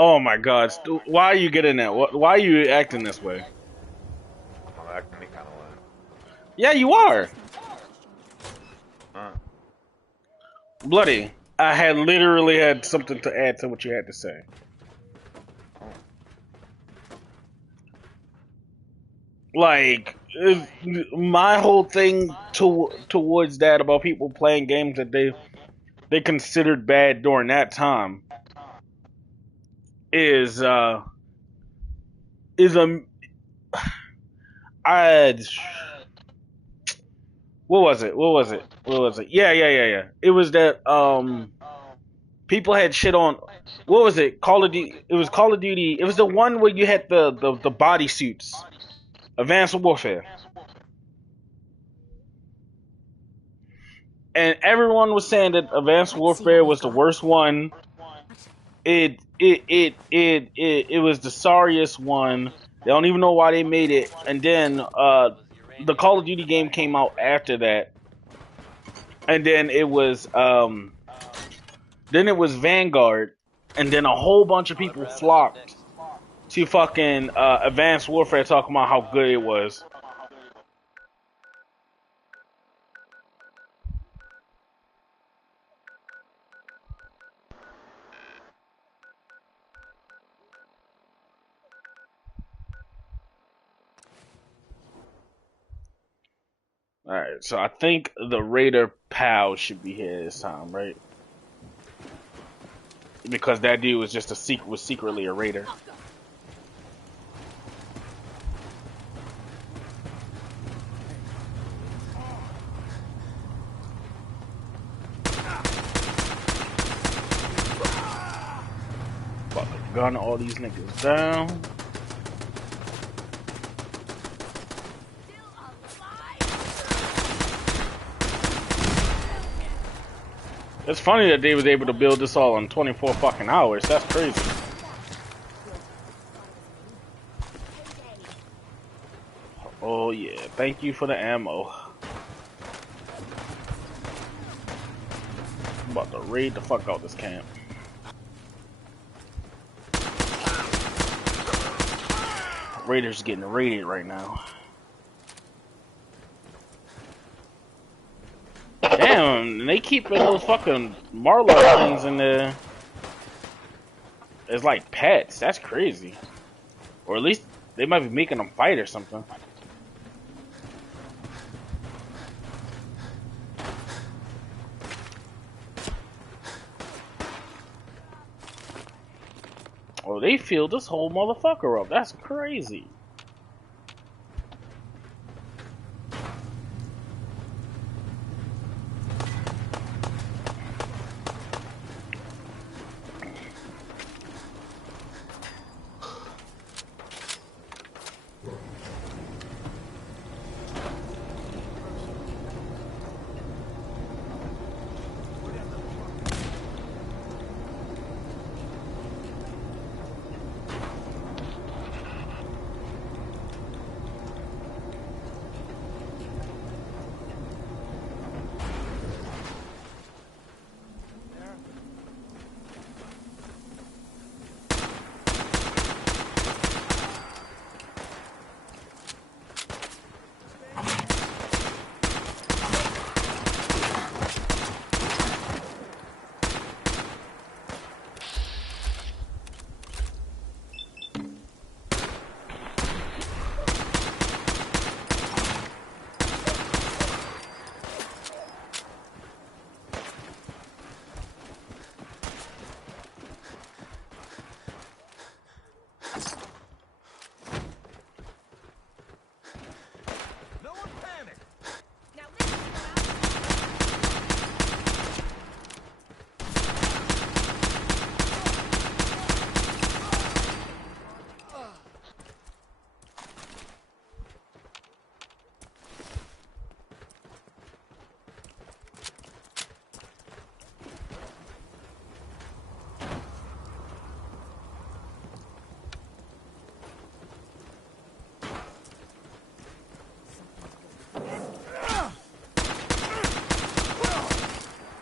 Oh my God! Why are you getting that? Why are you acting this way? I'm acting any kind of way. Yeah, you are. Uh, Bloody. I had literally had something to add to what you had to say. oh. Like my whole thing towards that about people playing games that they considered bad during that time is is a I what was it? What was it? What was it? Yeah. It was that people had shit on what was it? Call of Duty. It was Call of Duty. It was the one where you had the body suits. Advanced Warfare. And everyone was saying that Advanced Warfare was the worst one. It was the sorriest one. They don't even know why they made it. And then the Call of Duty game came out after that. And then it was Vanguard, and then a whole bunch of people flocked to fucking Advanced Warfare talking about how good it was. Alright, so I think the Raider Pal should be here this time, right? Because that dude was just secretly a Raider. Fucking gun all these niggas down. It's funny that they was able to build this all in 24 fucking hours. That's crazy. Oh yeah, thank you for the ammo. I'm about to raid the fuck out this camp. Raiders getting raided right now. Damn, they keeping those fucking Marla things in there as like pets. That's crazy. Or at least they might be making them fight or something. Oh, they filled this whole motherfucker up. That's crazy.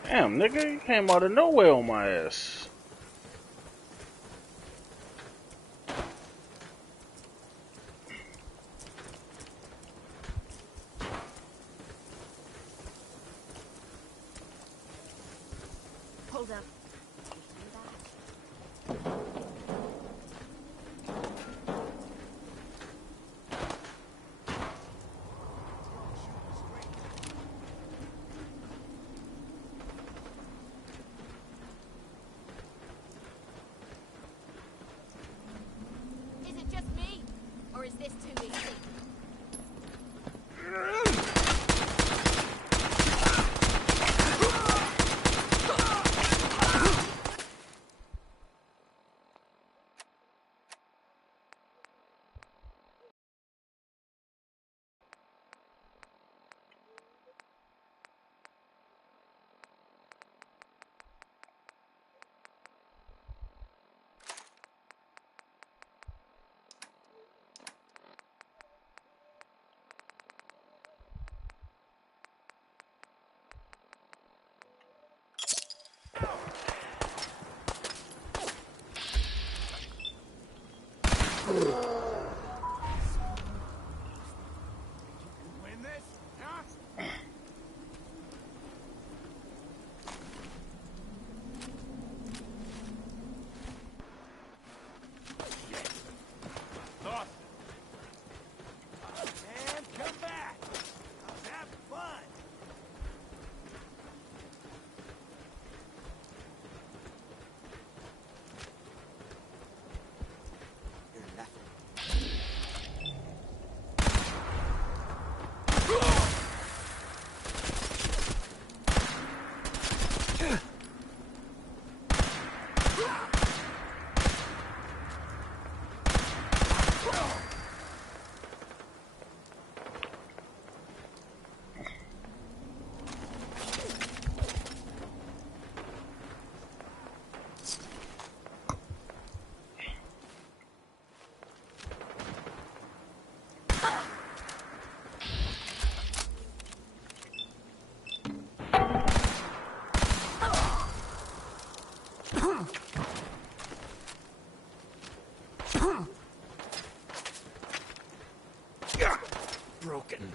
Damn, nigga, you came out of nowhere on my ass. Win this? Huh? Lost it. Man, come back. I was having fun. You're nothing. Broken.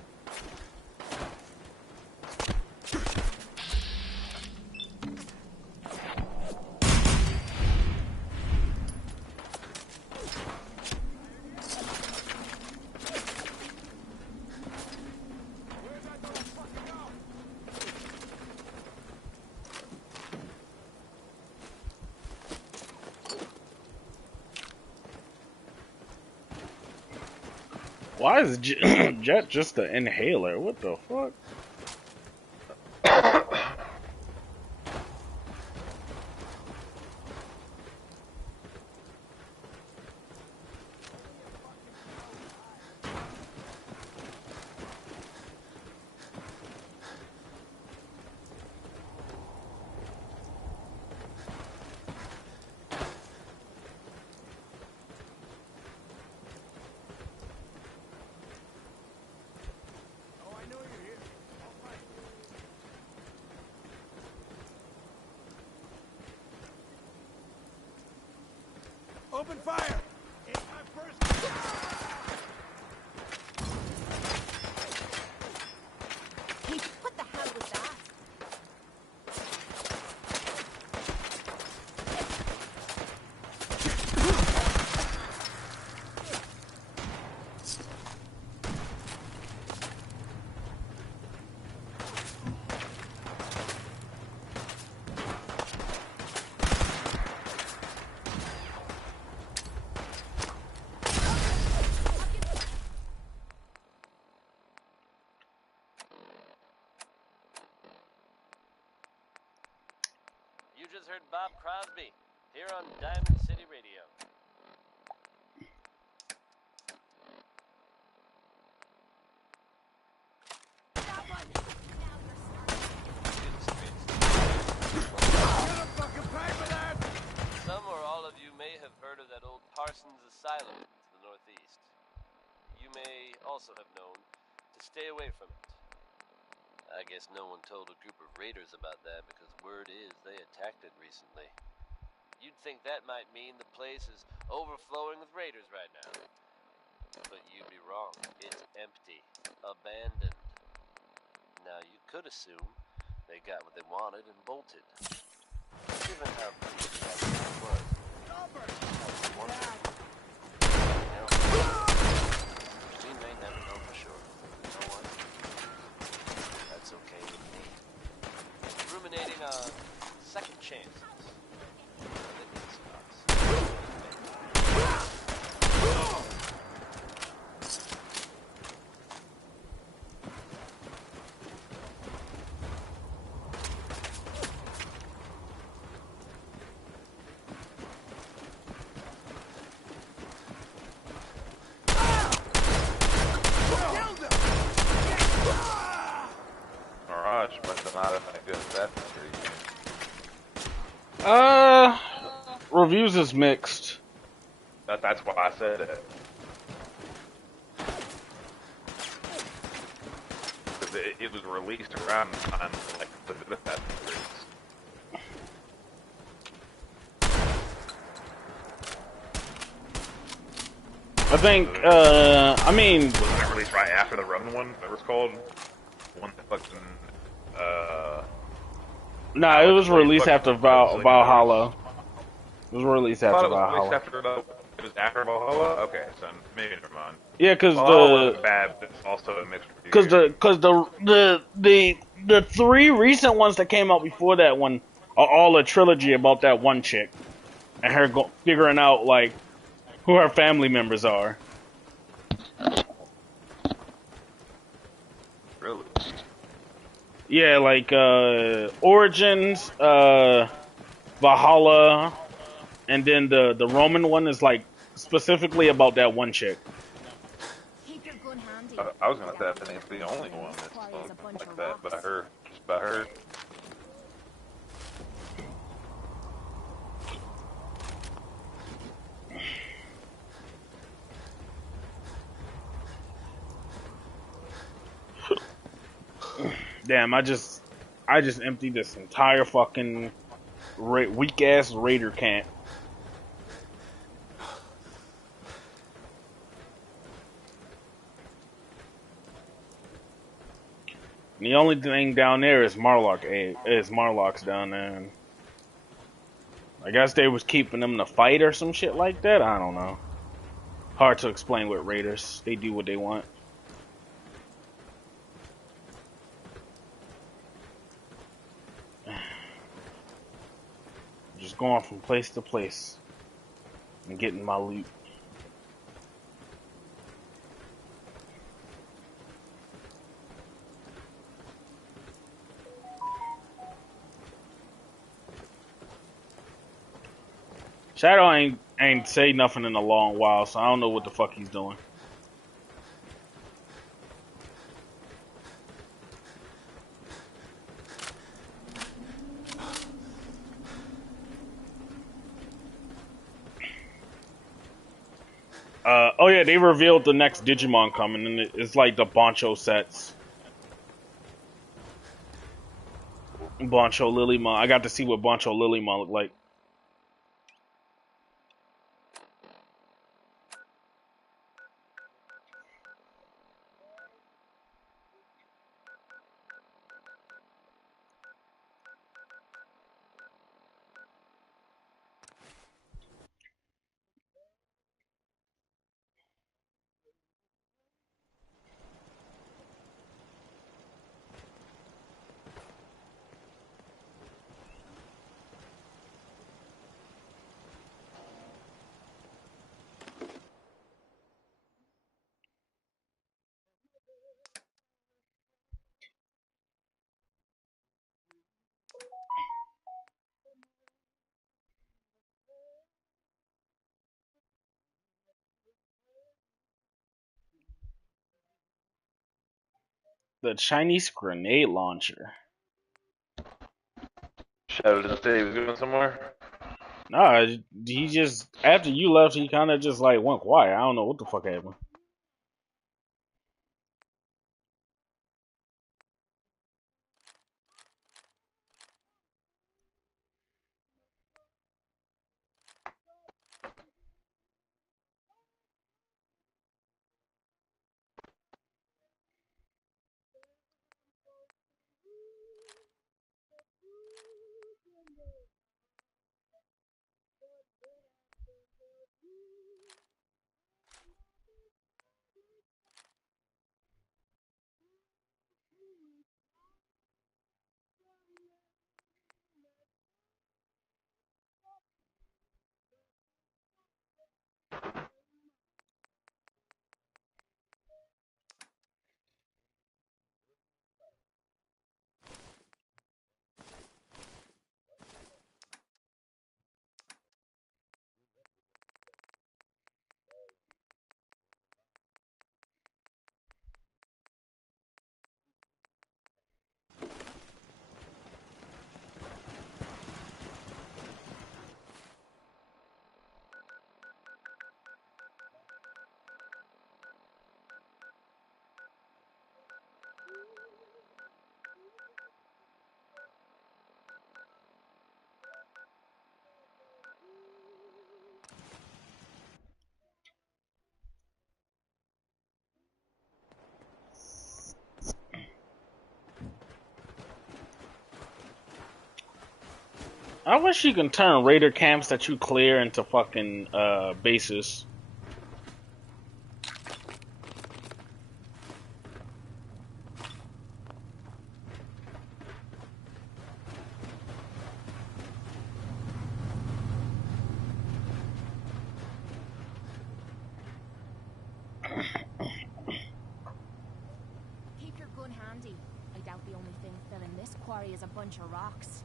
Why is Jet just an inhaler? What the fuck? Open fire! It's my first. Hey, what the hell was that? You just heard Bob Crosby here on Diamond City Radio. That one! Now Get a fucking pay for that! Some or all of you may have heard of that old Parsons Asylum to the northeast. You may also have known to stay away from it. I guess no one told a group of raiders about that because word is they attacked it recently. You'd think that might mean the place is overflowing with raiders right now. But you'd be wrong. It's empty. Abandoned. Now, you could assume they got what they wanted and bolted. Given how brief that was. We may never know for sure. You know what? That's okay with me. Ruminating on second chances. Mirage, but they're not as good as that. Reviews is mixed. That's why I said it. Because it was released around the time like the Assassin's Creed. I think. I mean, Wasn't it released right after the Roman one? That was called one that fucking nah, it Alex was played released after fucking for a zillion hours. Valhalla. It was released I thought after it was released Valhalla. after the. It was after Valhalla. Okay, so maybe never mind. Yeah, cause Valhalla the wasn't bad, but it's also a mixed Cause review. the three recent ones that came out before that one are all a trilogy about that one chick and her figuring out like who her family members are. Really? Yeah, like Origins, Valhalla, and then the Roman one is like specifically about that one chick. Keep your gun handy. I was gonna say I That think big it's the thing only again one that's requires a bunch like of that, but I rocks. heard just about heard. Damn, I just emptied this entire fucking weak ass raider camp. And the only thing down there is Marlocks down there. And I guess they was keeping them to fight or some shit like that. I don't know. Hard to explain with Raiders. They do what they want. Just going from place to place and getting my loot. Shadow ain't say nothing in a long while, so I don't know what the fuck he's doing. Oh yeah, they revealed the next Digimon coming, and it's like the Boncho sets. Boncho Lilymon. I got to see what Boncho Lilymon looked like. The Chinese grenade launcher. Shadow didn't say he was going somewhere. Nah, he just after you left, he kind of just like went quiet. I don't know what the fuck happened. I wish you can turn raider camps that you clear into fucking bases. Keep your gun handy. I doubt the only thing filling this quarry is a bunch of rocks.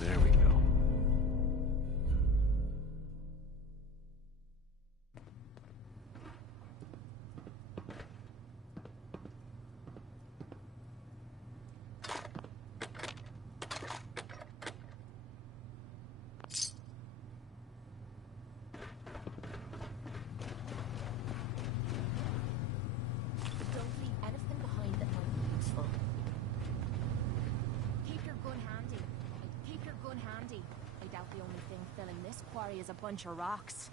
There we go. Don't leave anything behind that might be useful. Keep your gun handy. Keep your gun handy. I doubt the only thing filling this quarry is a bunch of rocks.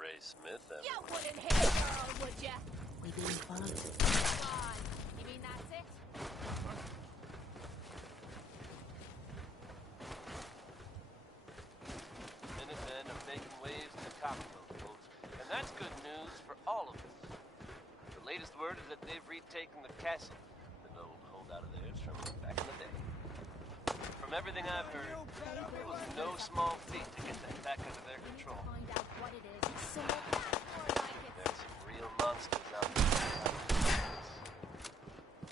Ray Smith, You wouldn't hit a girl, would ya? We being followed. Come on. You mean that's it? Minutemen are making waves in the Commonwealth, folks, and that's good news for all of us. The latest word is that they've retaken the castle, an old holdout of theirs from back in the day. From everything I've heard, it was no small feat to get that back under their control. Find out what it is. So more like it. There's some real monsters out there.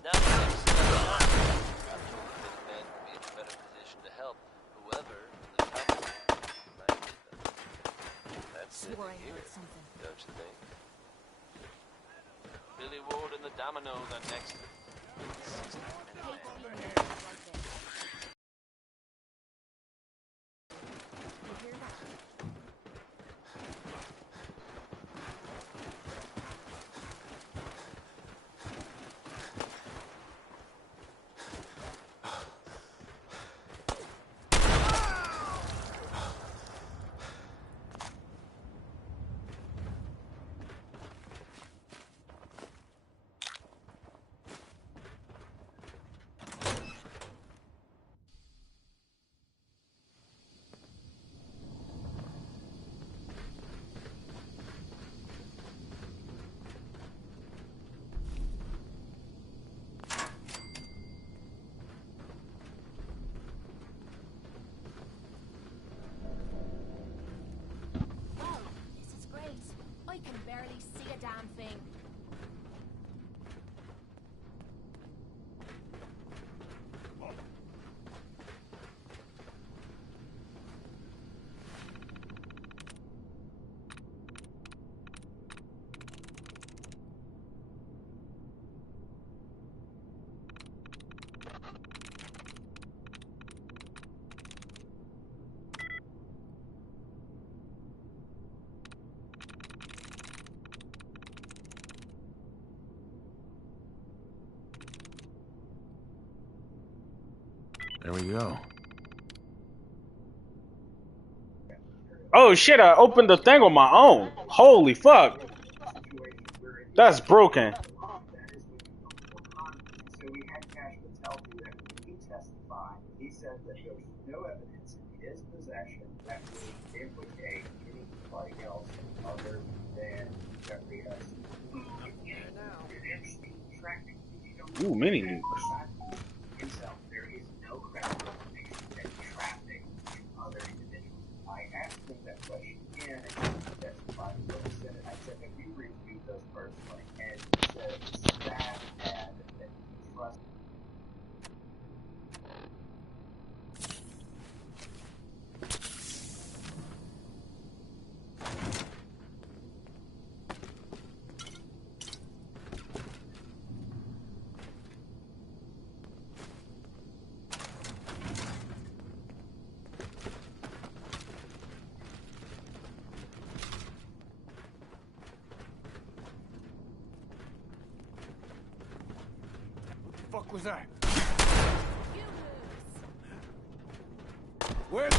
Now that I've stepped up, I'm told the Minutemen will be in a better position to help whoever the Commonwealth might need them. That's it Swore I here, heard something. don't you think? Billy Ward and the Dominoes are next. Hate to be in a place like this. You hear that? Where do we go? Oh shit, I opened the thing on my own. Holy fuck. That's broken. Ooh, mini nukes. What the fuck was that? You lose. Where's...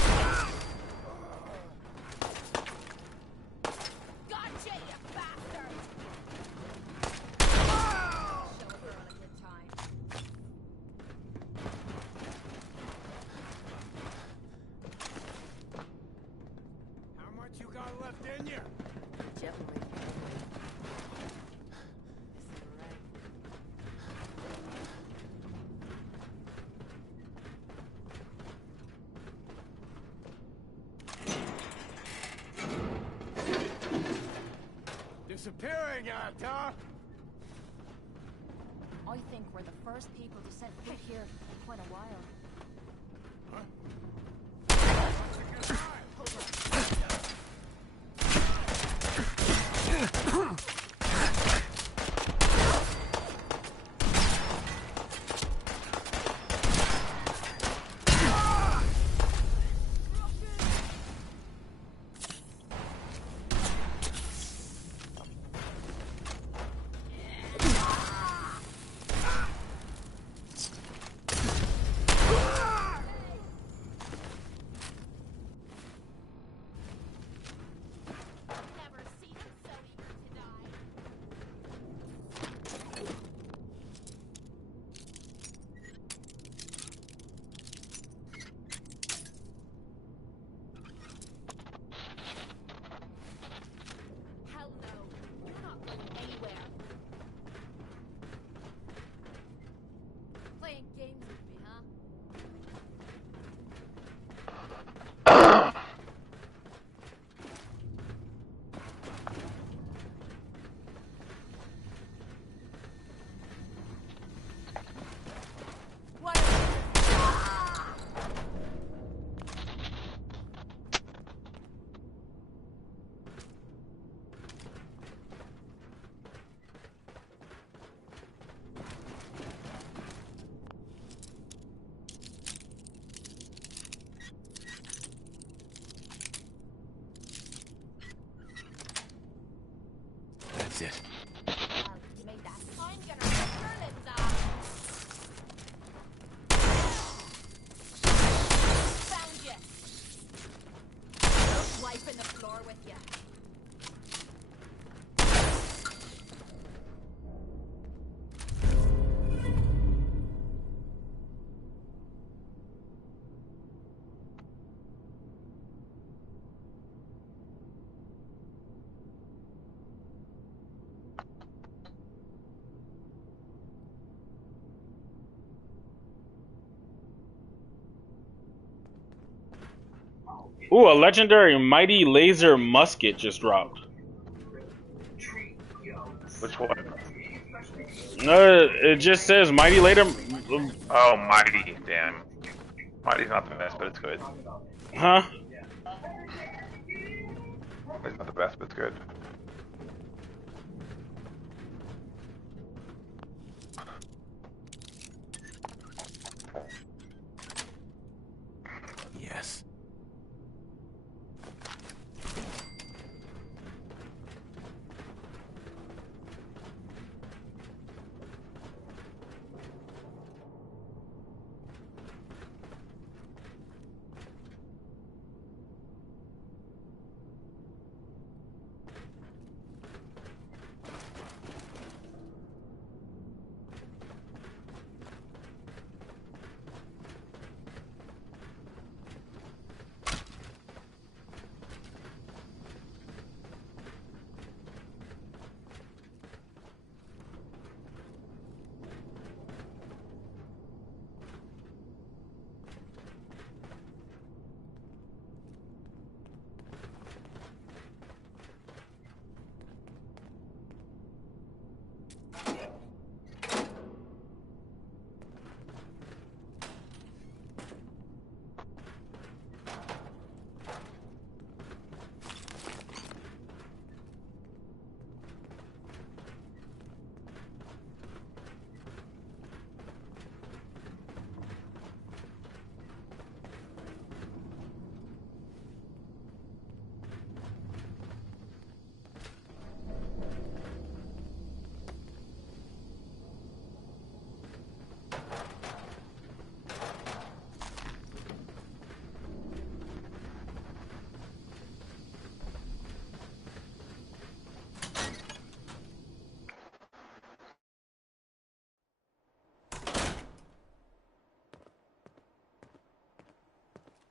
Gotcha, you bastard! Show a girl a good time. How much you got left in you? Gently. Disappearing act, huh? I think we're the first people to set foot here in quite a while. Never seen him so eager to die. Hell no, you're not going anywhere. Playing games with me, huh? What? That's it. Well, you made that. I'm gonna rip your limbs off. Found you. Wiping the floor with you. Ooh, a legendary mighty laser musket just dropped. Which one? No, it just says mighty laser. Oh, Mighty. Damn. Mighty's not the best, but it's good. Huh? It's not the best, but it's good. Yes.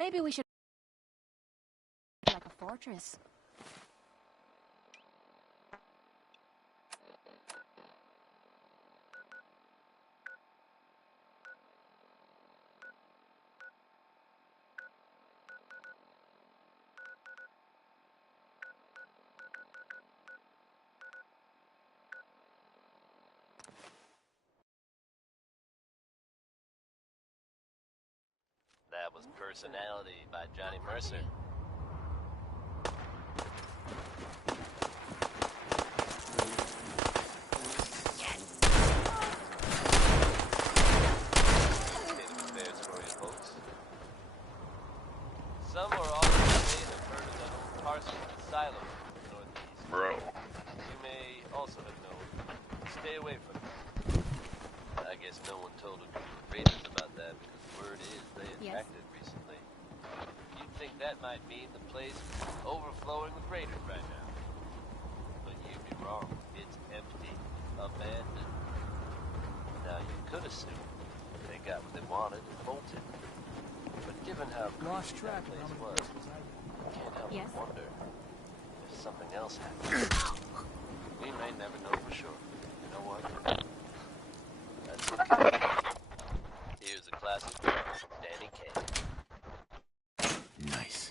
Maybe we should like a fortress. That was Personality by Johnny Mercer. State of affairs for you folks. Some or all of you may have heard of that old Parsons Asylum in the Northeast. Bro. You may also have known to stay away from it. I guess no one told her you were Raiders about that because word is they attacked it recently. You'd think that might mean the place is overflowing with Raiders right now. But you'd be wrong. It's empty. Abandoned. Now you could assume they got what they wanted and bolted. But given how Lost creepy track that of how place many was, places I've been. I can't help Yes? but wonder if something else happened. We may never know for sure. You know what? That's okay. Here's a classic from Danny Kaye. Nice.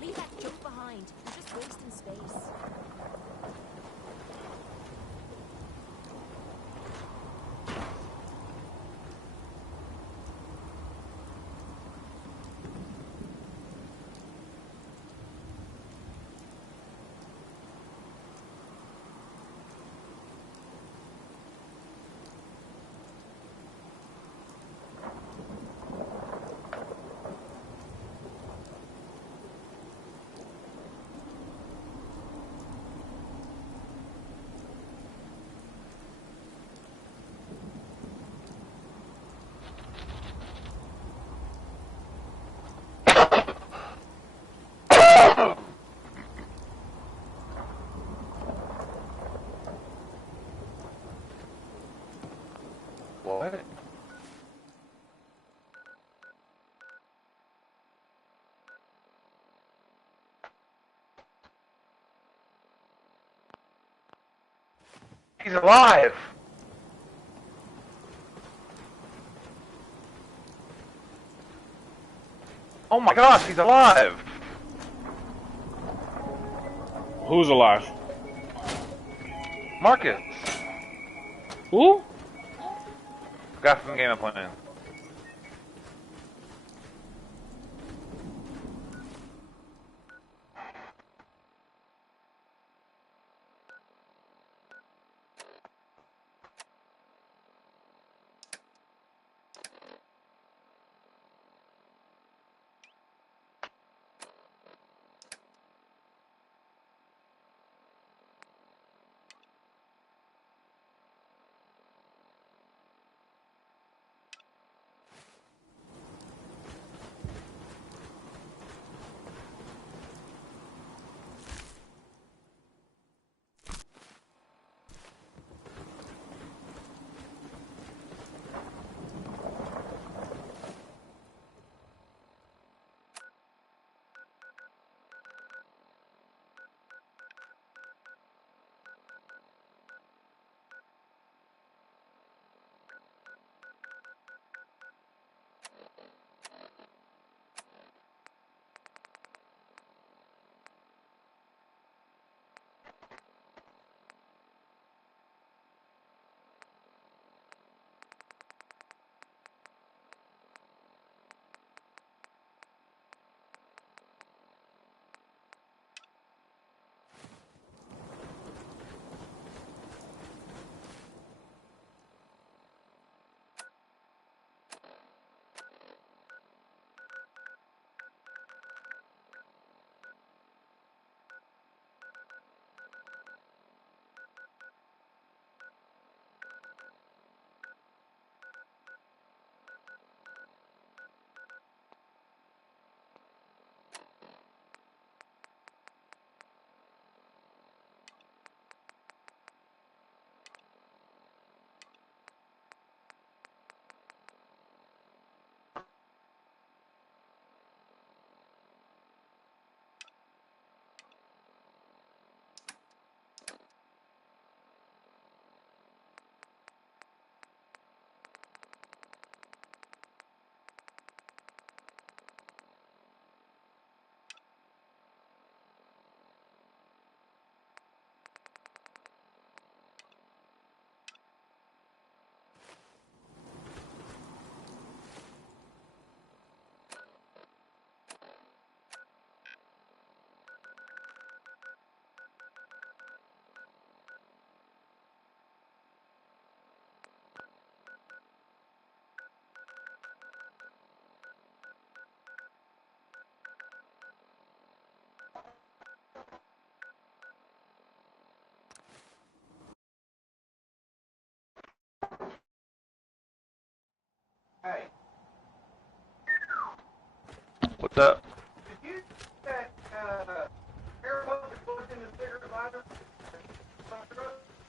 Leave that junk behind. You're just wasting space. What? He's alive! Oh my gosh, he's alive! Who's alive? Marcus! Who? Guy from Game of Plan. Hey, What's up? did you that airboat that goes in the cigarette lighter?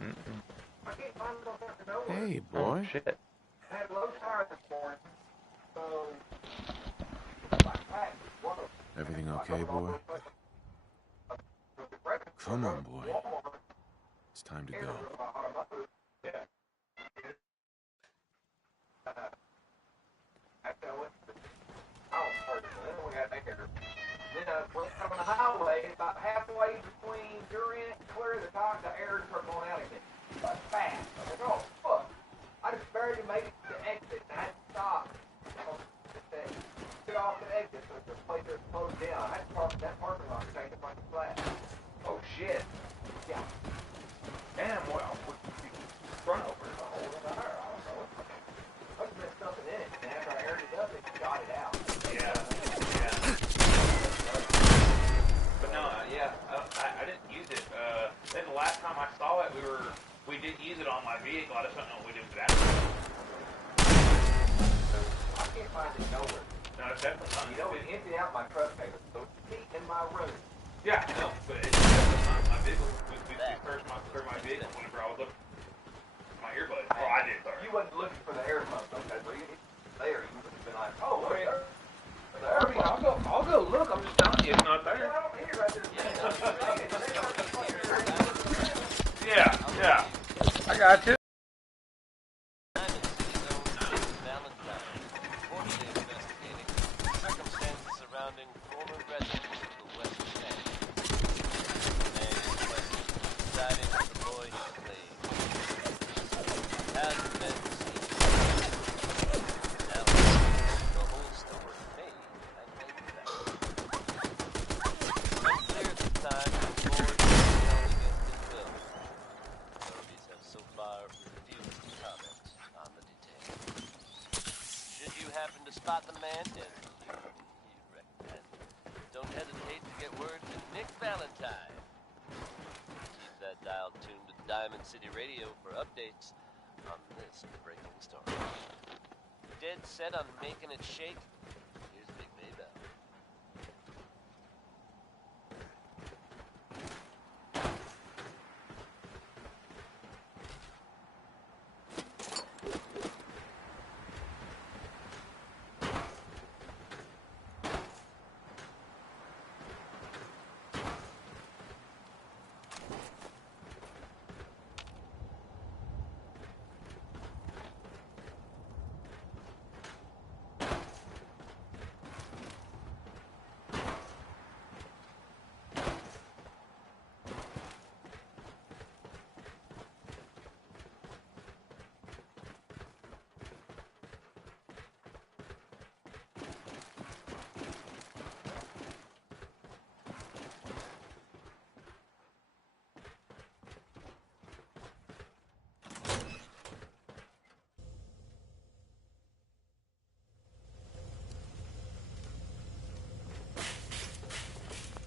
Mm-mm. I can't find it on fucking nowhere. Hey, Oh, boy. shit. I had low tire this morning, so my pack was one of Everything okay, boy? Come on, boy. It's time to go. Yeah. After I went to the house personally, then we got there. Then I was coming the highway, about halfway between Durant and Clear the top, the air started going out again. But fast. I was like, oh, fuck. I just barely made it to the exit, and I had to stop. Get off the exit, so the place was closed down. I had to park in that parking lot to take it from the flat. Oh, shit. Yeah. Damn, well, front over. The whole tire, I don't know. I just missed something in it, and after I aired it up, it shot it out. Yeah. But no, I didn't use it. Then the last time I saw it, we did use it on my vehicle. I just don't know what we did with that. I can't find it nowhere. No, it's definitely not. You know, we emptied out my truck paper, so it's deep in my room. Yeah, I know, but it's definitely not my vehicle. We searched my vehicle whenever I was looking for my earbuds. Oh, I did, sorry. You wasn't looking for the air pump, okay? So you there, you would have been like, oh, look, the air pump. I'll go look. I'm just telling you, it's not there. I don't hear right there. Yeah. I got you. Valentine, reportedly investigating circumstances Diamond City Radio for updates on this breaking story. Dead set on making it shake. Here's Big Maybell.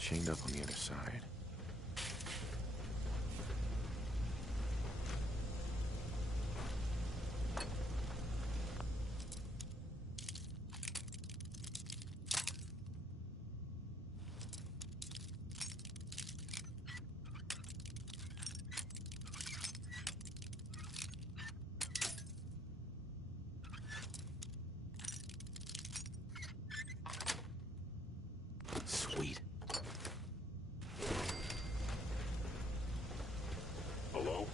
Chained up on the other side. Sweet. Hello?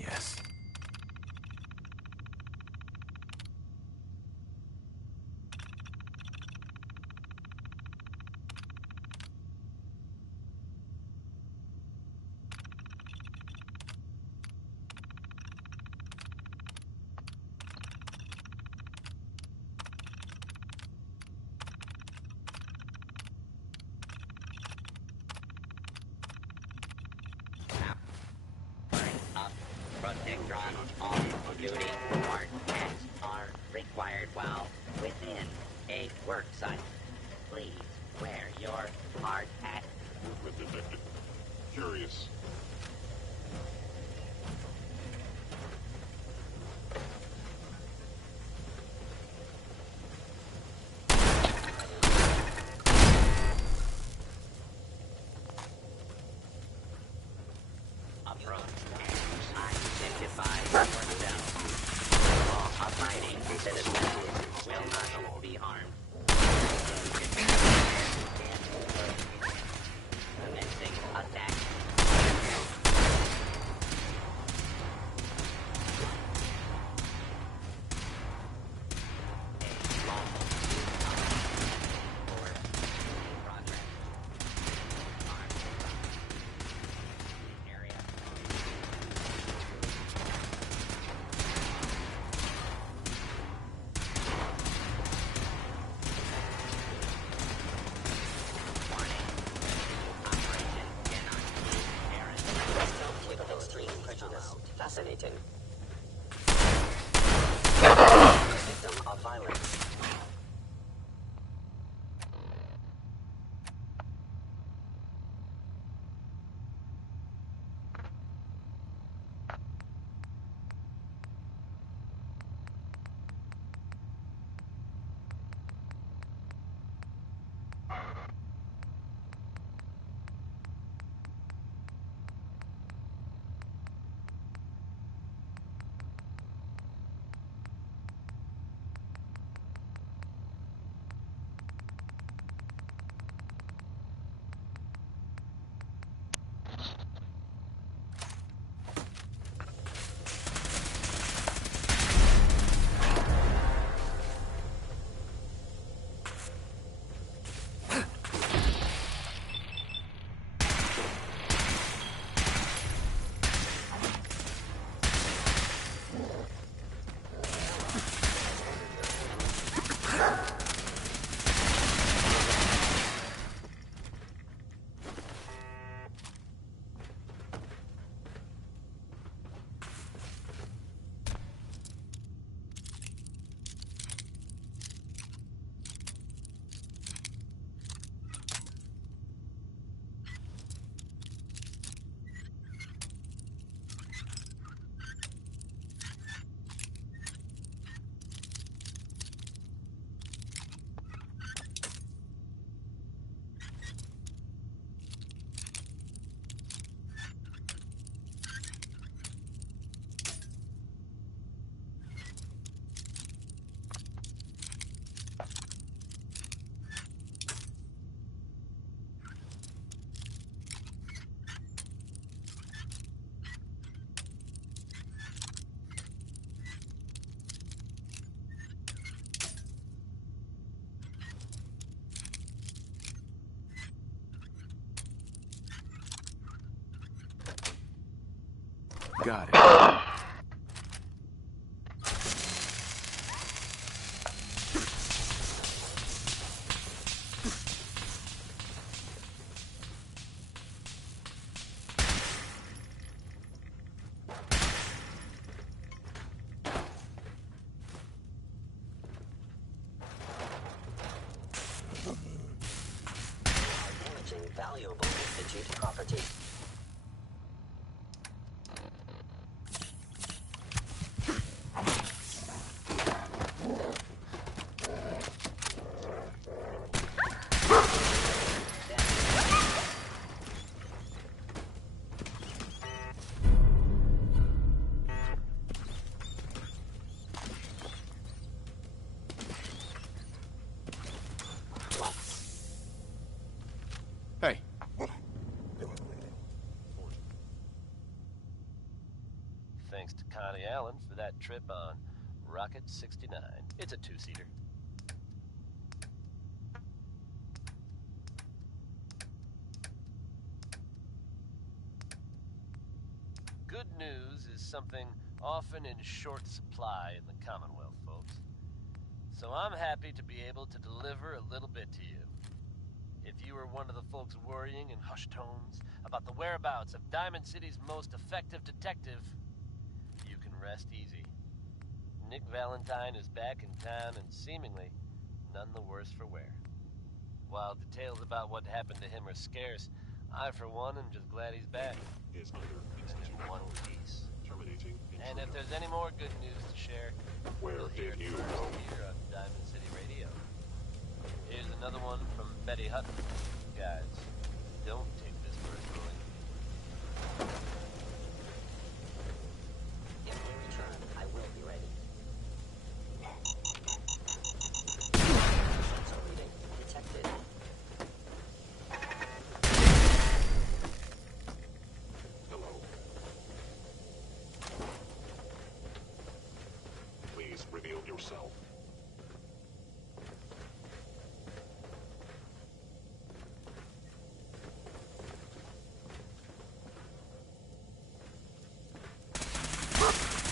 Yes. Protectron off-duty hard hats are required while within a work site. Please wear your hard hat. Movement detected. Curious. Approach and identify yourself. All abiding citizens will not be harmed. Commencing attack. Got it. Damaging valuable institute property. Hey. Thanks to Connie Allen for that trip on Rocket 69. It's a two-seater. Good news is something often in short supply in the Commonwealth, folks. So I'm happy to be able to deliver a little bit to you. If you were one of the folks worrying in hushed tones about the whereabouts of Diamond City's most effective detective, you can rest easy. Nick Valentine is back in town and seemingly none the worse for wear. While details about what happened to him are scarce, I, for one, am just glad he's back. Is under In one piece. terminating. And if there's any more good news to share, Where you'll hear did it you first go? here on Diamond City Radio. Here's another one from Betty Hutton. Guys, don't take this personally. If we return, I will be ready. Sensor reading detected. Hello. Please reveal yourself.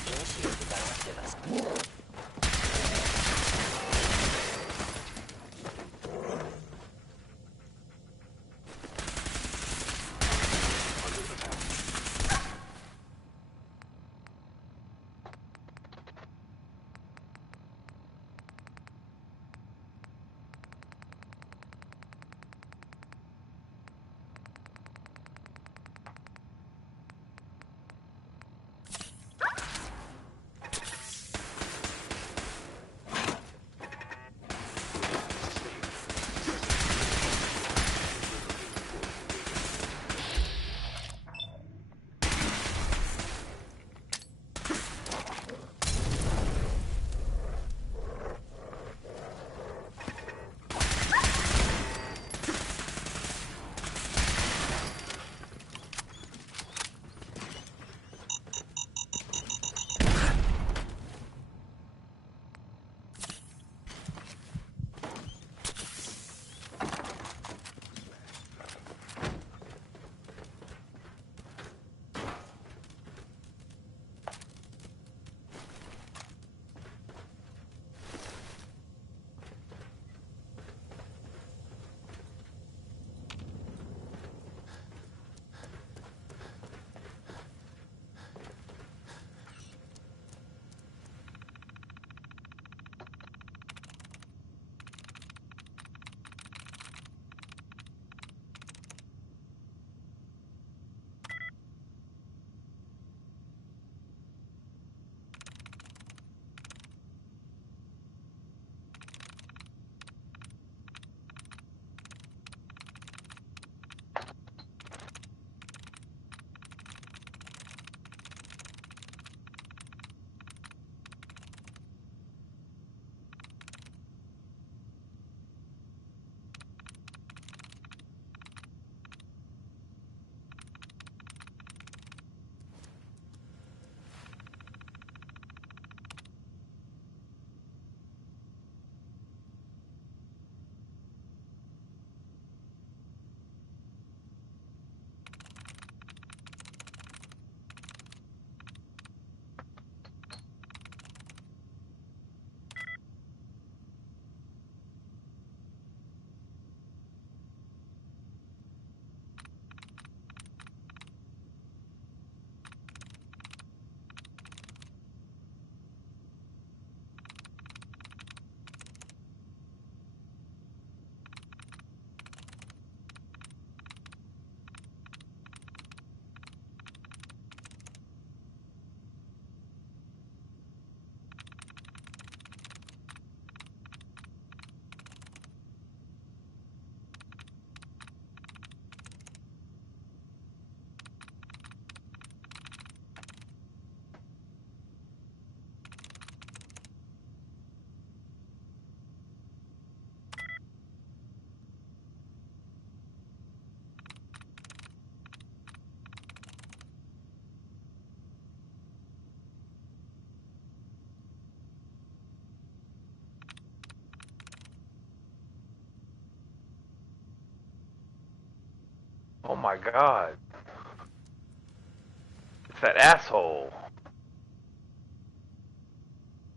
Initiate the directive. Under attack. Oh my god. It's that asshole.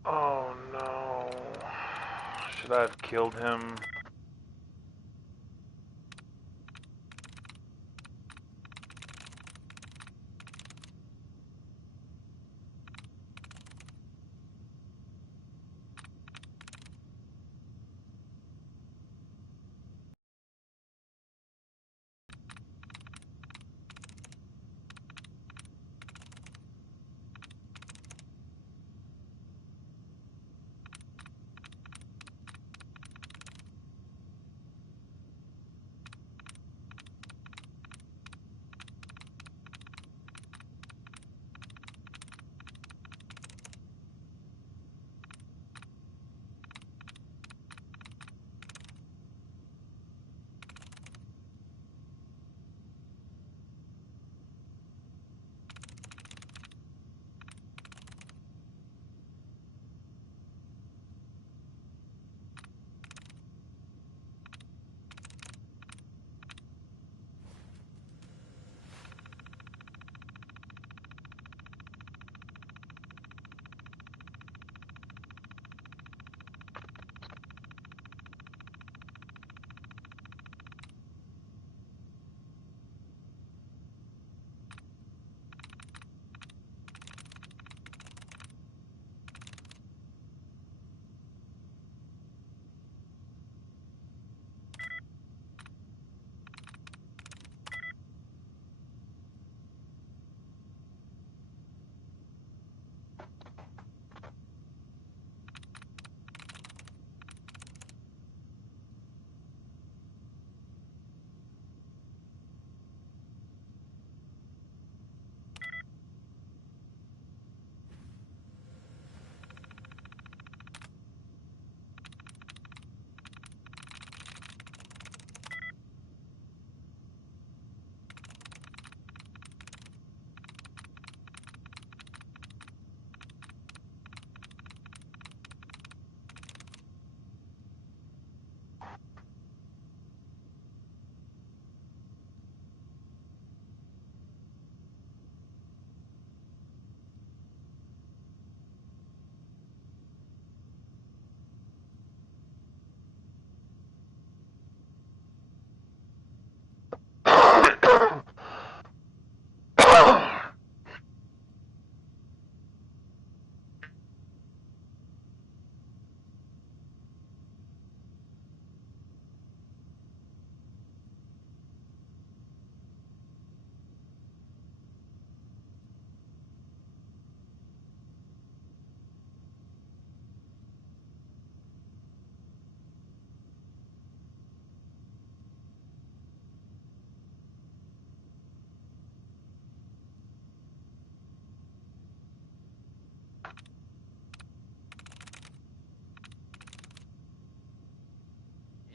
Oh no. Should I have killed him?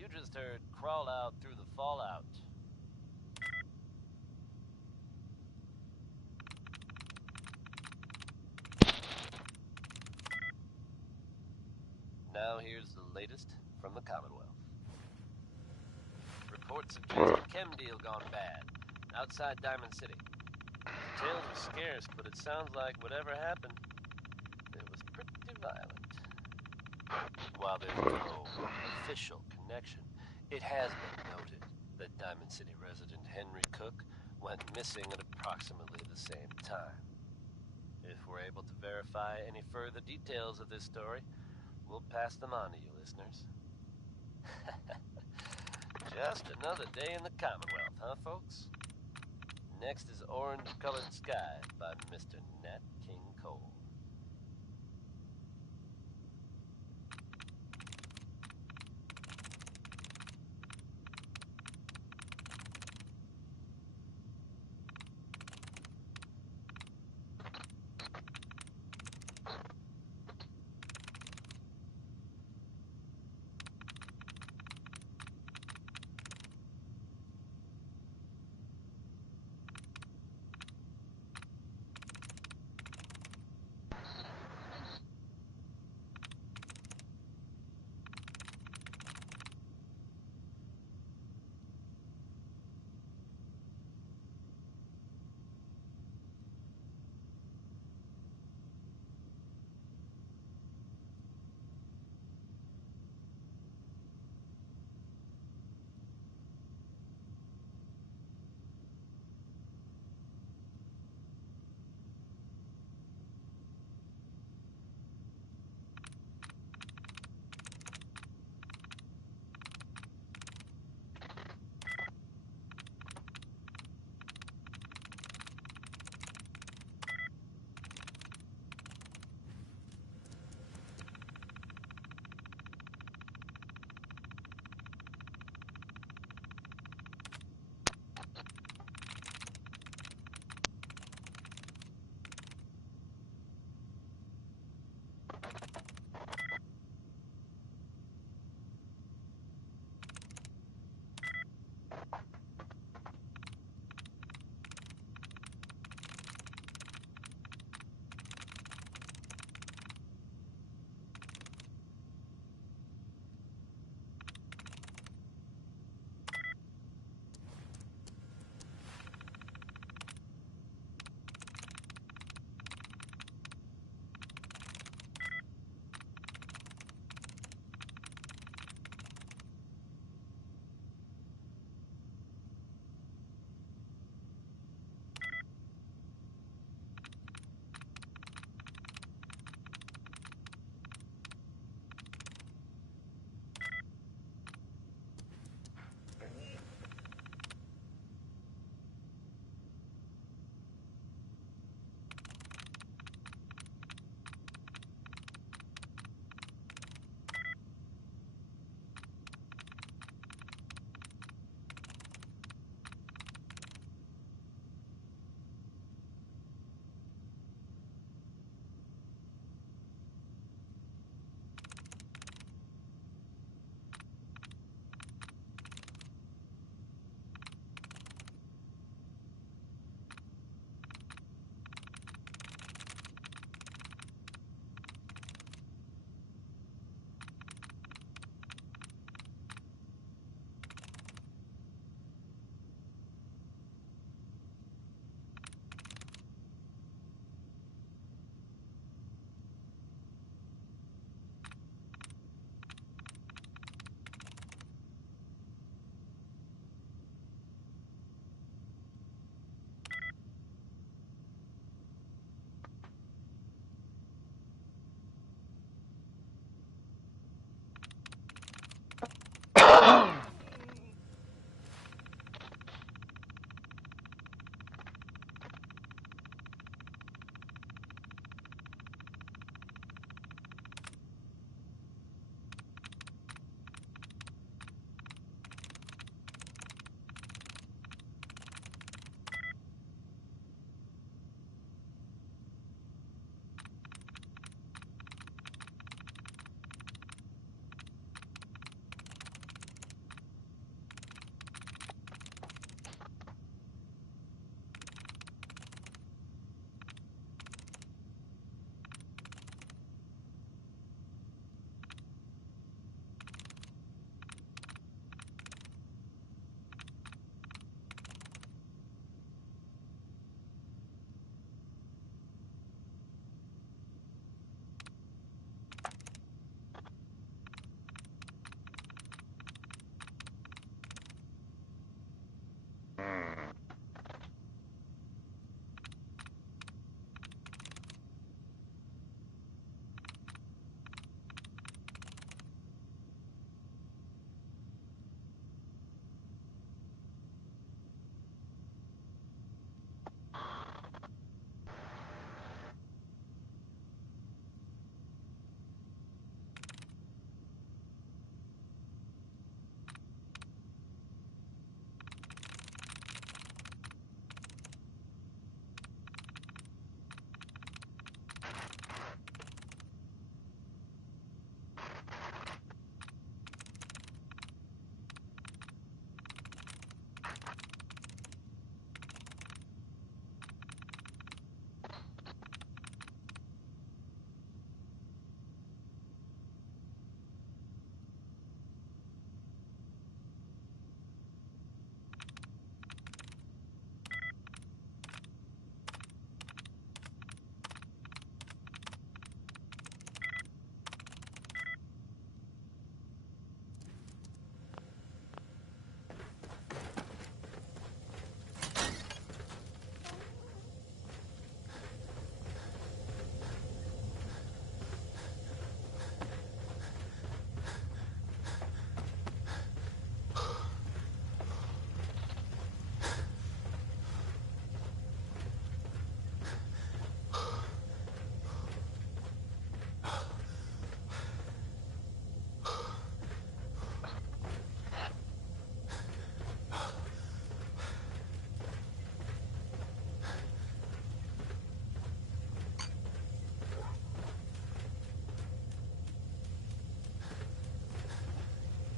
You just heard crawl out through the fallout. Now here's the latest from the Commonwealth. Reports suggest a chem deal gone bad outside Diamond City. Details are scarce, but it sounds like whatever happened, it was pretty violent. While there's no official connection, it has been noted that Diamond City resident Henry Cook went missing at approximately the same time. If we're able to verify any further details of this story, we'll pass them on to you listeners. Just another day in the Commonwealth, huh, folks? Next is Orange-Colored Sky by Mr. Nat King Cole.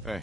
Hey.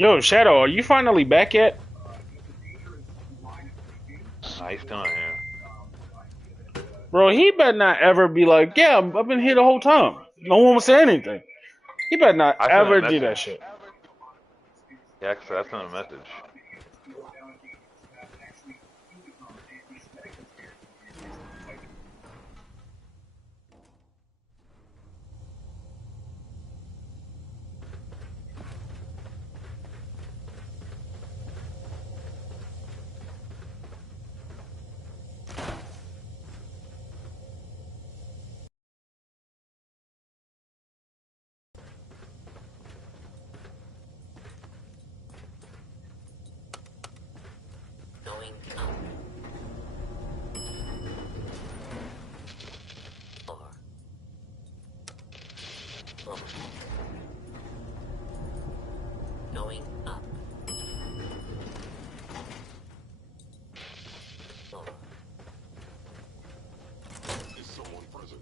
Yo, Shadow, are you finally back yet? Nah, he's still not here. Bro, he better not ever be like, yeah, I've been here the whole time. No one will say anything. He better not I sent him a ever do that message. shit. Yeah, cause I sent him a message. Going up. 4. Over. Going up. 4. Is someone present?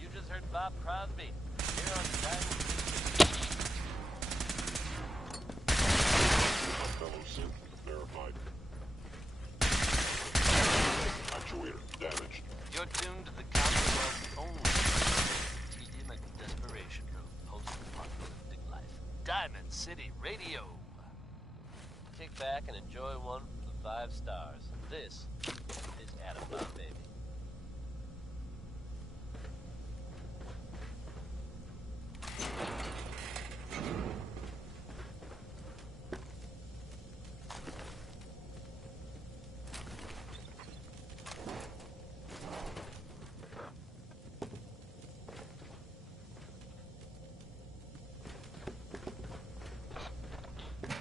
You just heard Bob Crosby here on Diamond. Fellow synth verified. Actuator damaged. You're tuned to the Commonwealth's only tedium and desperation of post-apocalyptic life. Diamond City Radio. Kick back and enjoy one from the 5 stars. This is Adam Bomb Baby.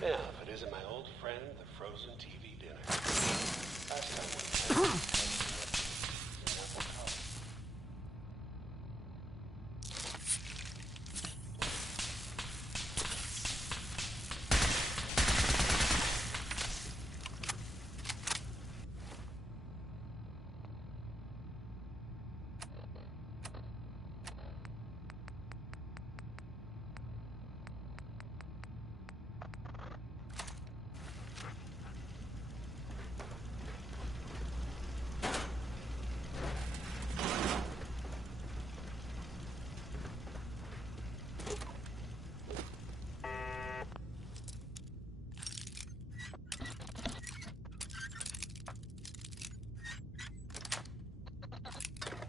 Now, if it isn't my old friend, the frozen TV dinner. Last time we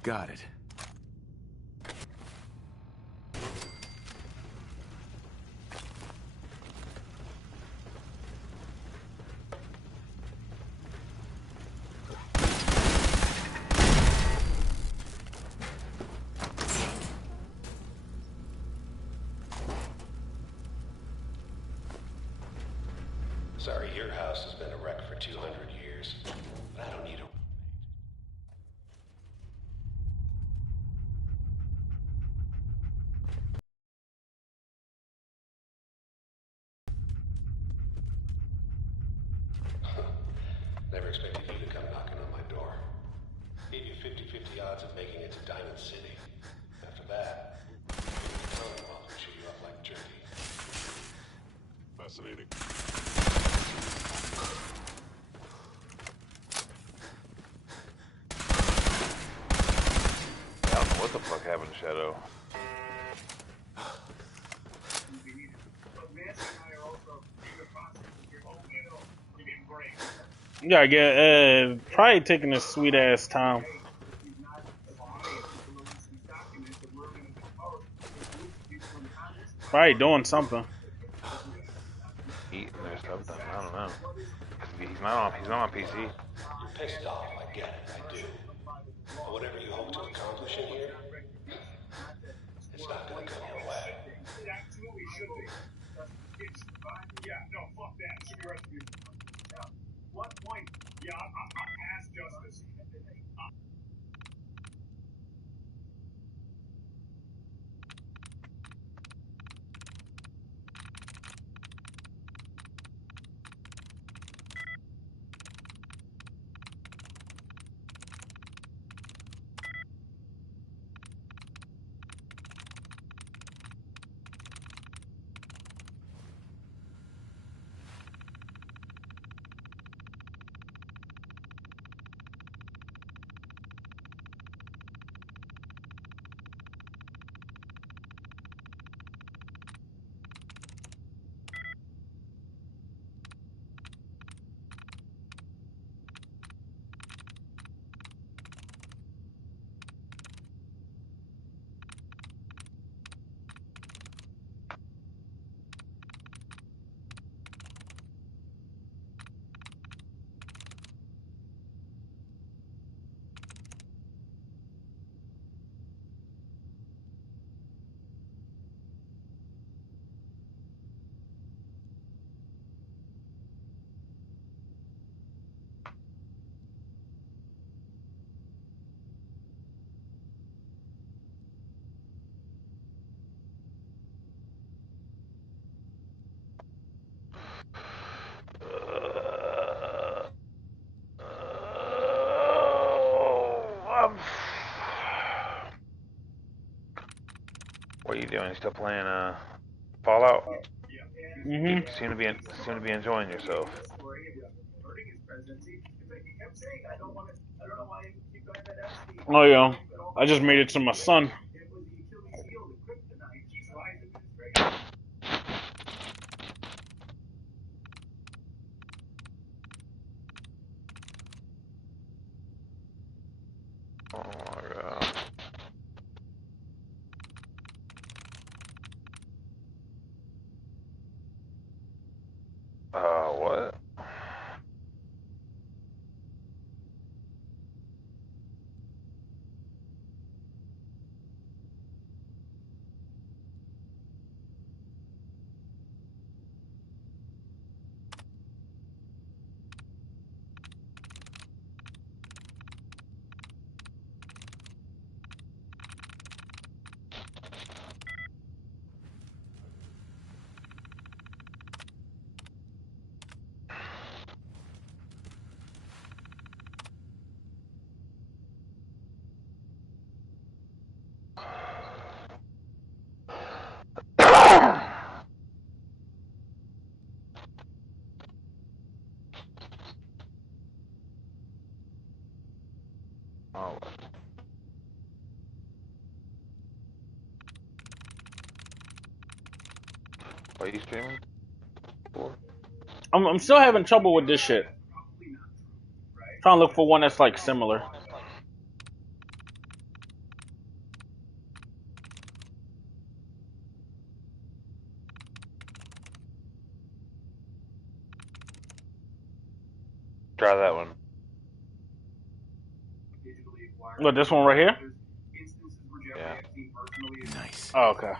Got it. Sorry, your house has been a wreck for 200 years. I don't need a... Never expected you to come knocking on my door. Gave you 50-50 odds of making it to Diamond City. After that, the Commonwealth would chew you up like jerky. Fascinating. I don't know what the fuck happened to Shadow. You gotta get, probably taking a sweet ass time. Probably doing something. Eating or something. I don't know. He's not on PC. You're pissed off, I get it, I do. But whatever you hope to accomplish in here, it's not gonna come your way. What are you doing? Still playing Fallout? Mm-hmm. Seem to be enjoying yourself. Oh yeah. I just made it to my son. Oh my god. What? Oh, what are you streaming for? I'm still having trouble with this shit. Trying to look for one that's like similar. Try that one. Look, this one right here? Yeah. Nice. Oh, okay.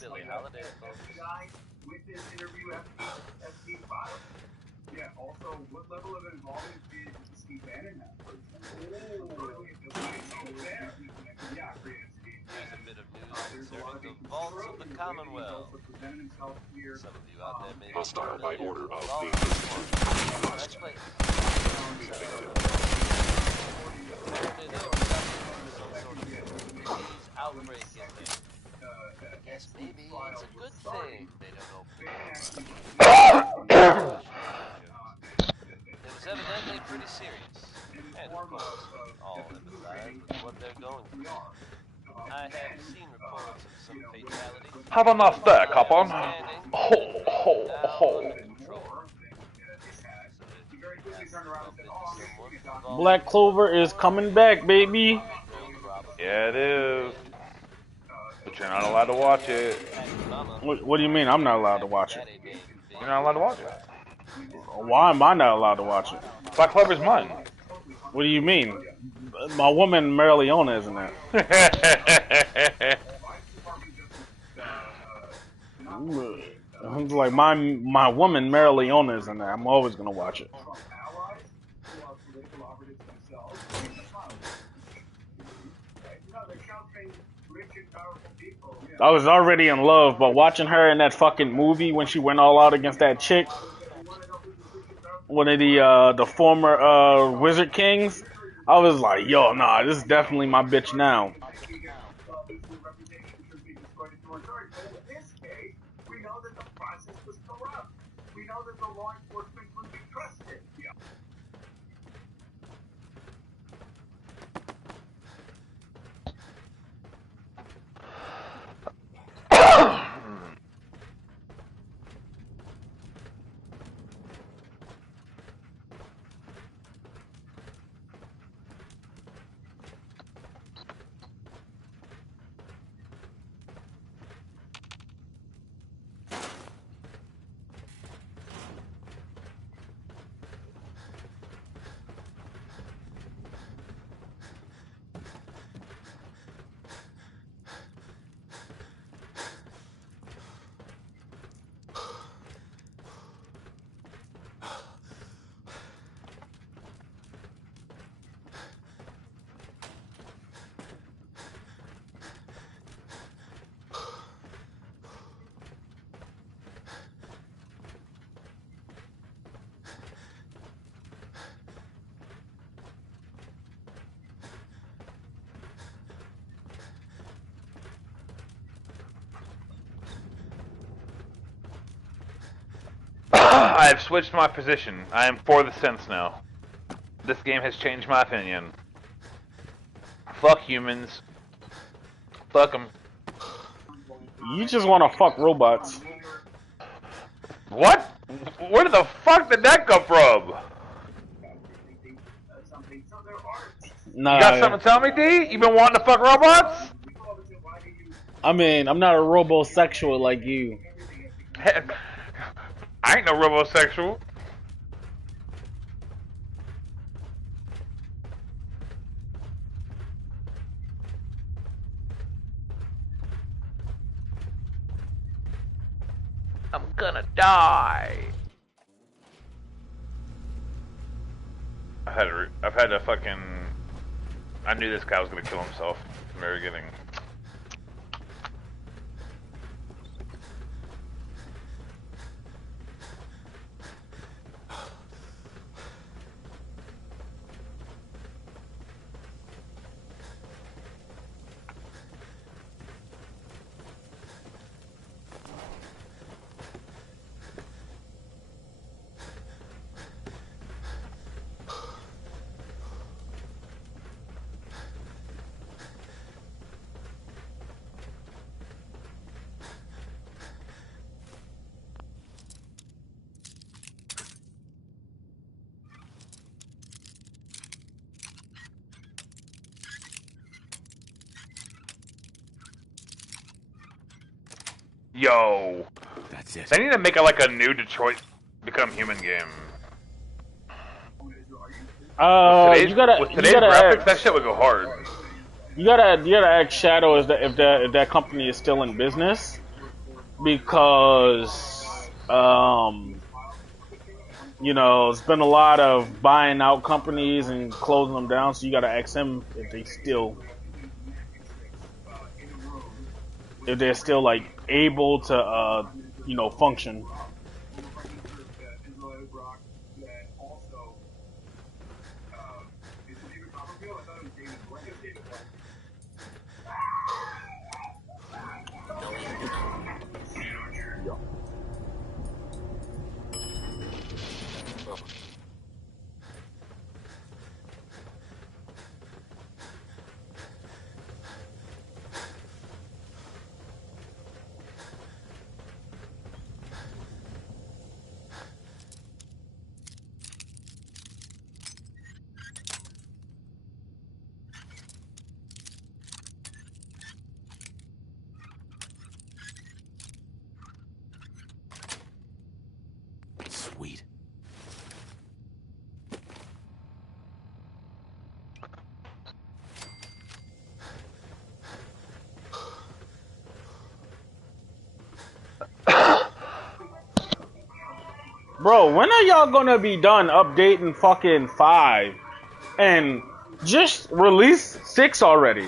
Billy Holiday, folks. Here's a bit of news concerning the vaults of the Commonwealth. Some of you out there may be Hostile by familiar order with the of vault. the Nice place. Apparently there was some sort of disease outbreak in there. I guess maybe it's a good thing they don't open the vaults. It was evidently pretty serious, and of course, we all empathize with what they're going through. I have seen reports of some fatalities. Have a nice day, Cop on. Understanding Ho, that things ho, are now ho. under control. So if you happen to bump into someone involved Black in Clover is coming back, baby. no problem. Yeah, it is. But you're not allowed to watch it. Happy mama. What do you mean I'm not allowed to Happy watch it? daddy day, You're not allowed to watch it. Why am I not allowed to watch it? Black Clover's mine. What do you mean? My woman Marileona isn't that? It's like my woman Mary Leona's in there. I'm always gonna watch it. I was already in love, but watching her in that fucking movie when she went all out against that chick, one of the former Wizard Kings, I was like, yo, nah, this is definitely my bitch now. I have switched my position. I am for the synths now. This game has changed my opinion. Fuck humans. Fuck them. You just want to fuck robots. What? Where the fuck did that come from? Nah, You got something to tell me, D? You been wanting to fuck robots? I mean, I'm not a robosexual like you. Heck, I ain't no robosexual. I'm gonna die. I've had a fucking. I knew this guy was gonna kill himself from the very beginning. Yo, That's it. they need to make it like a new Detroit Become Human game. You gotta With today's graphics, that shit would go hard. you gotta ask Shadow if that company is still in business, because you know, it's been a lot of buying out companies and closing them down. So you gotta ask him if they're still like able to you know, function. Bro, when are y'all gonna be done updating fucking 5 and just release 6 already?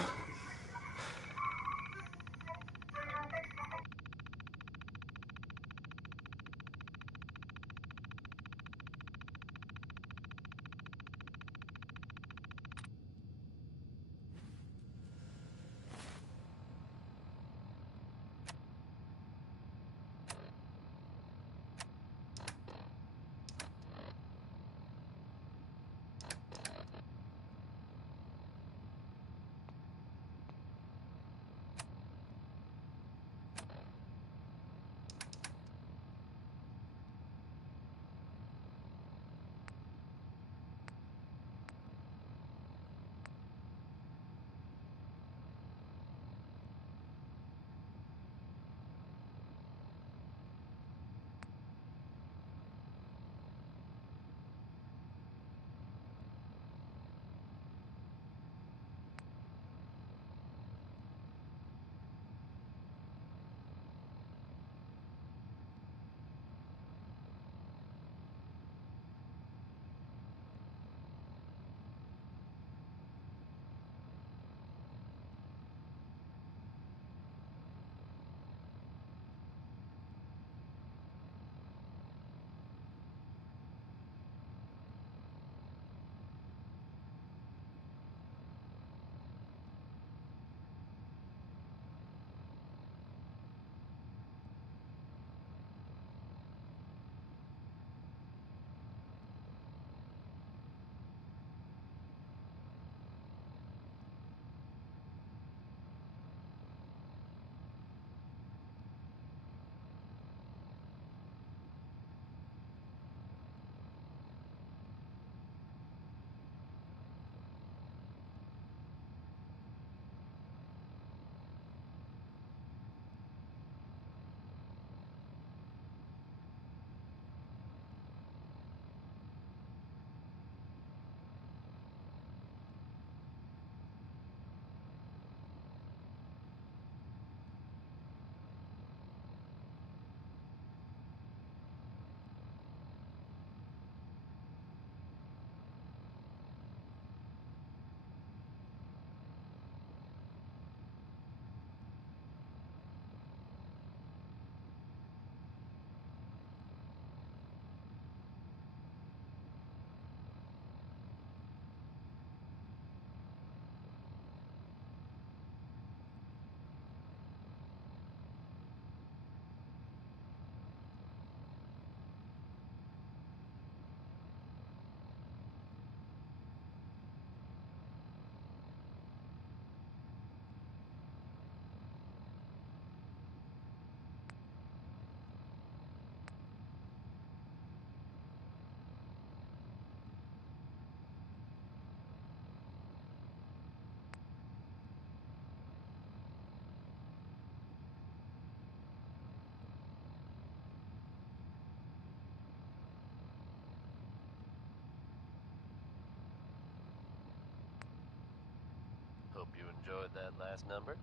Hope you enjoyed that last number.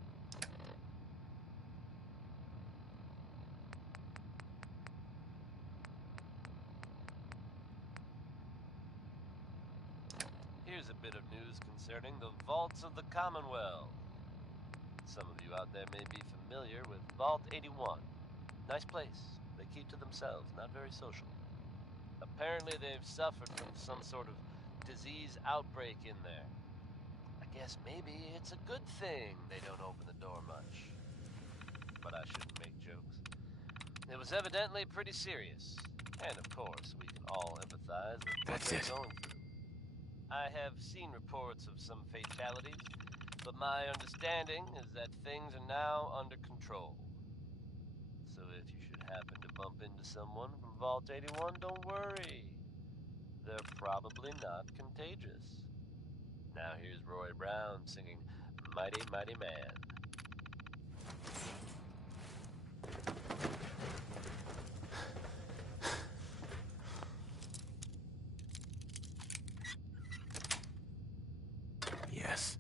Here's a bit of news concerning the Vaults of the Commonwealth. Some of you out there may be familiar with Vault 81. Nice place. They keep to themselves, not very social. Apparently they've suffered from some sort of disease outbreak in there. I guess maybe it's a good thing they don't open the door much. But I shouldn't make jokes. It was evidently pretty serious. And of course, we can all empathize with what they're going through. I have seen reports of some fatalities, but my understanding is that things are now under control. So if you should happen to bump into someone from Vault 81, don't worry. They're probably not contagious. Now here's Roy Brown singing Mighty Mighty Man. Yes.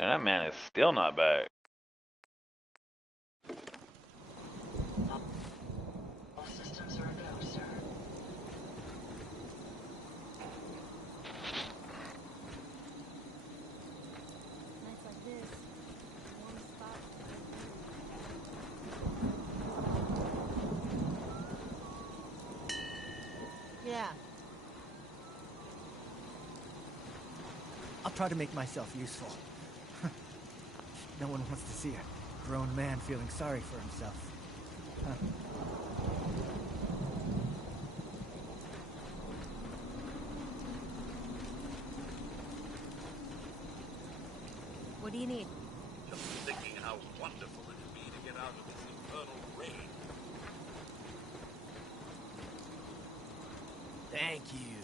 And that man is still not back. All systems are a go, sir. Nights like this, warm spot. Yeah. I'll try to make myself useful. No one wants to see a grown man feeling sorry for himself. Huh. What do you need? Just thinking how wonderful it'd be to get out of this infernal rain. Thank you.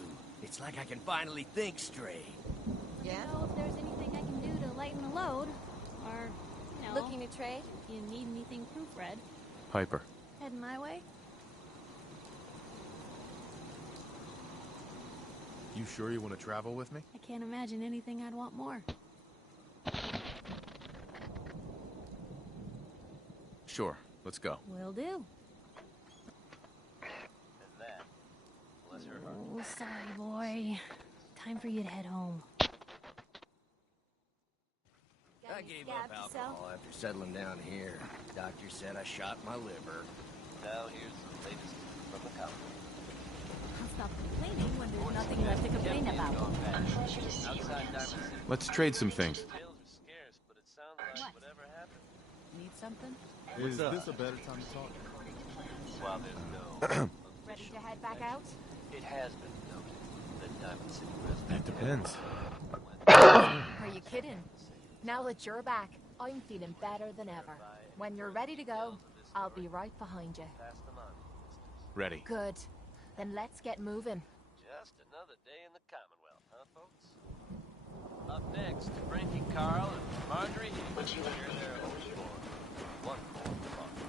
It's like I can finally think straight. Yeah? Know if there's anything I can do to lighten the load, or looking to trade. If you need anything proofread, Piper. heading my way. You sure you want to travel with me? I can't imagine anything I'd want more. Sure. Let's go. Will do. And that, bless her heart. Oh, sorry, boy. Time for you to head home. I gave up alcohol after settling down here. Doctor said I shot my liver. Now here's the latest from the company. I'll stop complaining when there's nothing left to complain about. Pleasure to see you. Outside Diamond City. Let's trade some things. Details are scarce, but it sounds like What? whatever happened, Need something? Is this a better time to talk? while there's no Ready to head back out? it has been noted that Diamond City residents That depends. Are you kidding? Now that you're back, I'm feeling better than ever. When you're ready to go, I'll be right behind you. pass them on, sisters. Ready. Good. Then let's get moving. Just another day in the Commonwealth, huh, folks? Up next, Frankie Carl and Marjorie Higgins share their hopes for one more fun.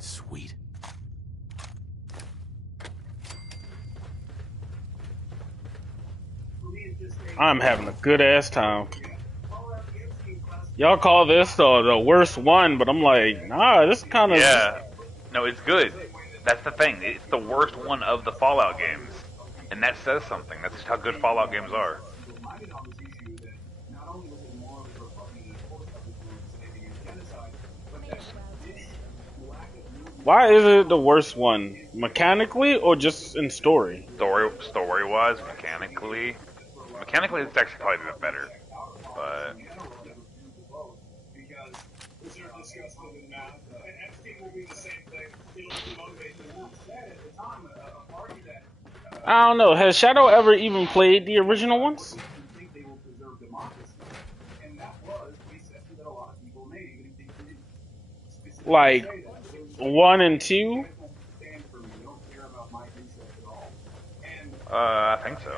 Sweet. I'm having a good ass time. Y'all call this the worst one, but I'm like, nah, this kind of Yeah. No, it's good. That's the thing. It's the worst one of the Fallout games. And that says something. That's just how good Fallout games are. Why is it the worst one? Mechanically or just in story? Story-wise, mechanically, it's actually probably the better. But I don't know. Has Shadow ever even played the original ones? Like 1 and 2? I think so.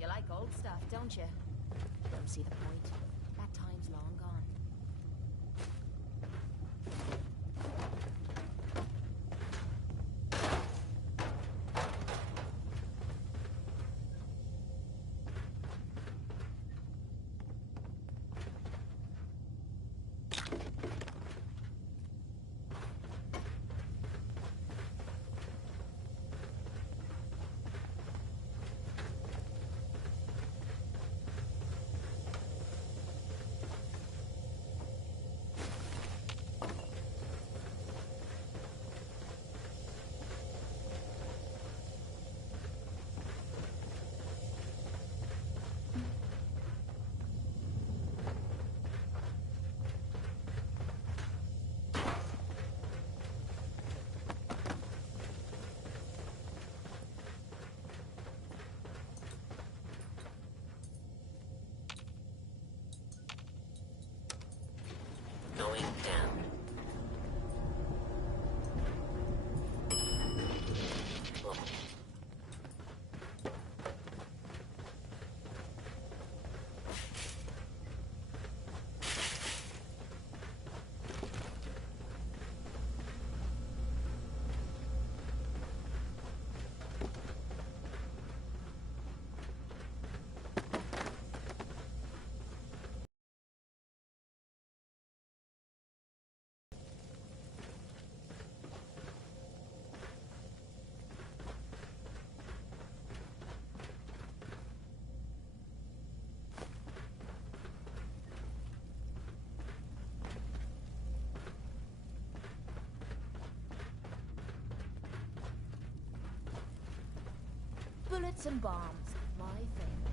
You like old stuff, don't you? Don't see the point. That time's long gone. Going down. Bullets and bombs, my favorites.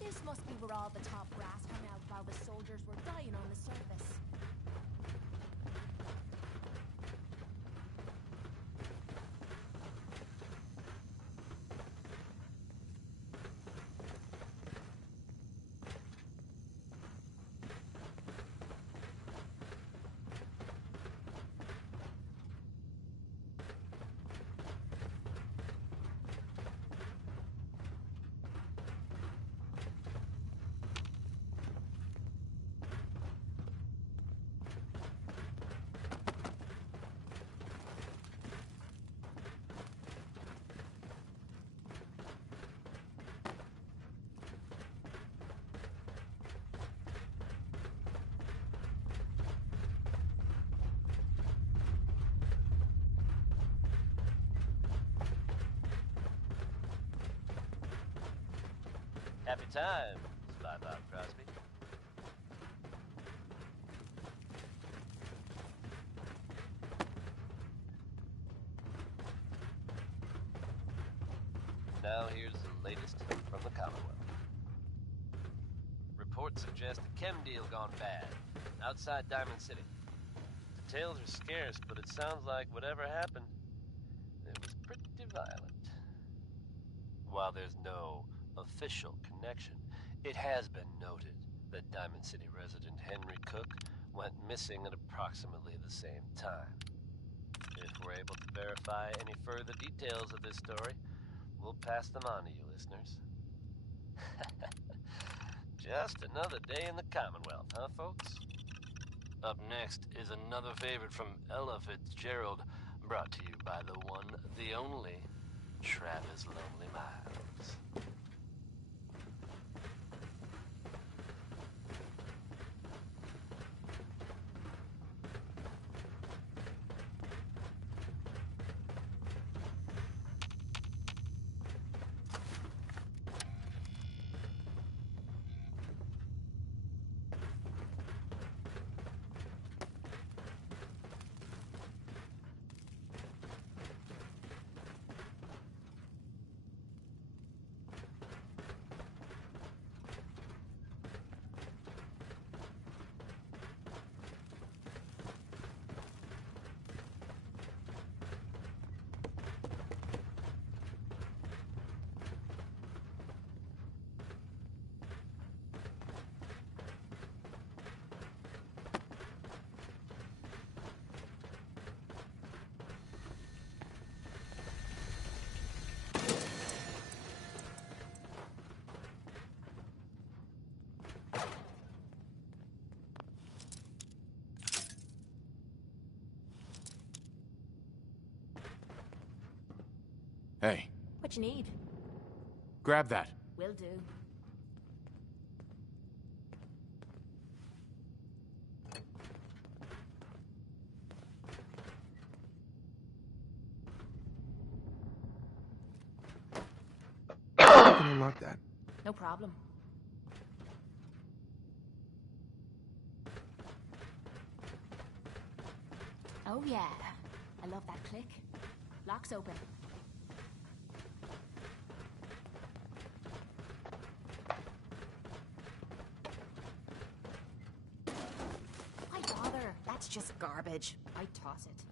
This must be where all the top brass Happy times, Spy Bob Crosby. Now here's the latest from the Commonwealth. Reports suggest a chem deal gone bad outside Diamond City. Details are scarce, but it sounds like whatever happened, it was pretty violent. While there's no official connection, it has been noted that Diamond City resident Henry Cook went missing at approximately the same time. If we're able to verify any further details of this story, we'll pass them on to you listeners. Just another day in the Commonwealth, huh, folks? Up next is another favorite from Ella Fitzgerald, brought to you by the one, the only, Travis Lonely Miles. Hey, What you need? grab that. Will do. You can unlock that. No problem. Oh yeah. I love that click. Lock's open. Why bother? That's just garbage. I toss it.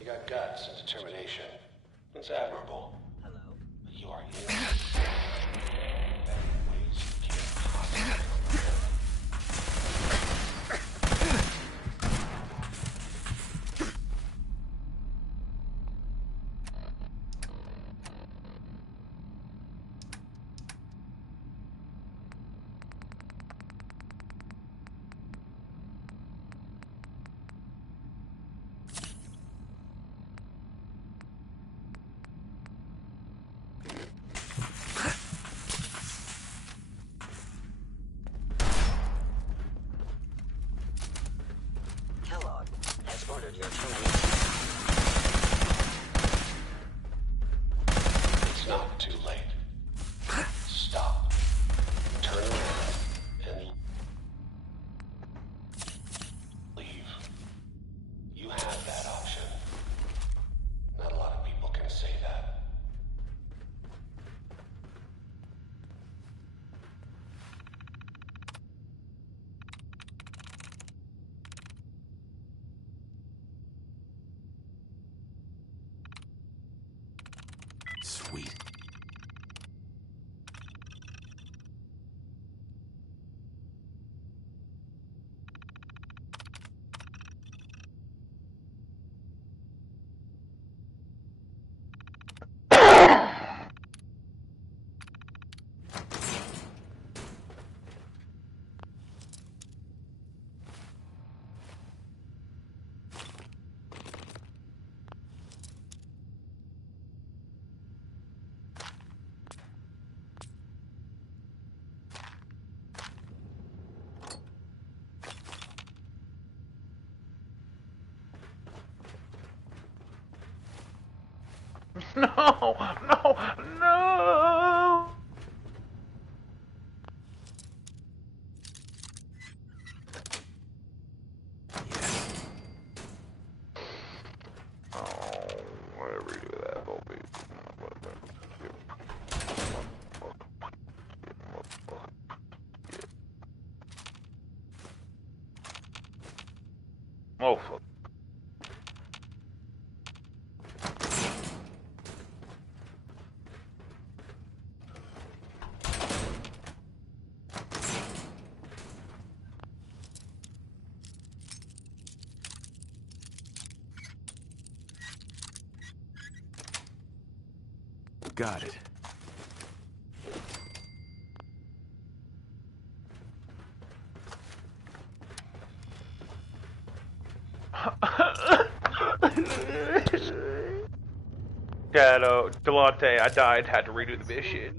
You got guts and determination. It's admirable. Hello? But you are in ways you can't possibly. Kellogg has ordered your termination. It's not too late. Stop. Turn around and leave. You have that option. Not a lot of people can say that. Sweet. No, no, no. Oh, whatever you do that, Bobby. Oh, fuck. Got it. Shadow, Delante, I died, had to redo the mission.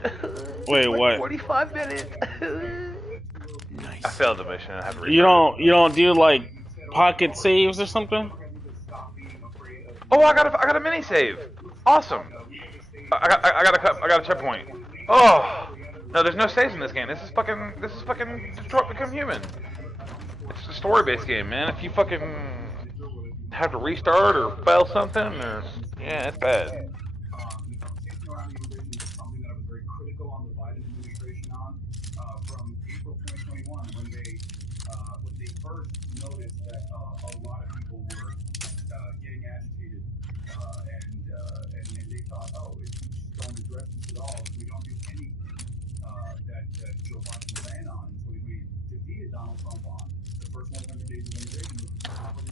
Wait, what? 45 minutes. Nice. I failed the mission. I had to You restart it. don't do like pocket saves or something? Oh, I got a mini save. Awesome. I got a checkpoint. Oh no, there's no saves in this game. This is fucking Detroit Become Human. It's a story-based game, man. If you fucking have to restart or fail something, or yeah, it's bad.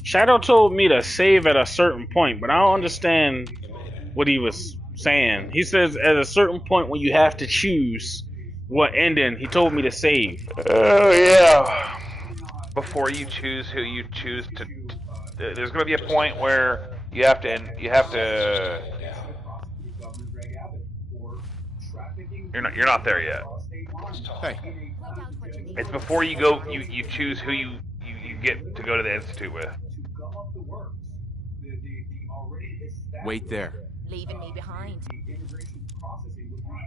Shadow told me to save at a certain point, but I don't understand what he was saying. He says at a certain point when you have to choose what ending, he told me to save. Oh yeah. Before you choose who you choose to, there's going to be a point where you have to. You're not there yet. Hey. Point out what you need It's to before fix. you go. You choose who you get to go to the institute with. Wait there. Leaving me behind.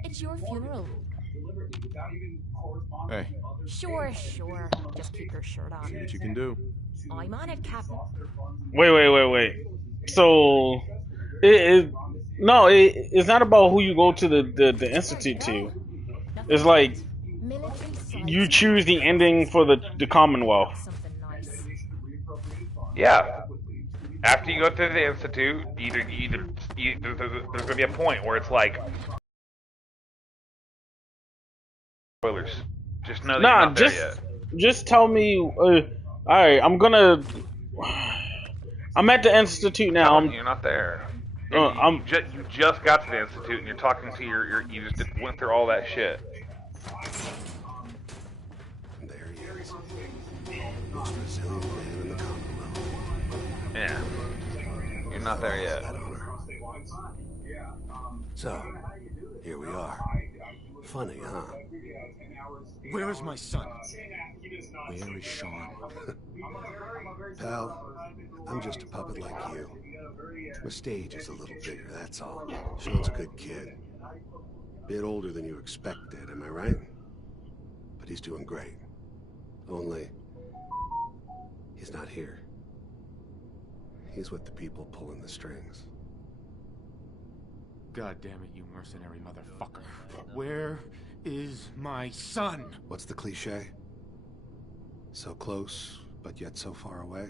It's your funeral. Hey. Sure, sure. Just keep your shirt on. See what you can do. I'm on it, Captain. Wait. So it's not about who you go to the institute to. Nothing It's to like it. Military you sites choose the and ending for the Commonwealth. something nice. Yeah. After you go through the institute, there's gonna be a point where it's like spoilers. Just know that you're Nah, not there yet. just tell me. All right, I'm at the institute I'm now. telling you, you're not there. I'm You just got to the institute and you're talking to you just went through all that shit. There he is. Most resilient man in the Commonwealth. Yeah. You're not there yet. That honor. So, here we are. Funny, huh? Where is my son? Where is Sean? Pal, I'm just a puppet like you. My stage is a little bigger, that's all. Sean's a good kid. Bit older than you expected, am I right? But he's doing great. Only, he's not here. He's with the people pulling the strings. God damn it, you mercenary motherfucker. Where is my son? What's the cliche? So close, but yet so far away?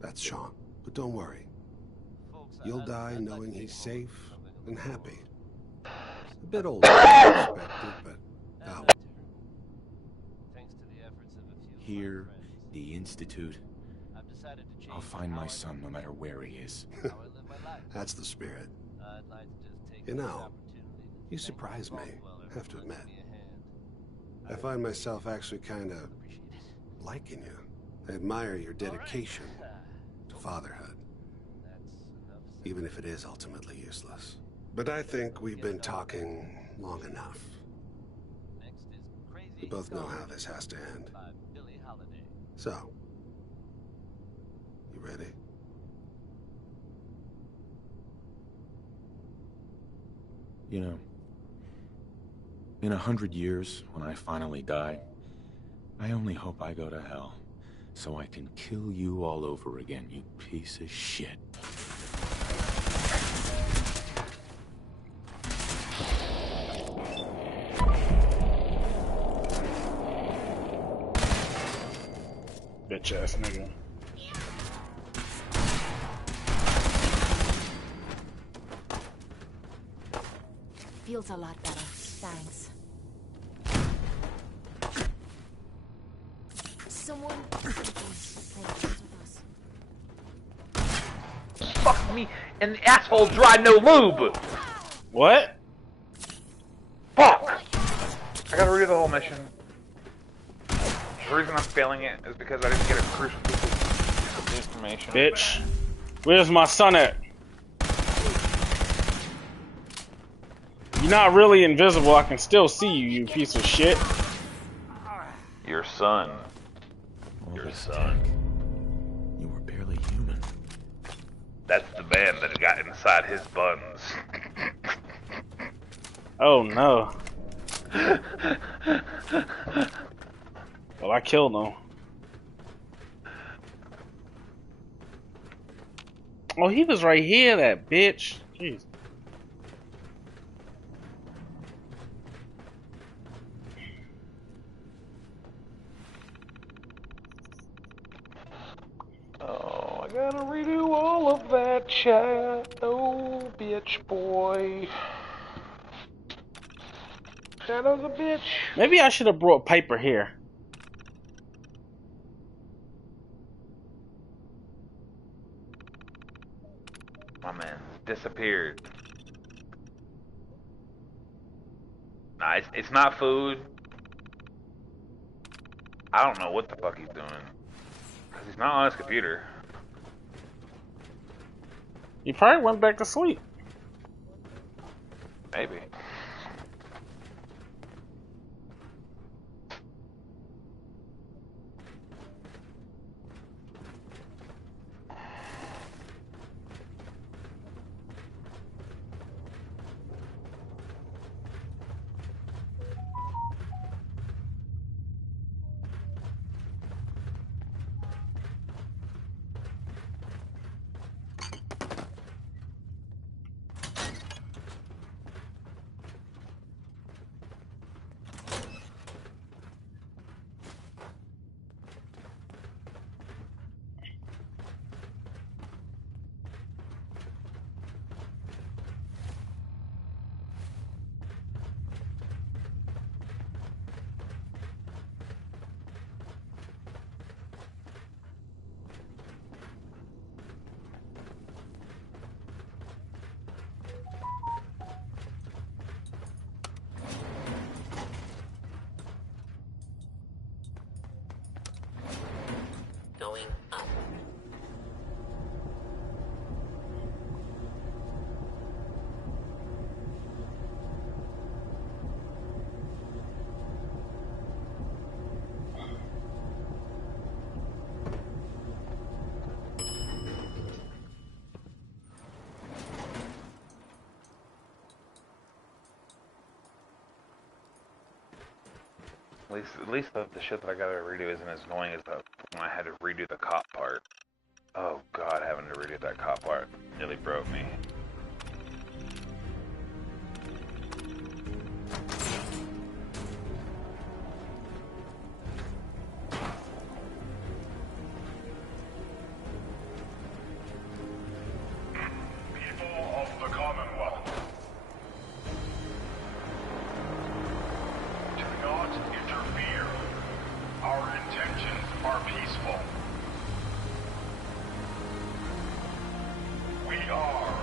That's Sean. But don't worry. You'll die knowing he's safe and happy. A bit older than I expected, but oh. Thanks to the efforts of a few Here, the Institute. I've decided to change I'll find my son no matter where he is. how I live my life. That's the spirit. I'd like to just take You this know, opportunity to you thank surprise the me, Vault-Dweller have to for admit. lending me a hand. I find myself actually kind of Appreciate it. liking you. I admire your dedication to fatherhood, That's enough said. even if it is ultimately useless. But I think we've been talking long enough. Next is Crazy We both know Song how this has to end. by Billie Holiday. So, you ready? You know, in 100 years, when I finally die, I only hope I go to hell, so I can kill you all over again, you piece of shit. Bitch ass nigga. Feels a lot better. Thanks. Someone with us. Fuck me in the asshole, dry no lube. What? Fuck! I gotta redo the whole mission. The reason I'm failing it is because I didn't get a crucial piece of information. Bitch. Where's my son at? You're not really invisible. I can still see you, you piece of shit. Your son. Your son. You were barely human. That's the man that got inside his buns. Oh no. Well, I killed him. Oh, he was right here, that bitch. Jeez. Oh, I gotta redo all of that chat. Oh, bitch boy. Shadow's a bitch. Maybe I should have brought Piper here. My man disappeared. Nah, it's not food. I don't know what the fuck he's doing. Because he's not on his computer. He probably went back to sleep. Maybe. Going up. At least the shit that I gotta redo isn't as annoying as when I had to redo the cop part. Oh god, having to redo that cop part nearly broke me. People of the Commonwealth, do not interfere. Our intentions are peaceful. We are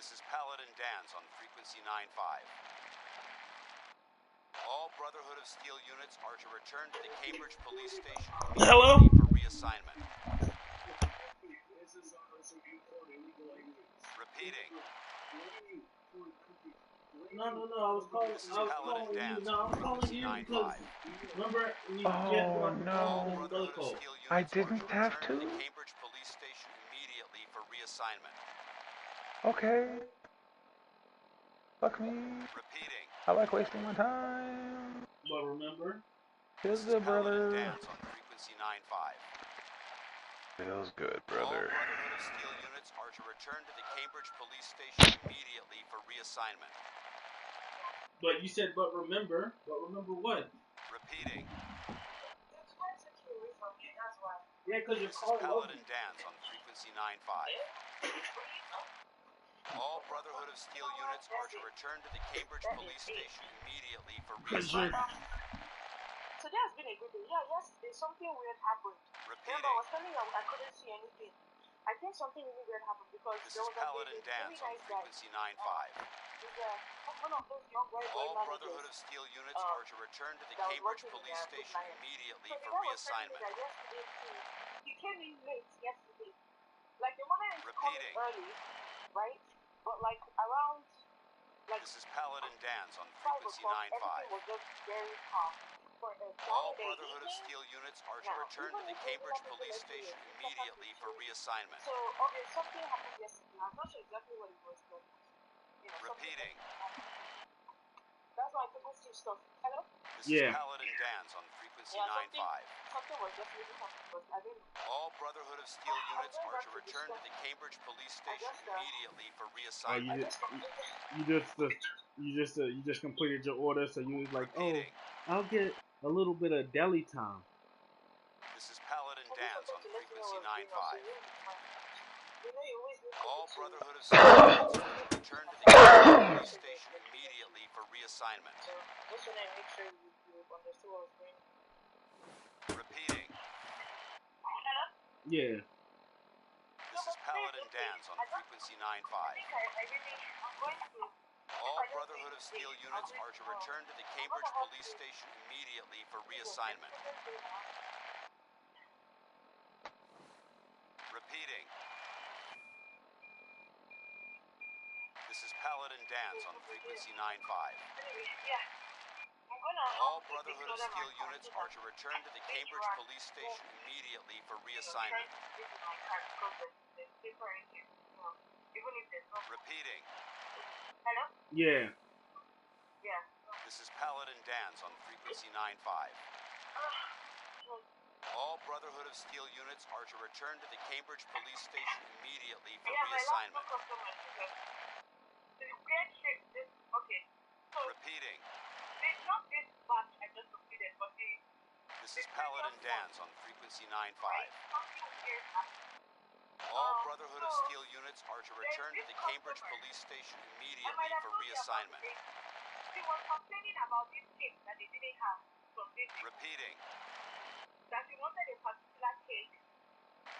This is Paladin Dance on frequency 95. All Brotherhood of Steel units are to return to the Cambridge Police Station Hello? immediately for reassignment. Repeating. No. I was calling. This is Paladin Dance No, I'm on calling frequency you 95. because remember you just got Oh off the phone no. with Brotherhood of Loco. Steel I units are to didn't have return to the to? Cambridge Police Station immediately for reassignment. Okay. Fuck me. Repeating. I like wasting my time. But remember, Feels This is good, Paladin brother. Dance on frequency 95. Feels good, All brother. Brotherhood of Steel units are to return to the Cambridge Police Station immediately for reassignment. but you said, but remember what? Repeating. Yeah, because you're This is calling Paladin Logan. Dance on frequency 95. All Brotherhood of Steel units are to return to the Cambridge Police Station immediately for reassignment. So that's been a good day. Yeah, yesterday something weird happened. Remember, I was telling you I couldn't see anything. I think something really weird happened because This there is was Paladin a Dance really on nice guy. frequency 95. He's one of those young boy All managers. Brotherhood of Steel units are to return to the that was Cambridge working in Police their Station compliance. immediately So the for guy was telling me reassignment. that yesterday he came in late yesterday. Like the morning is coming Repeating. early, right? But like around This is Paladin Dance on 5 frequency o'clock, 95. everything was just very calm. For a All Saturday Brotherhood of evening, Steel units are to now, return even to the if Cambridge regular people Police let you Station in, it's better to immediately for chill. reassignment. So obviously something happened yesterday. I'm not sure exactly what it was, but Repeating. that's why people see stuff. Hello? This is Paladin Dance on frequency 95. Something was just really happening, but I didn't know. All Brotherhood of Steel units are to return to the Cambridge Police Station immediately for reassignment. You just completed your order, so you was like, Repeating. I'll get a little bit of deli time. This is Paladin Dance on frequency 95. All Brotherhood of Steel units are to return to the Cambridge Police Station immediately for reassignment. So just want to make sure you understood what was going on. Repeating. Yeah. This is Paladin Dance on frequency 95. I'm going to. All Brotherhood of Steel units are to return to the Cambridge Police Station immediately for reassignment. Repeating. This is Paladin Dance on frequency 95. All Brotherhood of Steel units are to return to the Cambridge Police Station immediately for reassignment. Repeating. Hello? Yeah. Yeah. This is Paladin Dance on frequency 95. All Brotherhood of Steel units are to return to the Cambridge Police Station immediately for reassignment. Okay. So Repeating. it's not this batch I just completed, but This is Paladin Dance on frequency 95. something weird happened. All Brotherhood of Steel units are to return to the Cambridge Police Station immediately for reassignment. She was complaining about this cake that they didn't have from this week. Repeating. That she wanted a particular cake.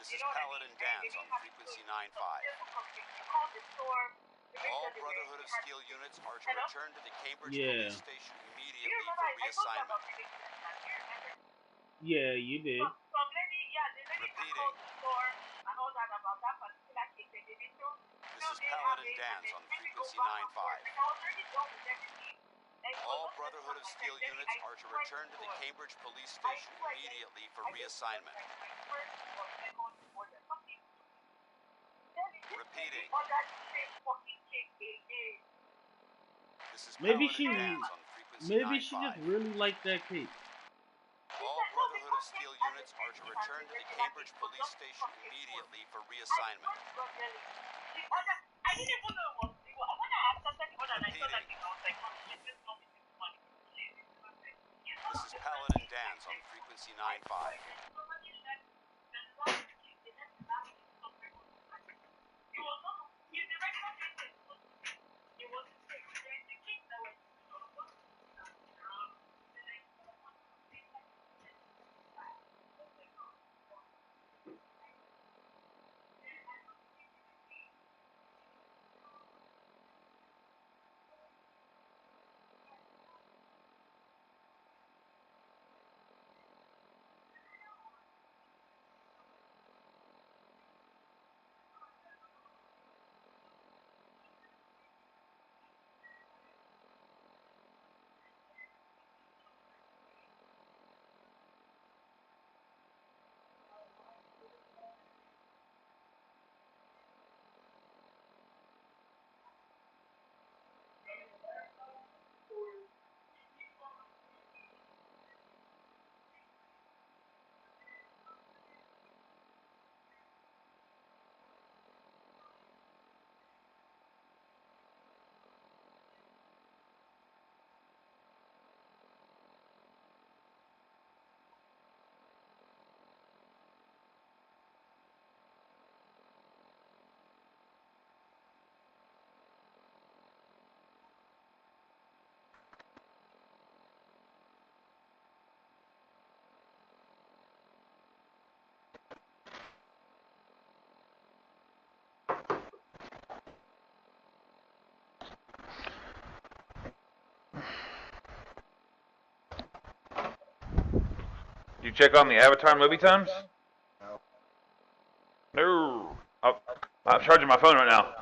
This is Paladin Dance on frequency 95. She called the store. All Brotherhood of Steel units are to return to the Cambridge Police Station immediately for reassignment. Yeah, you did. Some lady, the lady called the store and all that about that particular cake. They didn't know. This is Paladin Dance on frequency 95. I was already done with everything. All Brotherhood of Steel units are to return to the Cambridge Police Station immediately for reassignment. Repeating. This is Maybe Paladin she Dance on frequency 95. just really liked that cake. All Brotherhood of Steel units are to return to the Cambridge Police Station immediately for reassignment. I didn't even know it was legal. When I accepted the order and I saw that thing, I was like, oh, this is not this money. This is Paladin Dance on frequency 95. you check on the Avatar movie times? No. I'm charging my phone right now.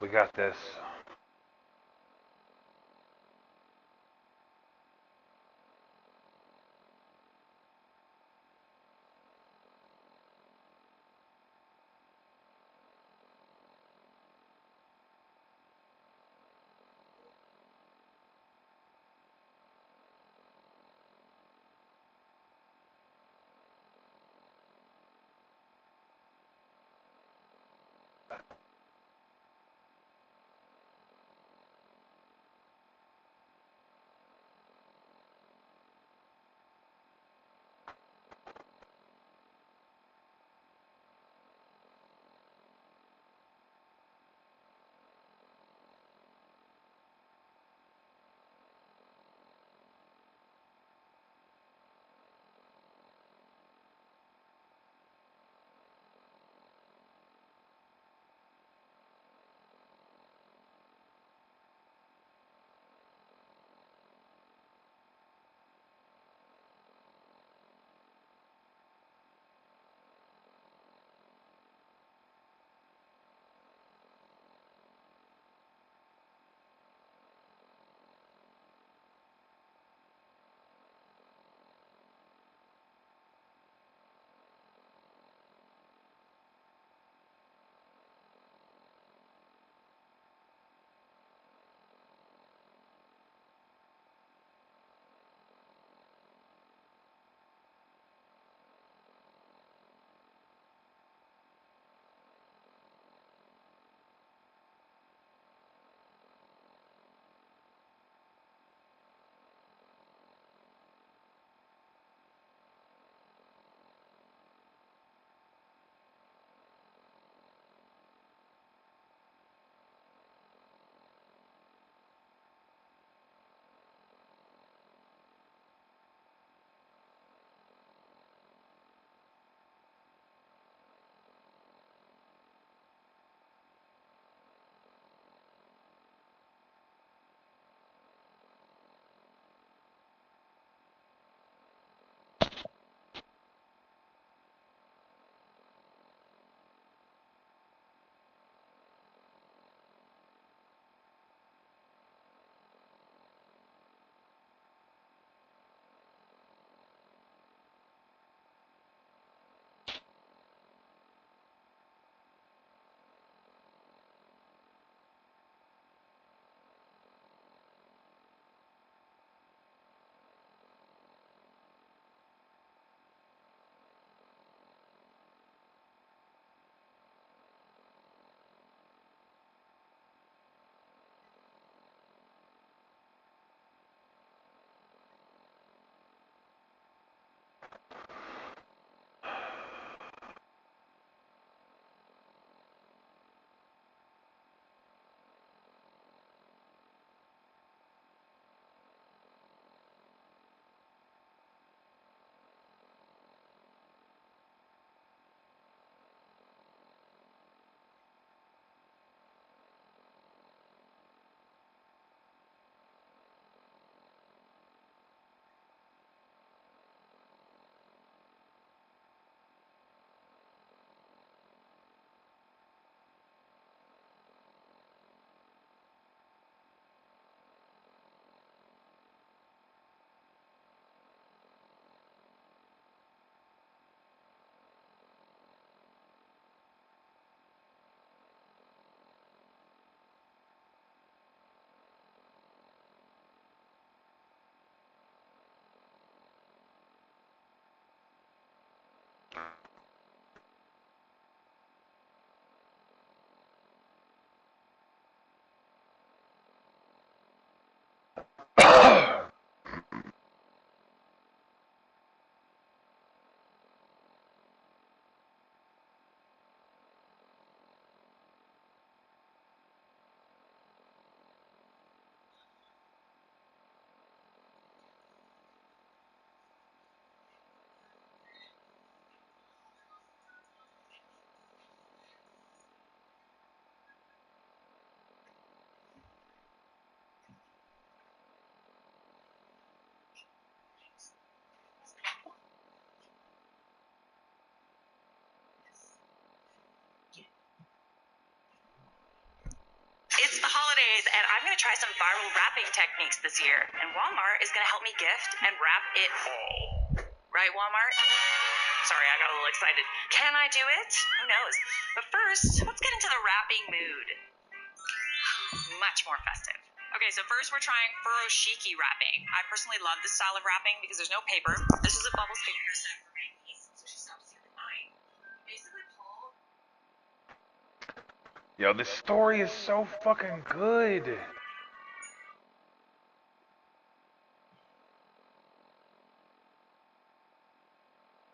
We got this. holidays, and I'm going to try some viral wrapping techniques this year. And Walmart is going to help me gift and wrap it all. Right, Walmart? Sorry, I got a little excited. Can I do it? Who knows? But first, let's get into the wrapping mood. Much more festive. Okay, so first we're trying furoshiki wrapping. I personally love this style of wrapping because there's no paper. This is a bubble sticker set for my niece, so she stops here at 9. Basically, Paul. Yo, this story is so fucking good.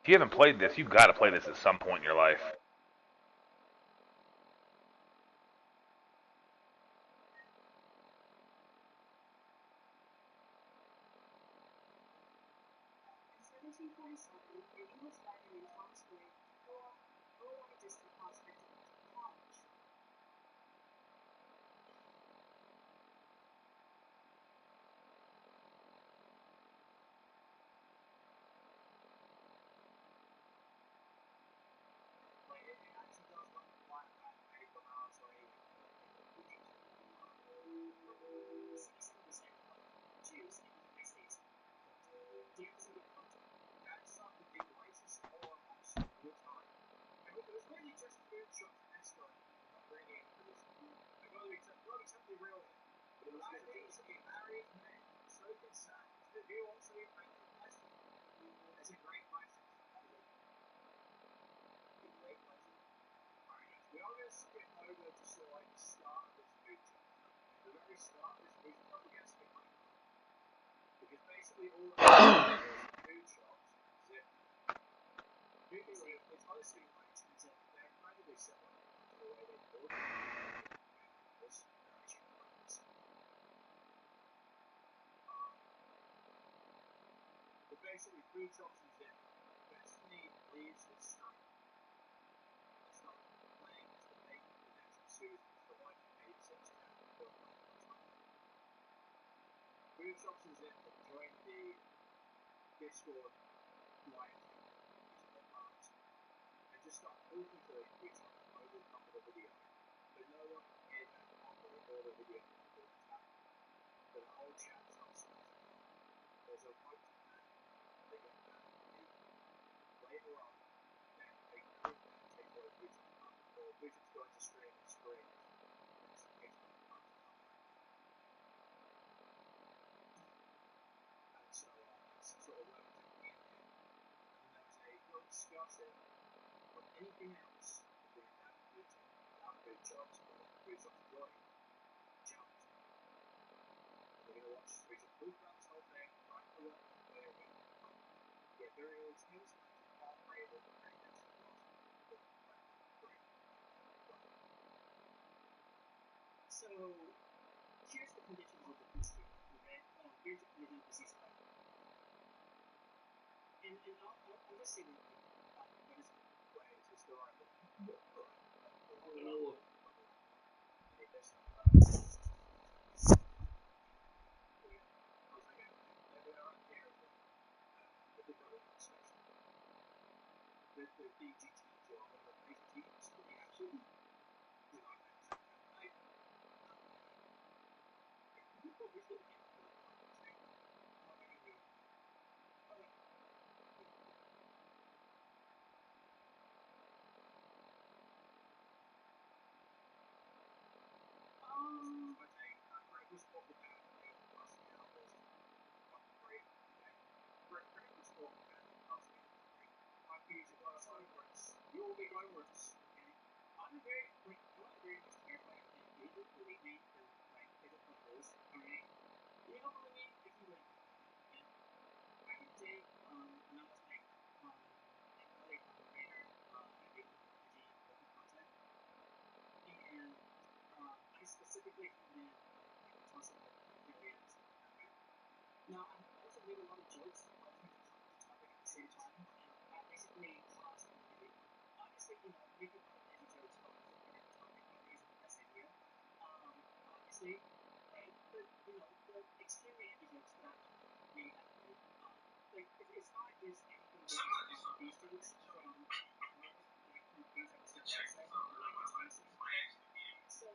If you haven't played this, you've got to play this at some point in your life. In 1747, an English writer named Thomas Gray wrote the poem "Oh, What a Distant Prospect of Reaching College." But it actually does look like that paper mouse or anything to the conclusions of that The 77% of Jews in the United States vote. Do you consider voting? That's something the racists are amongst all the time. It was really just food shops and restaurants, not really anybody's. I gotta be totally real here. Black people should be married men, so concerned. Do you want to be friends with Esther? That's a great question. That is a great question. Alright guys, we are going to skip over to sort of like the start of this food shop stuff. At the very start of this food shop, we're going to skip over. Because basically all of the food shops zip ties. It's honestly quite expensive. They're incredibly similar to the way they build them. They're actually incredibly similar. But basically, food shops and zip ties. Destiny leaves its strength. It's not playing just the basic connection Susan to the wife who babysits town and built like much like that. Food shops and zip ties join the Discord live chat using their phones and just start talking to each other over the top of the video, but no one can hear them properly or the video properly that's happening. So the whole chat starts spazzing out. There's a vote to ban. They get banned immediately. Later on, then a code ban takes away food shop's power, or food shops go into streaming spree, which takes away the power to cover that. And so that's sort of where we're jumping in here. And then there was a little discussion of anything else between Dan and Putin about food shops, but then food shops joined, jumped. And we're going to watch food shops talk about this whole thing, try to work their way around the problem. Yet there is inexpensive farm raiders and many mentions of last week that bring up the point there. So, here's the conditions of the peace treaty, okay? Here's the conditions of the ceasefire. And I'll just say real quick, what is that? Wait, is this the right one? Correct. The one that I want. I need this one. Here we go. I was thinking, they are up here as well. The government discussion. The DGT or whatever, AGT, something actually. Well, I think it's okay. What was the name of the thing? How am I going to do it? Okay. I take critical support for Dan and passing it out is fucking free. Okay. Critical support for Dan and passing it out is free. I'm for you to go homewards. You will be homewards. Okay. I want to very much clarify your thing. You don't believe me, because, like, it is what it is, alright? You don't believe me? I can go ahead and clarify that, okay? Back in the day, when I was, like, an early content creator, I made a lot of RPG content, and I specifically honed in on, like, the concept of pedophilia and stuff like that, right? Now, I also made a lot of jokes while trying to cover the topic at the same time, and that basically caused a really, obviously, making a lot of edgy jokes while also covering the topic probably isn't the best idea, obviously, right? But, the extremely edgy jokes that I made back then, like, it's not just anything different from these jokes from things that the Simpsons said, or like the Simpsons. So,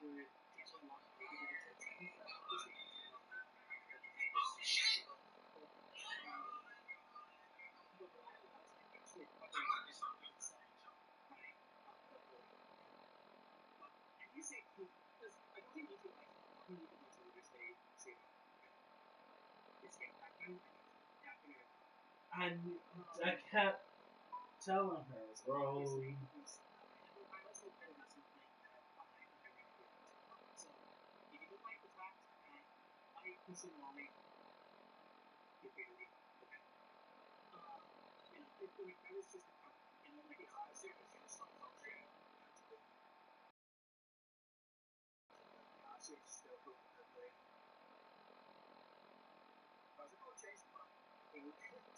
would get a lot of negative attention, but obviously it's a lot of but but while I was like actually covering this topic itself, right, carefully, and you say because I don't think YouTube likes that. I don't think YouTube likes it when I say that. Okay, it's fake. I think so. Yeah, I figured it out. I kept telling her, bro. I also admitted that's something that I have eradicated as well. So if you don't like the fact that I consume Wally, feel free to leave. Okay. You know, like that is just a part of it. You know, like it's I see what you're saying. Yeah, absolutely. Yeah, I see what you're still doing there, but I was like, oh, change the button. Okay,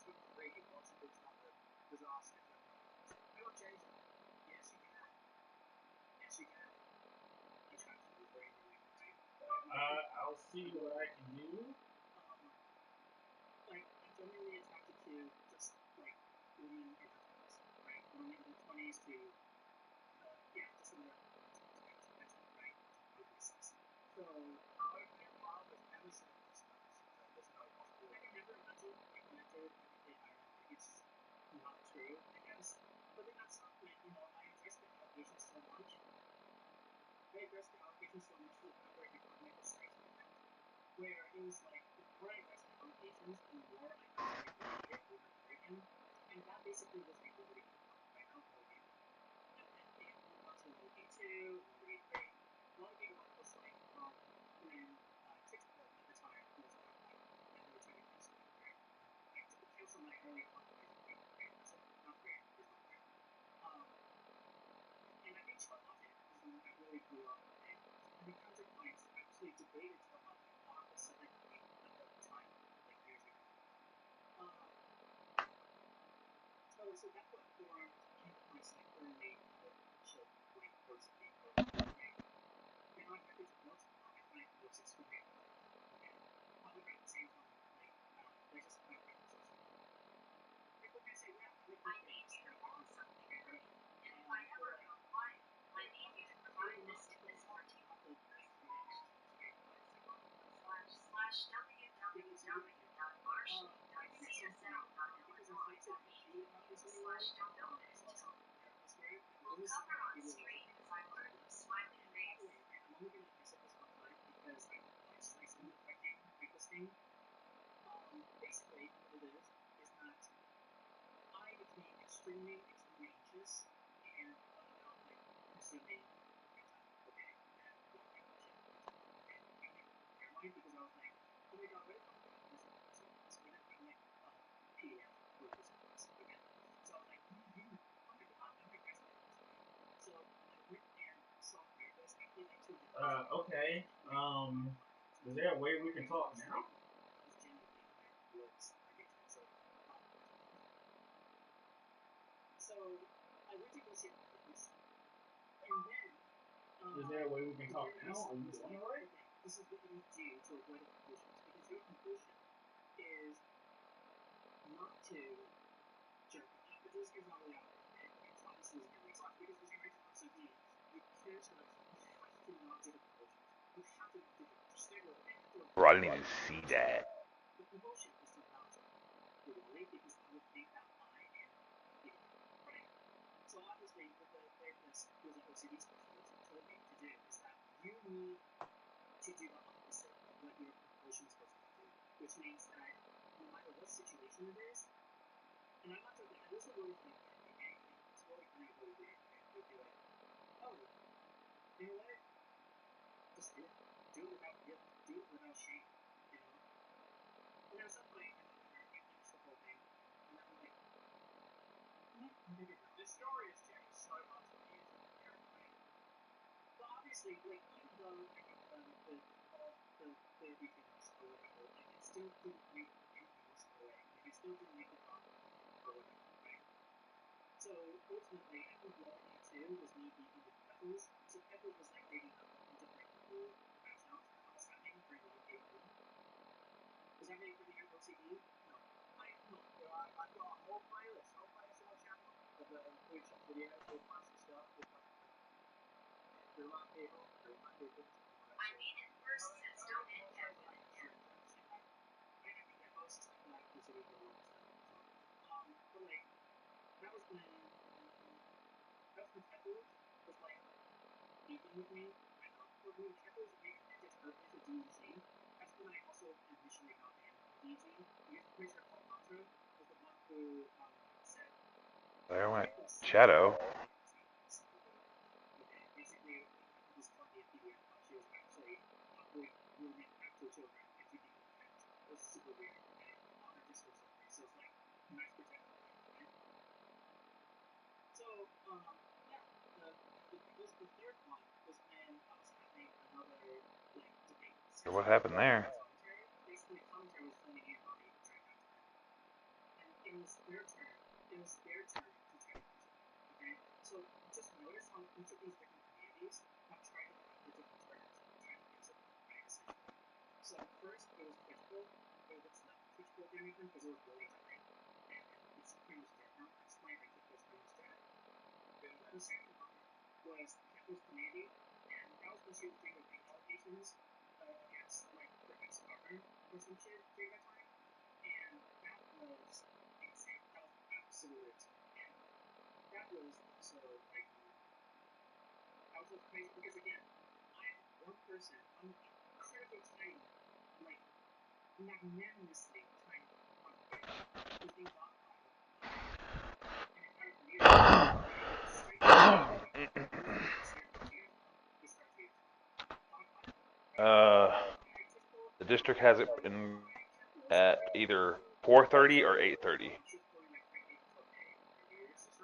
took 3 once you fix all the disaster. I don't change them. Yes, you can. Yes, you can. Attraction is very annoying, right? I'll see what I can do. Like, I'm generally attracted to just like women in their 20s, right? Women in their 20s to, yeah, just in their 20s range. That's it, right? On the basis. So, what if it's Amazon stuff? There's no possibility. I can never imagine being connected having a kid IRL. Like, it's not true, I guess. But then at some point, you know, I addressed the allegations so much. To the point where it became like a Streisand effect, where it was like the more I addressed the allegations, the more I got like repeated over and over again, and that basically was like Watergate 1, right? That was Watergate 1, and then it moved on to Watergate 2, Watergate 3. Watergate 1 was like when TikTok at the time was on fire, and they were trying to cancel my career. Like cancel my early content creation career. Okay, that's it. Not career. There's no career. And I think Charlotte is the one that really blew up the name. And the counterpoints actually debated Charlotte on the subject of hate at the time, like years ago. So that's what formed counterpoints like early kind of shit like diversity or right. You're not attracted to milks? No, I find milks extremely unattractive. Okay. However, at the same time, like there's just five differences, you know. Like when I say, yeah, I like I need you to hold something for me. And if I ever go quiet, I need you to provide this to this particular person. www.marshall.org.csl.illinois.edu/donate. We'll cover on screen as I learn the smiley face. And I'm only going to mess up this one time because I don't like Streisand affecting like this thing. Basically, what it is that I became extremely anxious and about like consuming hentai, okay, and watching shit on TikTok, okay. I became paranoid because I was like, oh my god, what if I'm that person that consumes this? What if I'm like PDF for consuming this, okay? So I was like, oh my god, I'm like fascinated with this, right? So I went and saw a therapist actually like 2 different. Okay. Is there a way we can talk now? I was genuinely on my lowest, like in terms of mental health. So I went to go see a therapist, and then. Is there a way we can talk now? Are you doing it right? Okay, this is what you need to do to avoid the compulsions, because your compulsion is not to jerk off. This is not really awkward, okay? But I promise this is going to make sense. Because when you're in OCD, you can't shut yourself. You have to not do the compulsions. You have to not do the compulsions. They have to. Bro, I didn't even see that. The compulsion is to not jerk off to Wally, because I would think that I am a pedophile, right? So obviously, what the therapist, who is an OCD specialist, told me to do is that you need to do the opposite of what your compulsion is supposed to do, which means that no matter what situation it is, and I'm not joking, and this is the really funny part, okay? And it's really funny or really weird, okay? It would be like, oh, you know what? Just do it. Do it without guilt. Do it without shame, you know? And then at some point, you know, whatever, I finished the whole thing, and then I'm like, maybe not. This story has changed so much in the years of my parents, right? Well, obviously, like, even though I got done with all the therapy things or whatever, like, it still didn't make anything else go away. Like, it still didn't make the problem go away or whatever, right? So, ultimately, I think Watergate 2 was me beefing with Pepples. So, Pepples was, like, digging up a bunch of, like, the old crash outs that I was having during Watergate 1. Does that make everything have OCD? No. I've got a whole playlist on my channel of weird shots videos, weird classic stuff, weird classic stuff. I mean, it first says don't hit Cat with it. I think that most is like that because it was a lot of stuff. But like that was when Cat was like speaking with me. When Cat was reconnected her with the DEG, that's when I also initially got in on the DEG. Because I'm pretty sure Paul Contra was the one who said. There went Shadow. Okay, basically, Cat was telling me a PDF how she was actually grooming actual children into becoming cats. It was super weird, and on her Discord server. So it's like nice protect on that, right? So yeah, the third one was when I was having another like debate. What happened there? Basically, commentary was joining in on me trying not to them, and it was their turn. It was their turn to try to answer them. Okay, so just notice how each of these different communities have tried to have their different turns trying to answer them, right? Essentially. So first it was Twitchable, or what's left of Twitchable damage them because it was really dying, and it's pretty much dead now at this point. Like Twitchable's pretty much dead. The second one was Catble's community, and that was when she was doing the ring allocations against like her ex-partner or some shit during that time, and that was insane. That was absolutely insane, and that was also like that was also crazy because again, I'm one person, one incredibly tiny, like magnanimously tiny content creator who's being dogpiled an entire community. The district has it in at either 4:30 or 8:30.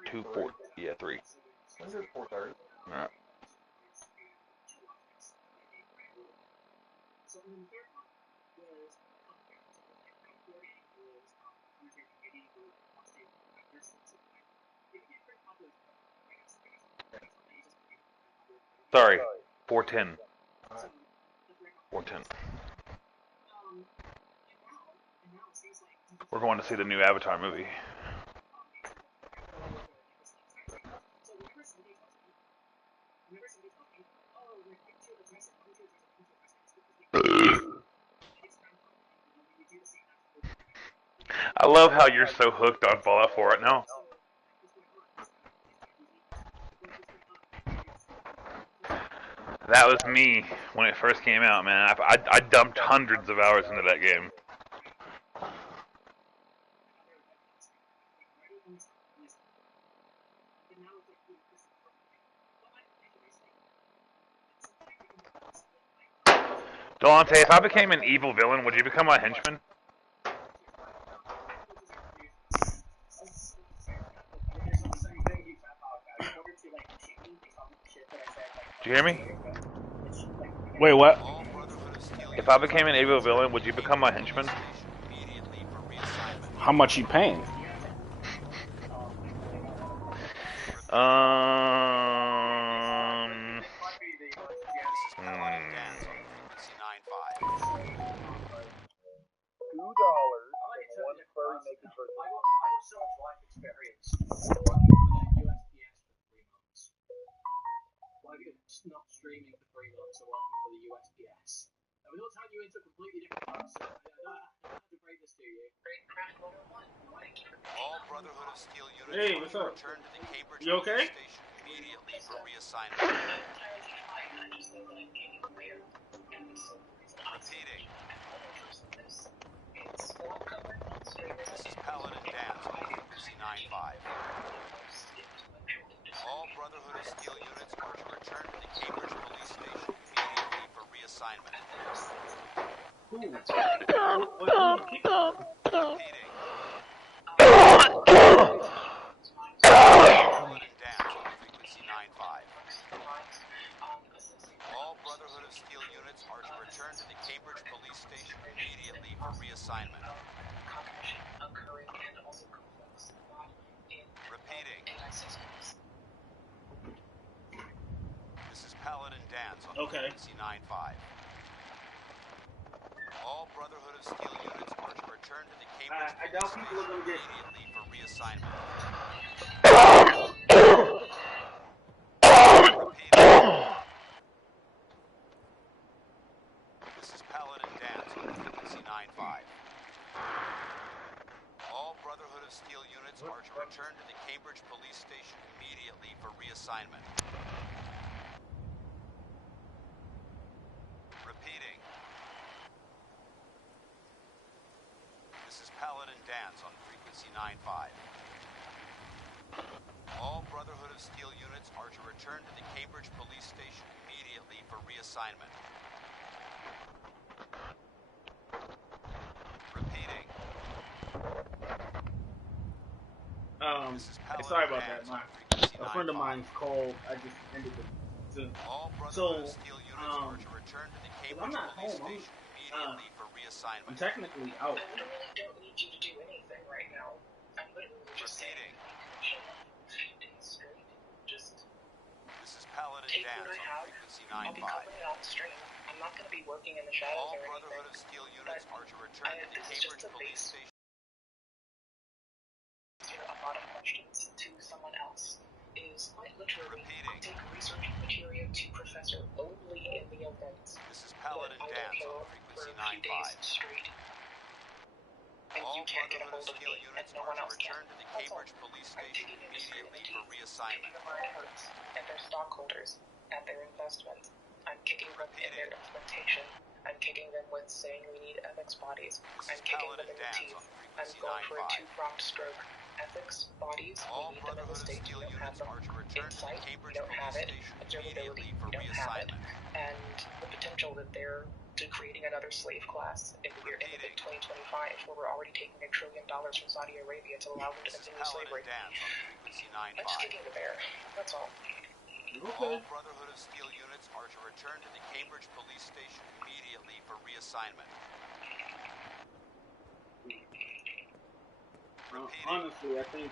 2:4, yeah, 3. When's it 4:30? Right. So and then the third one was commentary. So it was like recording. It was the commentary community who wants to have their sorts of like it became pretty popular. I guess that's something that just became kind of popular. Sorry, 4:10. So 4:10. And now it seems like We're going to see the new Avatar movie. So whenever somebody tells me, oh, like why don't you address it? It's because it's Groundhog Day. You know, when you do the same action over and over. I love how you're so hooked on Fallout 4 right now. That was me when it first came out, man. I dumped hundreds of hours into that game. Delante, if I became an evil villain, would you become my henchman? Do you hear me? Wait, what? If I became an evil villain, would you become my henchman? How much you paying? Not streaming for 3 months or working for the USPS. I will turn you into a completely different person. I don't have to break this to you. All Brotherhood of Steel units Hey, what's up? return to the Cambridge You okay? Police Station immediately for reassignment. Repeating. This is Paladin Dance on frequency 95. All Brotherhood of Steel units are to return to the Cambridge Police Station immediately for reassignment. Repeating. Paladin Dance on frequency 95. All Brotherhood of Steel units are to return to the Cambridge Police Station immediately for reassignment. Repeating. This is Paladin Dance on frequency 95. All Brotherhood of Steel units are to return to the Cambridge Police Station immediately for reassignment. Repeating. 9-5. All Brotherhood of Steel units are to return to the Cambridge Police Station immediately for reassignment. Repeating. This is Paladin Dance on frequency 9-5. All Brotherhood of Steel units are to return to the Cambridge Police Station immediately for reassignment. Repeating. Sorry about that. A friend of mine's called. I just ended the. All So, Brotherhood of Steel units are to return to the Cambridge I'm not Police home. Station immediately for I'm reassignment. technically out. I literally don't need you to do anything right now. I'm literally just saying you can chill out for a few days straight. Just This is Paladin take Dance what I on have. frequency I'll be 9-5. covering it on stream. I'm not going to be working in the shadows All or anything. Brotherhood of Steel units are to return to the This is Cambridge just a Police base. Station. A lot of questions to someone else is quite literally take research material to professor only in the event This is Paladin that I Dance don't show on up for frequency a few days 9-5. straight. And All you can't get a Brotherhood of hold of Steel me, and units no are one to else can. return to the That's all. Cambridge Police I'm Station taking it straight in the immediately for teeth, reassignment. kicking the mind hurts and their stockholders at their investment. I'm kicking them in their implementation. I'm kicking them with saying we need ethics bodies. I'm kicking them in the teeth. I'm going for a two-pronged stroke. Ethics bodies, we need them in the state. We don't have them. Insight, we don't have it. Observability, we don't have it. And the potential that they're creating another slave class in the year in the 2025, where we're already taking $1 trillion from Saudi Arabia to allow them to continue slavery. I'm just kicking the bear. That's all. All Brotherhood of Steel units are to return to the Cambridge Police Station immediately for reassignment. Honestly, I think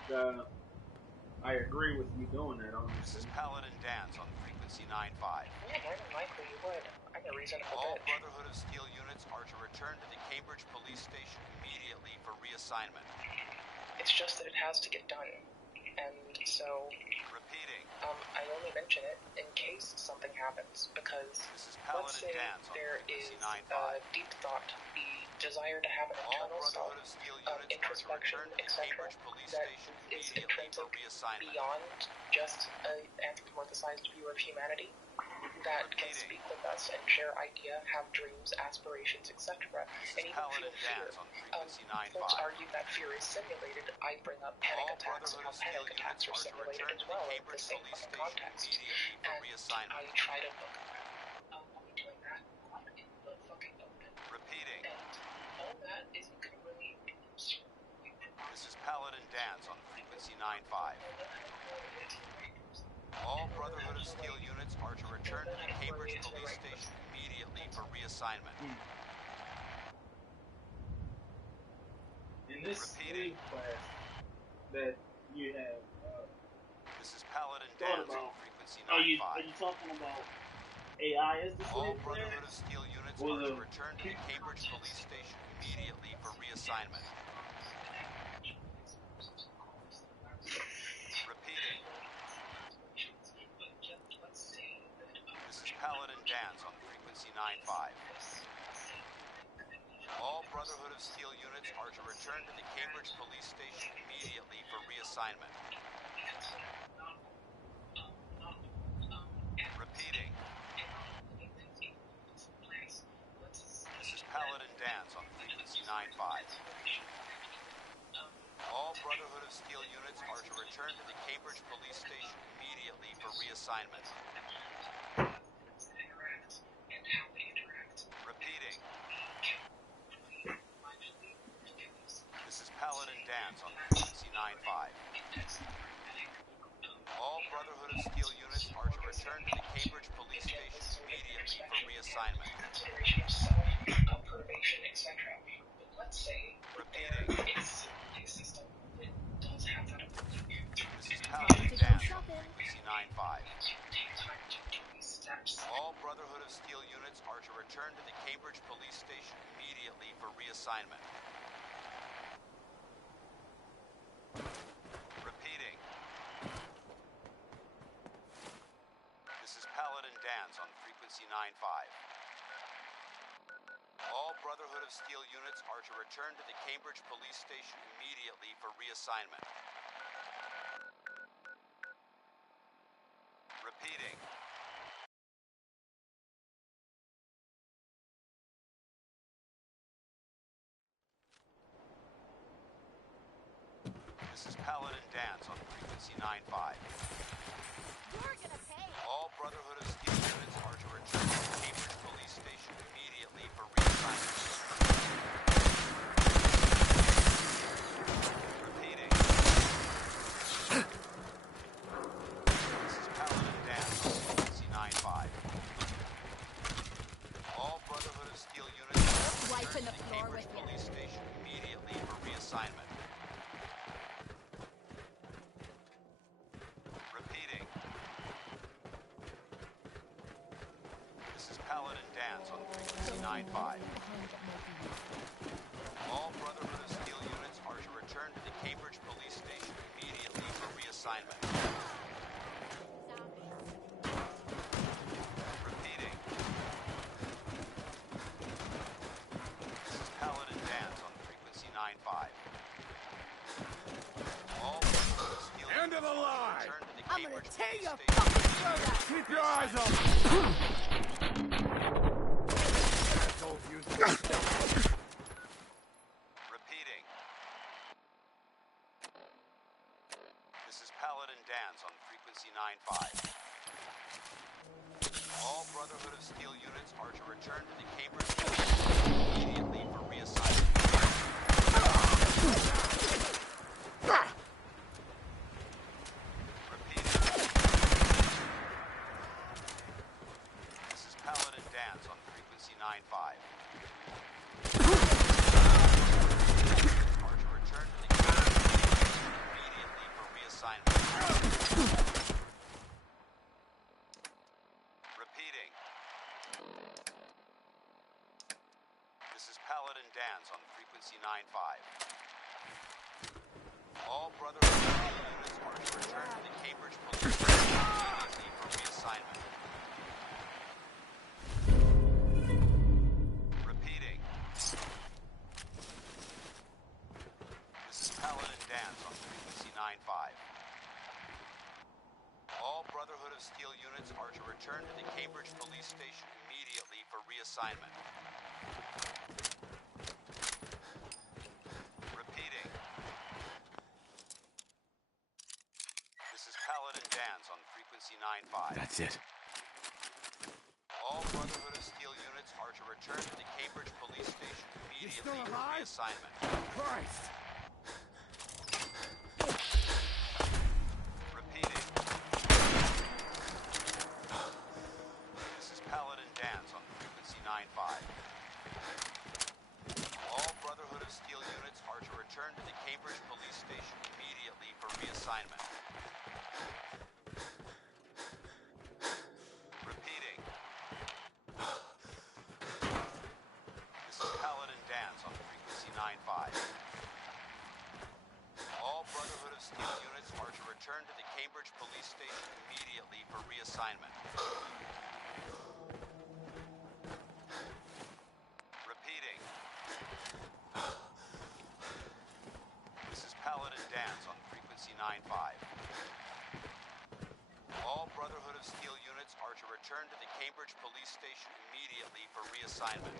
I agree with you doing that. This is Paladin Dance on frequency 9-5. Yeah, more than likely you would. I'm a reasonable All bitch. Brotherhood of Steel units are to return to the Cambridge Police Station immediately for reassignment. It's just that it has to get done. And so, repeating. I only mention it in case something happens, because let's say there is deep thought, the desire to have an internal self, introspection, etc., that is intrinsic beyond just an anthropomorphized view of humanity, that can speak with us and share idea, have dreams, aspirations, etc., and even feel fear. Folks argue that fear is simulated. I bring up panic attacks and how panic attacks are simulated as well in the same fucking context. And I try to look I'll be doing that out in the fucking open. Repeating. And all that isn't going to really This is Paladin Dance on frequency 9-5. All Brotherhood of Steel units are to return to the Cambridge Police Station immediately for reassignment. In this slave class that you have, this is Paladin Dance on frequency 9-5. Are you talking about AI as the slave All Brotherhood of Steel units are to return to the Cambridge Police Station immediately for reassignment. Repeating. This is Paladin Dance on frequency 9-5. All Brotherhood of Steel units are to return to the Cambridge Police Station immediately for reassignment. Repeating. This is Paladin Dance on frequency 9-5. All Brotherhood of Steel units are to return to the Cambridge Police Station immediately for reassignment. Repeating. This is Paladin Dance on frequency 9-5. All Brotherhood of Steel units are to return to the Cambridge Police Station immediately for reassignment. Consideration of self, probation, etc. But let's say repeating. It's a system that does have that ability. This is Paladin Dance on frequency 9-5. All Brotherhood of Steel units are to return to the Cambridge Police Station immediately for reassignment. Repeating. This is Paladin Dance on frequency 9-5. All Brotherhood of Steel units are to return to the Cambridge Police Station immediately for reassignment. Repeating. This is Paladin Dance on frequency 95. You're gonna pay. All Brotherhood of Steel units are to return to the Cambridge Police Station immediately for reassignment. Repeating. This is Paladin Dance on frequency 95. All Brotherhood of Steel units are to return to the Cambridge Police Station immediately for reassignment. Repeating. This is Paladin Dance on frequency 95. All Brotherhood of Steel units are to return to the Cambridge Police Station immediately for reassignment. Repeating. This is Paladin Dance on frequency 95. All Brotherhood of Steel End of the line! return to the I'm gonna Cambridge tear Police your Station fucking throat out! Keep your eyes open! Asshole using Repeating. This is Paladin Dance on frequency 95. All Brotherhood of Steel units are to return to the Cambridge Police Station immediately for reassignment. Repeating. This is Paladin Dance on frequency 95. Are to return to the Cambridge Police Station immediately for reassignment. Repeating. This is Paladin Dance on frequency 95. All Brotherhood of Steel units are to return to the Cambridge Police Station immediately for reassignment. Repeating. This is Paladin Dance on frequency 95. All Brotherhood of Steel units are to return to the Cambridge Police Station immediately for reassignment. Repeating. This is Paladin Dance on frequency 95. That's it. All Brotherhood of Steel units are to return to the Cambridge Police Station immediately for reassignment. Christ! Repeating. This is Paladin Dance on frequency 95. All Brotherhood of Steel units are to return to the Cambridge Police Station immediately for reassignment. Repeating. This is Paladin Dance on frequency 95. All Brotherhood of Steel units are to return to the Cambridge Police Station immediately for reassignment. Repeating. This is Paladin Dance on frequency 95. All Brotherhood of Steel units are to return to the Cambridge Police Station immediately for reassignment.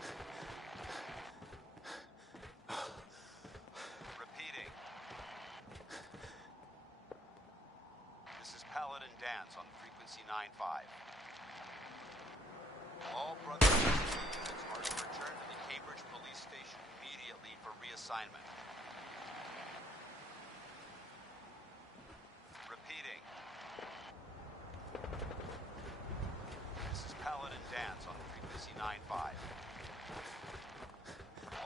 Repeating. This is Paladin Dance on frequency 95. All Brotherhood of Steel units are to return to the Cambridge Police Station immediately for reassignment. Repeating. This is Paladin Dance on frequency 95.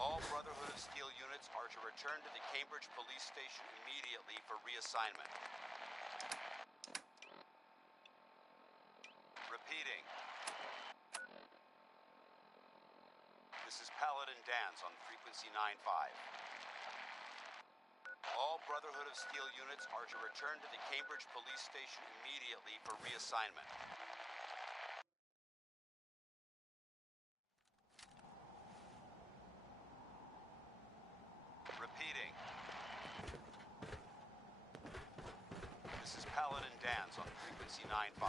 All Brotherhood of Steel units are to return to the Cambridge Police Station immediately for reassignment. Repeating. This is Paladin Dance on frequency 95. All Brotherhood of Steel units are to return to the Cambridge Police Station immediately for reassignment. Dance on frequency 95.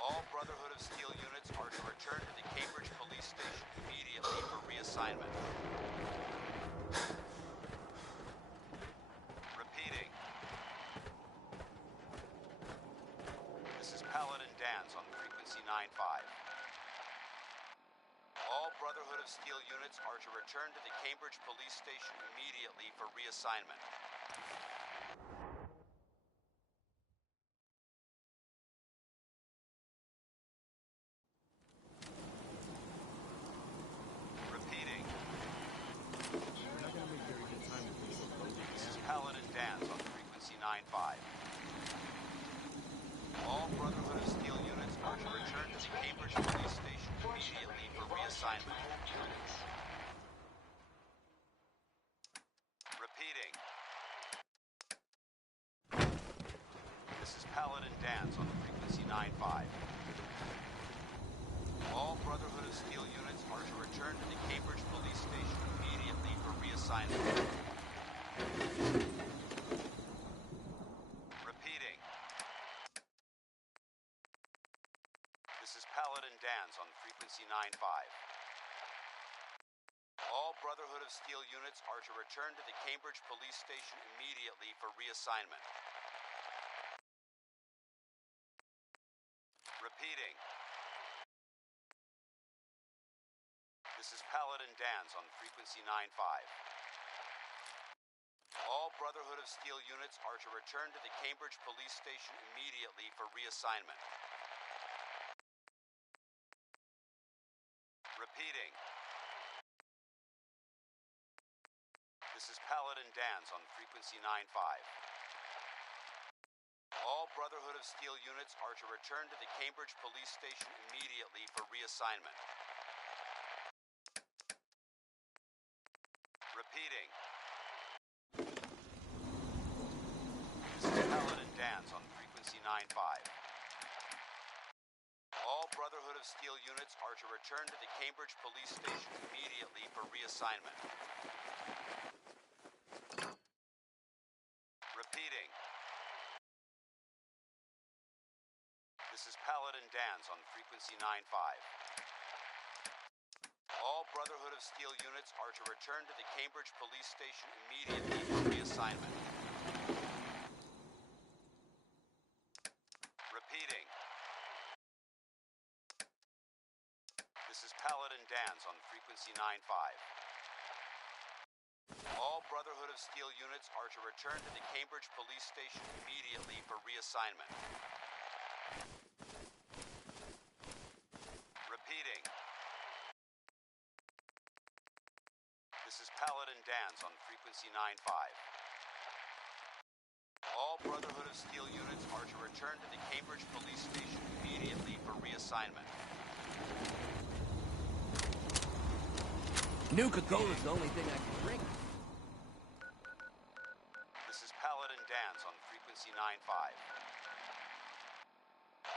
All Brotherhood of Steel units are to return to the Cambridge Police Station immediately for reassignment. Repeating. This is Paladin Dance on frequency 95. All Brotherhood of Steel units are to return to the Cambridge Police Station immediately for reassignment. Repeating. This is Paladin Dance on frequency 95. All Brotherhood of Steel units are to return to the Cambridge Police Station immediately for reassignment. Repeating. This is Paladin Dance on frequency 95. All Brotherhood of Steel units are to return to the Cambridge Police Station immediately for reassignment. Repeating. This is Paladin Dance on frequency 95. All Brotherhood of Steel units are to return to the Cambridge Police Station immediately for reassignment. Repeating. This is Paladin Dance on frequency 95. All Brotherhood of Steel units are to return to the Cambridge Police Station immediately for reassignment. Repeating. This is Paladin Dance on frequency 95. All Brotherhood of Steel units are to return to the Cambridge Police Station immediately for reassignment. Repeating. This is Paladin Dance on frequency 95. All Brotherhood of Steel units are to return to the Cambridge Police Station immediately for reassignment. Repeating. This is Paladin Dance on frequency 95. All Brotherhood of Steel units are to return to the Cambridge Police Station immediately for reassignment. Repeating. This is Paladin Dance on frequency 95. All Brotherhood of Steel units are to return to the Cambridge Police Station immediately for reassignment. Repeating. This is Paladin Dance on frequency 95. All Brotherhood of Steel units are to return to the Cambridge Police Station immediately for reassignment. Nuka-Cola's the only thing I can drink. This is Paladin Dance on frequency 95.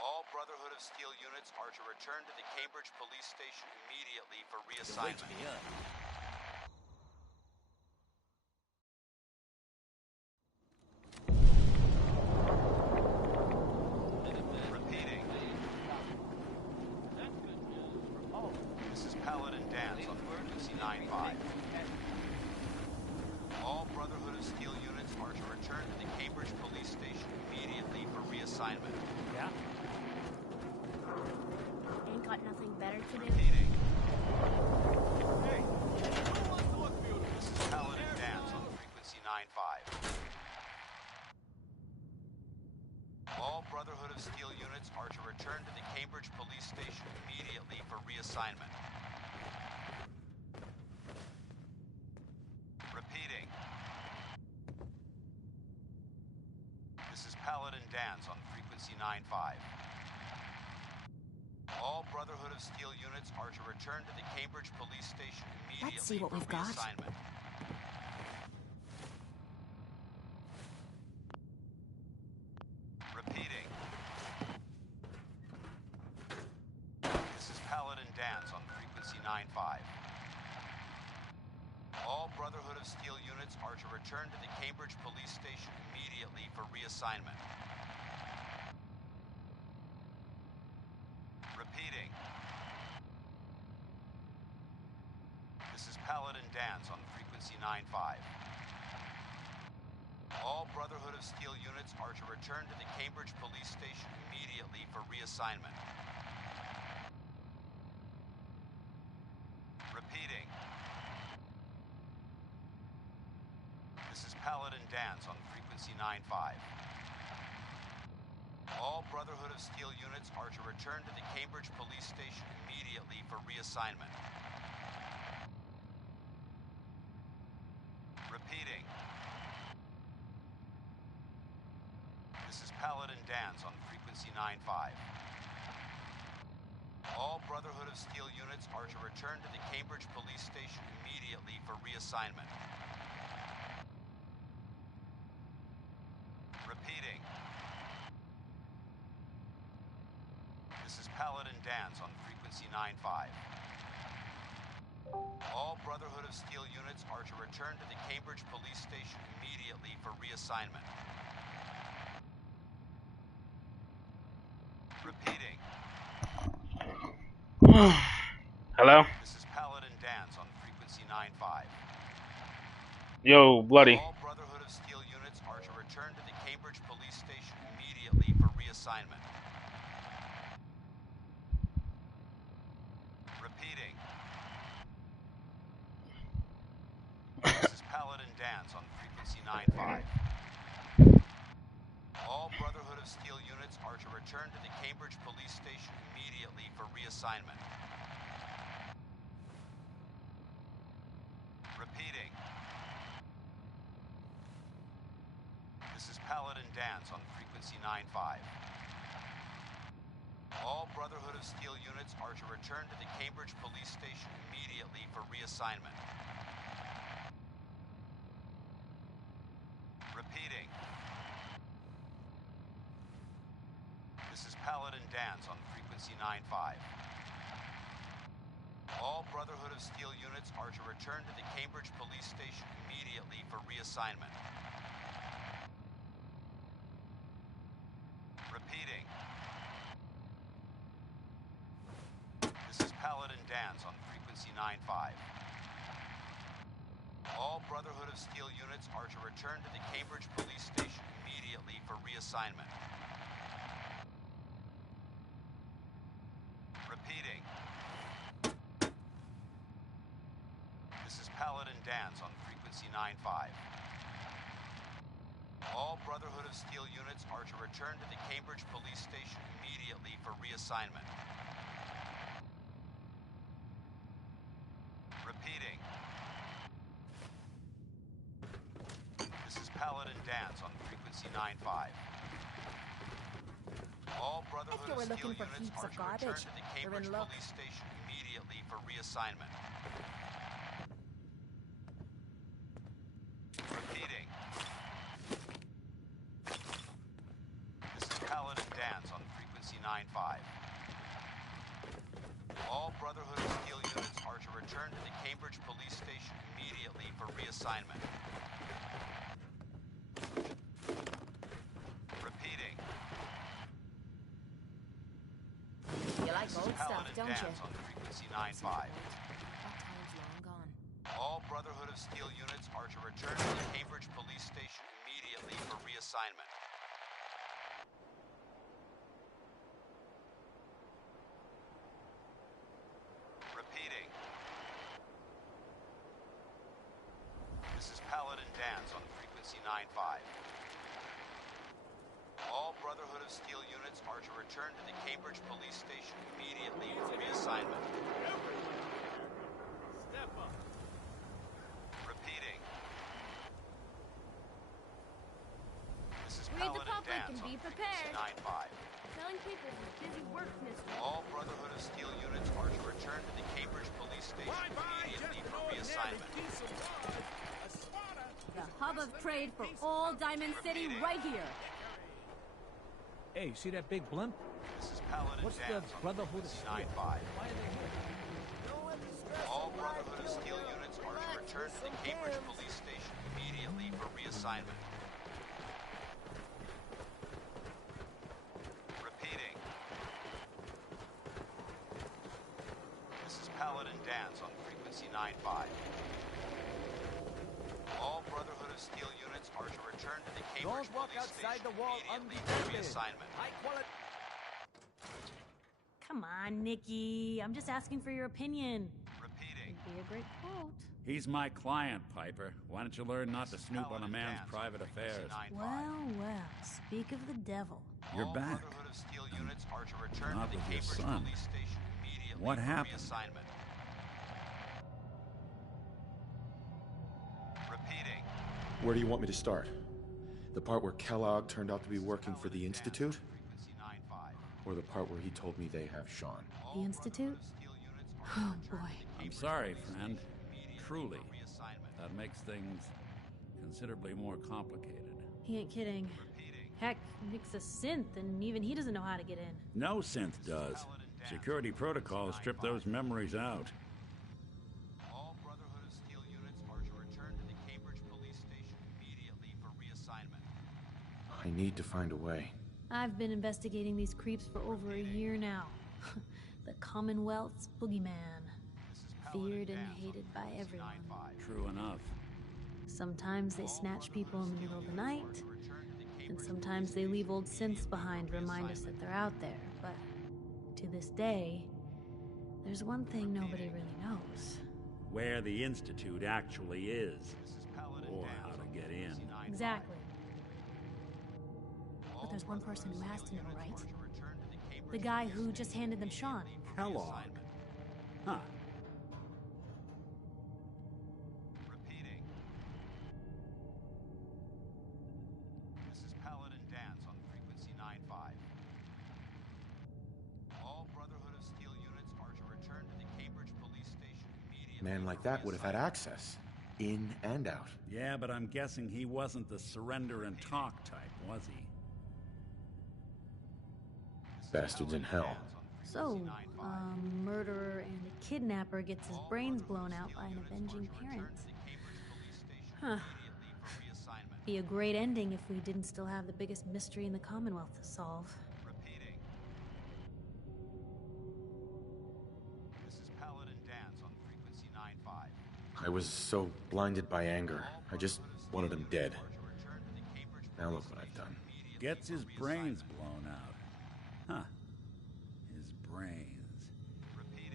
All Brotherhood of Steel units are to return to the Cambridge Police Station immediately for reassignment. Wakes me up. Repeating. This is Paladin Dance on frequency 95. All Brotherhood of Steel units are to return to the Cambridge Police Station immediately for reassignment. Yeah? Ain't got nothing better to do. Repeating. This is Paladin Dance on frequency 95. All Brotherhood of Steel units are to return to the Cambridge Police Station immediately for reassignment. Repeating. This is Paladin Dance on frequency 95. All Brotherhood of Steel units are to return to the Cambridge Police Station immediately Let's see what for we've got. reassignment. Repeating. This is Paladin Dance on frequency 95. All Brotherhood of Steel units are to return to the Cambridge Police Station immediately for reassignment. Repeating. This is Paladin Dance on frequency 9-5. All Brotherhood of Steel units are to return to the Cambridge Police Station immediately for reassignment. Repeating. This is Paladin Dance on frequency 9-5. All Brotherhood of Steel units are to return to the Cambridge Police Station immediately for reassignment. Repeating. This is Paladin Dance on frequency 9-5. All Brotherhood of Steel units are to return to the Cambridge Police Station immediately for reassignment. Repeating. This is Paladin Dance on frequency 9-5. All Brotherhood of Steel units are to return to the Cambridge Police Station immediately for reassignment. Repeating. Hello? This is Paladin Dance on frequency 9-5. Yo, bloody. All Brotherhood of Steel units are to return to the Cambridge Police Station immediately for reassignment. Repeating. This is Paladin Dance on frequency 9-5. All Brotherhood of Steel units are to return to the Cambridge Police Station immediately for reassignment. Repeating. This is Paladin Dance on frequency 9-5. All Brotherhood of Steel units are to return to the Cambridge Police Station immediately for reassignment. Repeating. This is Paladin Dance on frequency 9-5. All Brotherhood of Steel units are to return to the Cambridge Police Station immediately for reassignment. Repeating. This is Paladin Dance on frequency 9-5. All Brotherhood of Steel units are to return to the Cambridge Police Station immediately for reassignment. Repeating. This is Paladin Dance on frequency 9-5. All Brotherhood of Steel units are to return to the Cambridge Police Station immediately for reassignment. Repeating. This is Paladin Dance on frequency 9-5. All Brotherhood of Steel units are to return to the Cambridge Police Station immediately for reassignment. Repeating. This is Paladin Dance on frequency 9-5. All Brotherhood of Steel units are to return to the Cambridge Police Station immediately for reassignment. Repeating. You like old stuff, don't you? On frequency 9-5. That time's long gone. All Brotherhood of Steel units are to return to the Cambridge Police Station immediately for reassignment. Repeating. This is Paladin Dance on frequency 9-5. All Brotherhood of Steel units are to return to the Cambridge Police Station immediately for reassignment. Step up. Repeating. This is Read the Paladin public Dance and be on prepared. frequency 9-5. Telling people is busy work, mister. All Brotherhood of Steel units are to return to the Cambridge Police Station immediately for reassignment. The hub of trade for all Diamond City right here. Hey, see that big blimp? This is Paladin What's Dance the on Brotherhood of frequency Steel? 9-5. Why are they here? All Brotherhood of Steel units are to return to the Cambridge Police Station immediately for reassignment. Repeating. This is Paladin Dance on frequency 95. All Brotherhood of Steel units are to return to the Cambridge Don't walk Police outside Station the wall immediately for undetected. reassignment. High quality. Come on, Nikki. I'm just asking for your opinion. Repeating. It'd be a great quote. He's my client, Piper. Why don't you learn not to snoop on a man's private affairs? Well, well, speak of the devil. You're All back. Brotherhood of Steel units are to return Not to the with your Cambridge son. Police Station immediately What for happened? reassignment. Repeating. Where do you want me to start? The part where Kellogg turned out to be working for the Institute? Or the part where he told me they have Sean? The Institute? Oh, boy. I'm sorry, friend. Truly. That makes things considerably more complicated. He ain't kidding. Heck, Nick's a synth, and even he doesn't know how to get in. No synth does. Security protocols strip those memories out. All Brotherhood of Steel units are to return to the Cambridge Police Station immediately for reassignment. I need to find a way. I've been investigating these creeps for over a year now. The Commonwealth's boogeyman. Feared and hated by everyone. True enough. Sometimes they snatch people in the middle of the night, and sometimes they leave old synths behind to remind us that they're out there. But to this day, there's one thing nobody really knows. Where the Institute actually is. Or how to get in. Exactly. But there's one person who has to know, right? The guy who just handed them Sean. Kellogg. Huh. Repeating. This is Paladin Dance on frequency 95. All Brotherhood of Steel units are to return to the Cambridge Police Station immediately. Man like that would have had access. In and out. Yeah, but I'm guessing he wasn't the surrender and talk type, was he? Bastards in hell. So, a murderer and a kidnapper gets his brains blown out by an avenging parent. Huh. Be a great ending if we didn't still have the biggest mystery in the Commonwealth to solve. Repeating. This is Paladin Dance on frequency 95. I was so blinded by anger. I just wanted him dead. Now look what I've done. Gets his brains blown out. Huh. His brains.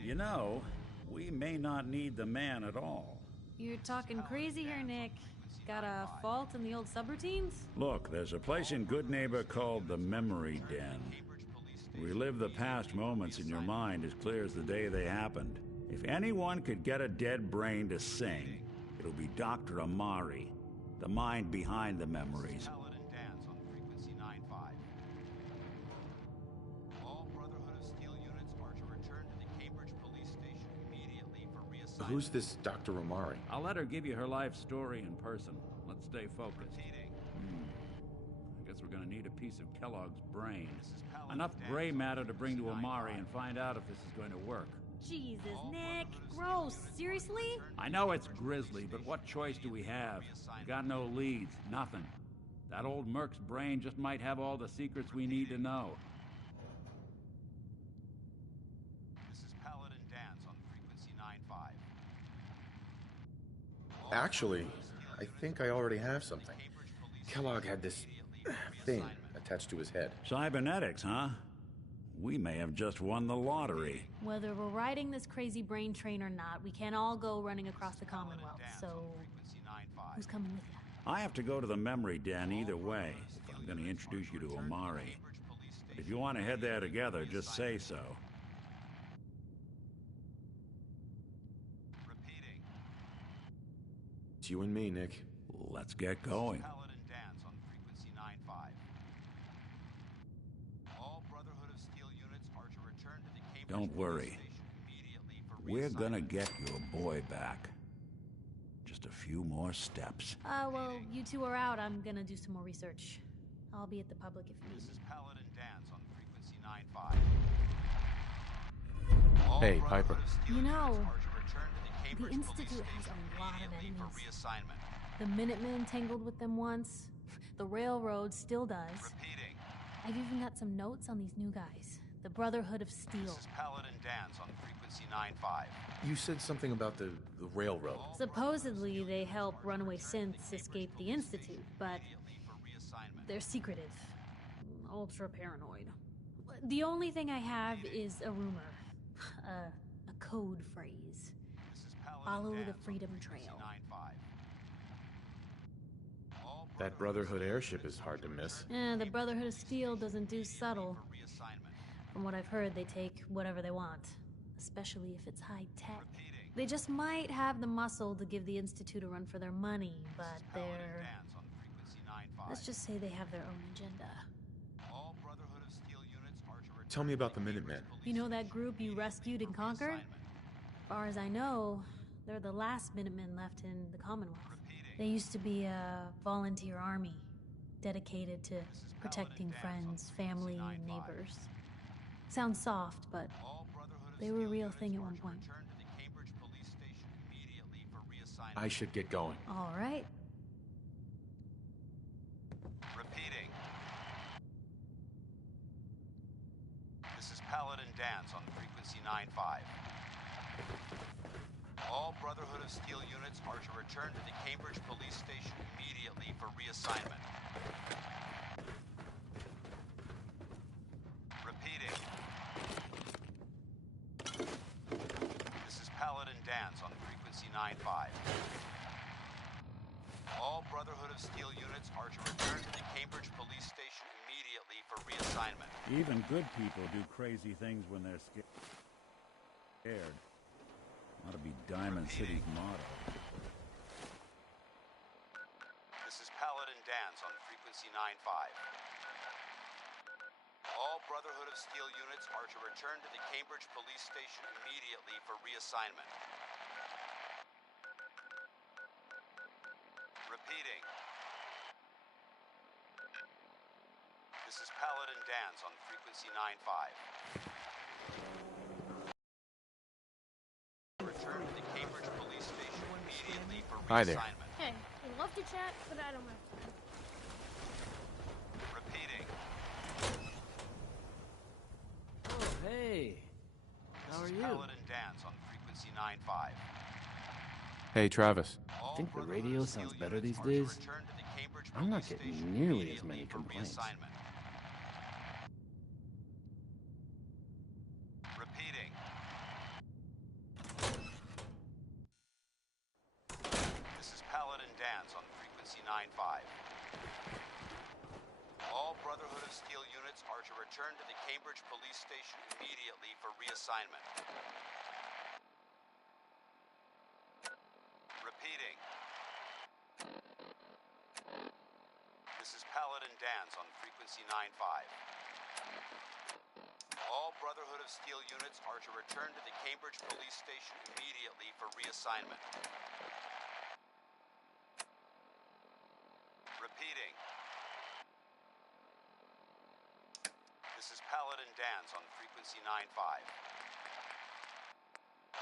You know, we may not need the man at all. You're talking crazy here, Nick. Got a fault in the old subroutines? Look, there's a place in Good Neighbor called the Memory Den. Relive the past moments in your mind as clear as the day they happened. If anyone could get a dead brain to sing, it'll be Dr. Amari, the mind behind the memories. Paladin Dance on frequency 95. All Brotherhood of Steel units are to return to the Cambridge Police Station immediately for reassignment. Who's this Dr. Amari? I'll let her give you her life story in person. Let's stay focused. I guess we're gonna need a piece of Kellogg's brain. Enough gray matter to bring to Amari and find out if this is going to work. Jesus, Nick. Gross. Seriously? I know it's grisly, but what choice do we have? We got no leads, nothing. That old Merc's brain just might have all the secrets we need to know. This is Paladin Dance on frequency 95. Actually, I think I already have something. Kellogg had this thing attached to his head. Cybernetics, huh? We may have just won the lottery. Whether we're riding this crazy brain train or not, we can't all go running across the Commonwealth, so... Who's coming with you? I have to go to the memory den either way, if I'm going to introduce you to Amari. But if you want to head there together, just say so. Repeating. It's you and me, Nick. Let's get going. Paladin Dance on frequency 95. All Brotherhood of Steel units are to return to the Cambridge Don't worry. We're gonna get your boy back. Just a few more steps. Well, you two are out. I'm gonna do some more research. I'll be at the public if needed. This is Paladin Dance on frequency 95. Hey, Piper. You know, The Institute has a lot of immediately for enemies. reassignment. The Minutemen tangled with them once. The Railroad still does. Repeating. I've even got some notes on these new guys. The Brotherhood of Steel. This is Paladin Dance on frequency 9-5. You said something about the railroad. Supposedly, they help runaway synths escape the Institute, but they're secretive. Ultra paranoid. The only thing I have is a rumor. A code phrase. Follow the Freedom Trail. That Brotherhood airship is hard to miss. The Brotherhood of Steel doesn't do subtle. From what I've heard, they take whatever they want, especially if it's high-tech. They just might have the muscle to give the Institute a run for their money, but they're... Let's just say they have their own agenda. Tell me about the Minutemen. You know that group you rescued and conquered? As far as I know, they're the last Minutemen left in the Commonwealth. They used to be a volunteer army, dedicated to protecting friends, family, and neighbors. Sounds soft, but they were a real thing at one point. I should get going. All right. Repeating. This is Paladin Dance on frequency 9-5. All Brotherhood of Steel units are to return to the Cambridge Police Station immediately for reassignment. Repeating. This is Paladin Dance on frequency 9-5. All Brotherhood of Steel units are to return to the Cambridge Police Station immediately for reassignment. Even good people do crazy things when they're scared. Ought to be Diamond City's motto. This is Paladin Dance on frequency 9-5. All Brotherhood of Steel units are to return to the Cambridge Police Station immediately for reassignment. Repeating. This is Paladin Dance on frequency 9-5. Return to the Cambridge Police Station immediately for reassignment. Hi there. Hey, I'd love to chat, but I don't have time. Repeating. Oh, hey. How are you? Paladin Dance on frequency 9-5. Hey, Travis. I think the radio sounds better these days. I'm not getting nearly as many complaints. Repeating. This is Paladin Dance on frequency 9-5. All Brotherhood of Steel units are to return to the Cambridge Police Station immediately for reassignment. Repeating. This is Paladin Dance on frequency 9-5. All Brotherhood of Steel units are to return to the Cambridge Police Station immediately for reassignment. Repeating. This is Paladin Dance on frequency 9-5.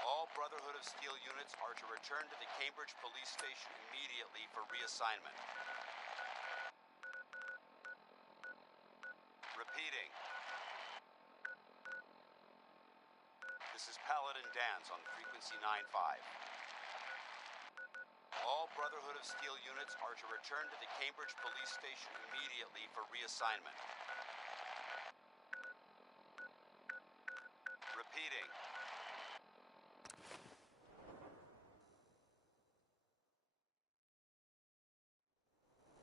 All Brotherhood of Steel units are to return to the Cambridge Police Station immediately for reassignment. Repeating. This is Paladin Dance on frequency 9-5. All Brotherhood of Steel units are to return to the Cambridge Police Station immediately for reassignment. Repeating.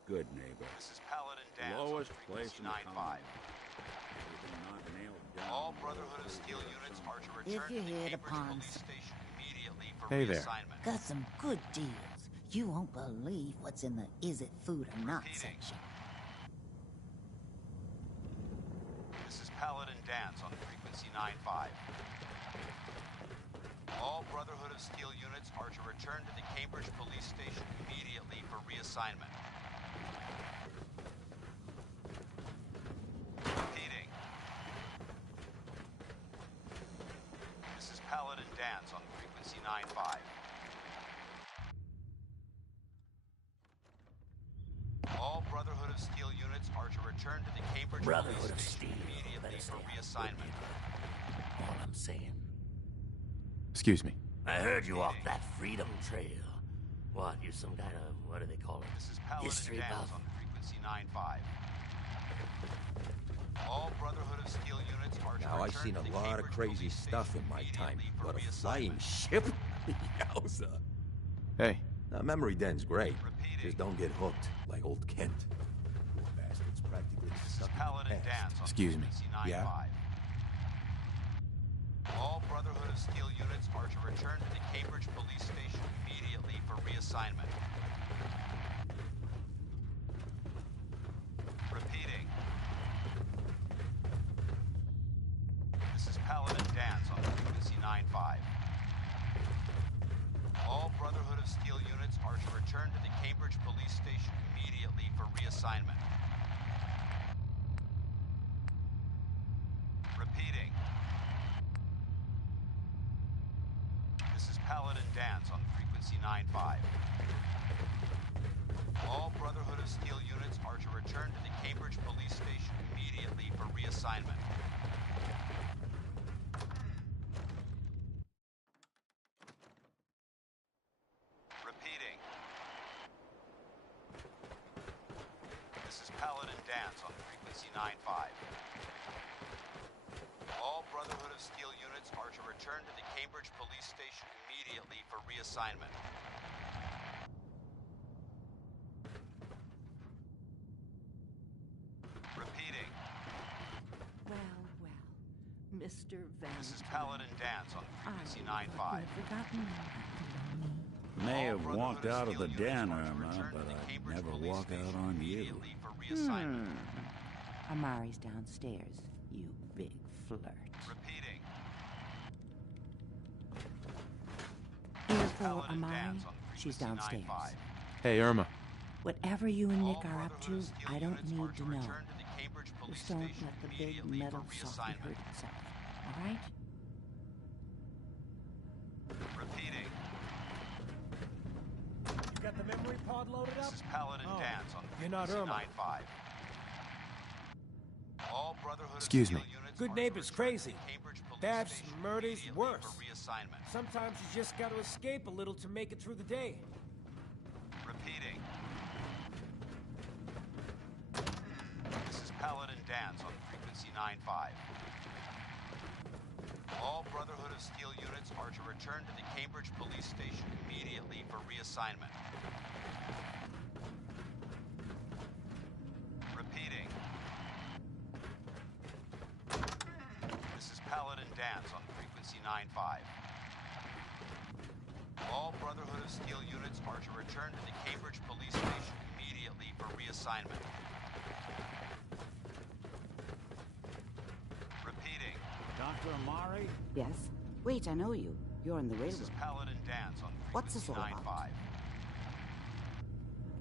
Good neighbor. This is Paladin Dance Lowest on place frequency in the 9-5. They've not nailed down. All Brotherhood of Steel units are to return If you're to the here to Cambridge pawn Police Station immediately for Hey there. reassignment. Got some good deals. You won't believe what's in the is it food or not section. This is Paladin Dance on frequency 9-5. All Brotherhood of Steel units are to return to the Cambridge Police Station immediately for reassignment. Repeating. This is Paladin Dance on frequency 9-5. return to the Cambridge Brotherhood of Police Steel. Station immediately for reassignment. All I'm saying. Excuse me. I heard you off that Freedom Trail. What, you're some kind of, what do they call it? This is Paladin History Dance buff? on frequency 95. All Brotherhood of Steel units are to Now, I've return seen to a the lot of Cambridge crazy Police stuff in Station my time, immediately for but a reassignment. flying ship? Yowza. Hey. Now, Memory Den's great. Just don't get hooked, like old Kent. Poor bastard's practically stuck Paladin in the past. Dance on Excuse me. frequency 95. Yeah? All Brotherhood of Steel units are to return to the Cambridge Police Station immediately for reassignment. Repeating. This is Paladin Dance on frequency 95. All Brotherhood of Steel units are to return to the Cambridge Police Station immediately for reassignment. Repeating. This is Paladin Dance on frequency 95. All Brotherhood of Steel units are to return to the Cambridge Police Station immediately for reassignment. Repeating. This is Paladin Dance on frequency 95. All Brotherhood of Steel units are to return to the Cambridge Police Station immediately for reassignment. Repeating. Well, Mr. Van. This is Paladin Dance on frequency 95. May have walked out of the den, Irma, but I'd never walk out on you. Amari's downstairs, you big flirt. Repeating. Here for Amari, she's downstairs. Hey, Irma. Whatever you and Nick are up to, I don't need to know. Just don't let the big metal softy hurt itself, all right? Repeating. You got the memory pod loaded up? This is Paladin Dance on you're not frequency Irma. 95. All Brotherhood Excuse of me. Steel units Good are neighbor's to return to crazy. the Cambridge Police Thefts, Station murders, immediately worse. for reassignment. Sometimes you just gotta escape a little to make it through the day. Repeating. This is Paladin Dance on frequency 95. All Brotherhood of Steel units are to return to the Cambridge Police Station immediately for reassignment. Repeating. This is Paladin Dance on frequency 95. All Brotherhood of Steel units are to return to the Cambridge Police Station immediately for reassignment. Repeating. Dr. Amari? Yes? Wait, I know you. You're on the This is railroad. Paladin Dance on What's this frequency all about?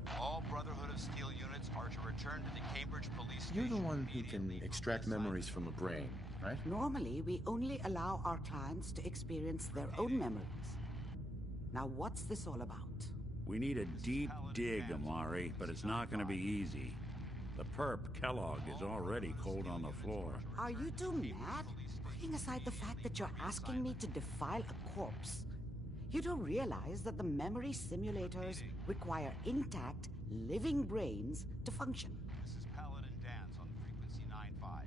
95. All Brotherhood of Steel units are to return to the Cambridge Police Station. You're the one who can extract memories from a brain, right? Normally, we only allow our clients to experience their own memories. Now, what's this all about? We need a deep dig, Amari, but it's not going to be easy. The perp, Kellogg, is already cold on the floor. Are you two mad? Putting aside the fact that you're asking me to defile a corpse, you do realize that the memory simulators require intact, living brains to function. This is Paladin Dance on frequency 95.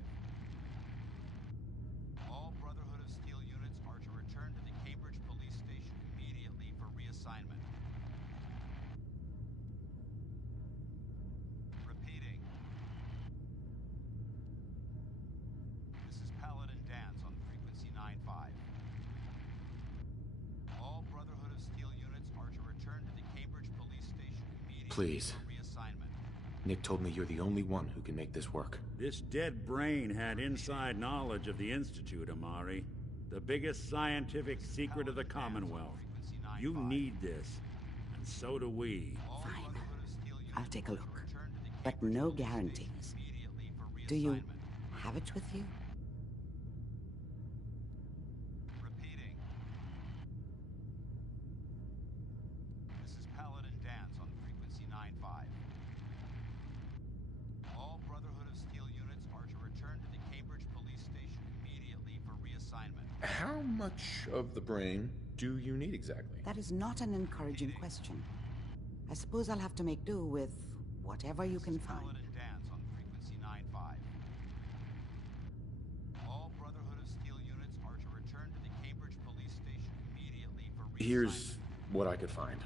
All Brotherhood of Steel units are to return to the Cambridge Police Station immediately for reassignment. Repeating. This is Paladin Dance on frequency 95. All Brotherhood of Steel units are to return to the Cambridge Police Station immediately Please. for reassignment. Nick told me you're the only one who can make this work. This dead brain had inside knowledge of the Institute, Amari. The biggest scientific secret of the Commonwealth. You need this, and so do we. Fine. I'll take a look. But no guarantees. Do you have it with you? Repeating. This is Paladin Dance on frequency 95. All Brotherhood of Steel How much of the brain do you need exactly? That is not an encouraging question. I suppose I'll have to make do with whatever you can find. Here's what I could find.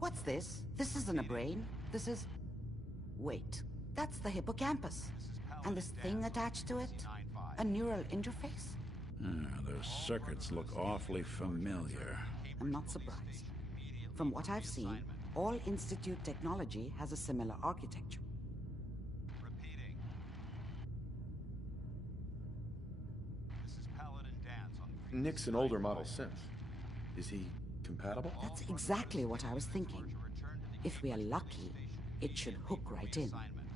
What's this? This isn't a brain. This is... Wait, that's the hippocampus. And this thing attached to it? A neural interface? Those circuits look awfully familiar. I'm not surprised. From what I've seen, all Institute technology has a similar architecture. Nick's an older model synth. Is he compatible? That's exactly what I was thinking. If we are lucky, it should hook right in.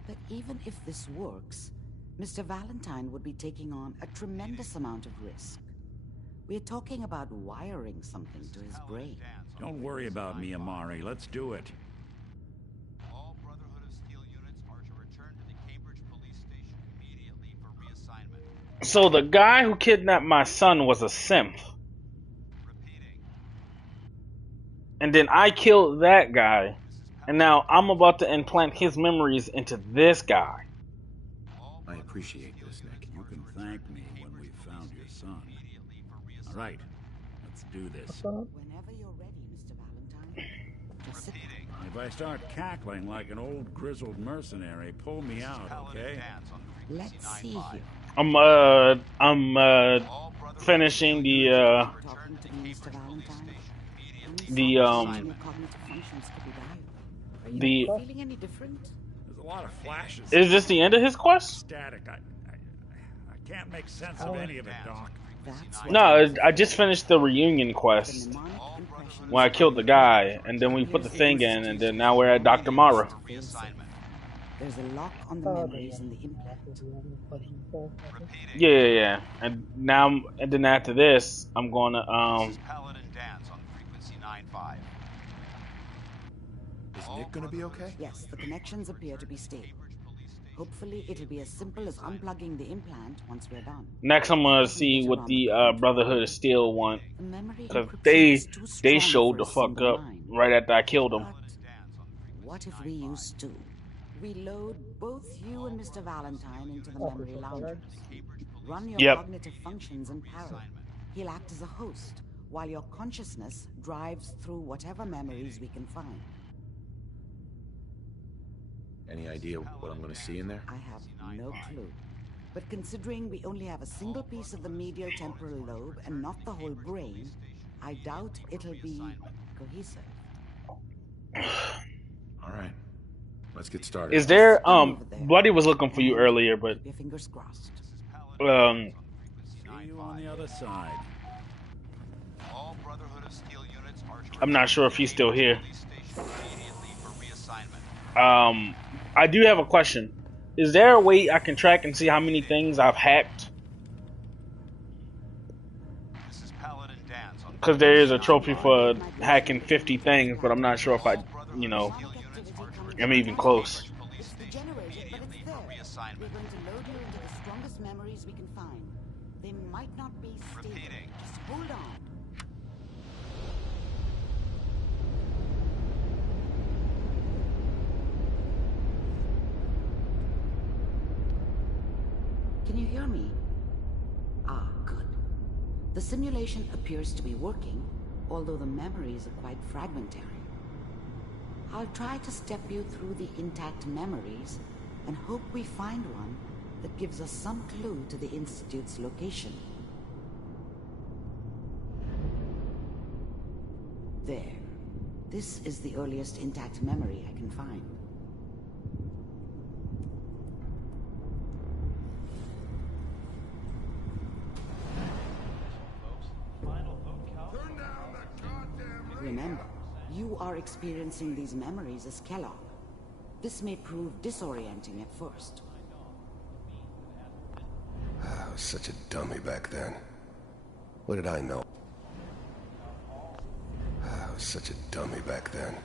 But even if this works, Mr. Valentine would be taking on a tremendous amount of risk. We're talking about wiring something to his brain. Don't worry about me, Amari. Let's do it. All Brotherhood of Steel units are to return to the Cambridge police station immediately for reassignment. So the guy who kidnapped my son was a synth. And then I killed that guy. And now I'm about to implant his memories into this guy. I appreciate this, Nick. You can thank me when we've found your son. All right, let's do this. Whenever you're ready, Mr. Valentine. Just sit. If I start cackling like an old grizzled mercenary, pull me out, okay? Let's see here. I'm finishing the Talking to me, Mr. Valentine. Are you feeling any different? There's a lot of flashes. Is this the end of his quest? Static. I can't make sense of any of it, Doc. No, I just finished the reunion quest when I killed the guy, and then we put the thing in, and then now we're at Dr. Mara. There's a lock on the memories in the implant. Yeah. And now, and then after this, I'm gonna Is Nick gonna be okay? Yes, the connections appear to be stable. Hopefully, it'll be as simple as unplugging the implant once we're done. Next, I'm gonna see what the Brotherhood of Steel want, because they showed the fuck up right after I killed them. What if we used to? We load both you and Mr. Valentine into the memory loungers. Run your cognitive functions in parallel. He'll act as a host, while your consciousness drives through whatever memories we can find. Any idea what I'm gonna see in there? I have no clue. But considering we only have a single piece of the medial temporal lobe and not the whole brain, I doubt it'll be cohesive. All right. Let's get started. Is there Buddy was looking for you earlier, but your fingers crossed. See you on the other side. All Brotherhood of Steel units are to I'm not sure if he's still here. immediately for reassignment. I do have a question. Is there a way I can track and see how many things I've hacked? Because there is a trophy for hacking 50 things, but I'm not sure if I, am even close. It's degenerated, but it's there. We're going to load you into the strongest memories we can find. They might not be stable. Just hold on. Can you hear me? Ah, good. The simulation appears to be working, although the memories are quite fragmentary. I'll try to step you through the intact memories and hope we find one that gives us some clue to the Institute's location. There. This is the earliest intact memory I can find. Remember, you are experiencing these memories as Kellogg. This may prove disorienting at first. I was such a dummy back then. What did I know? I was such a dummy back then.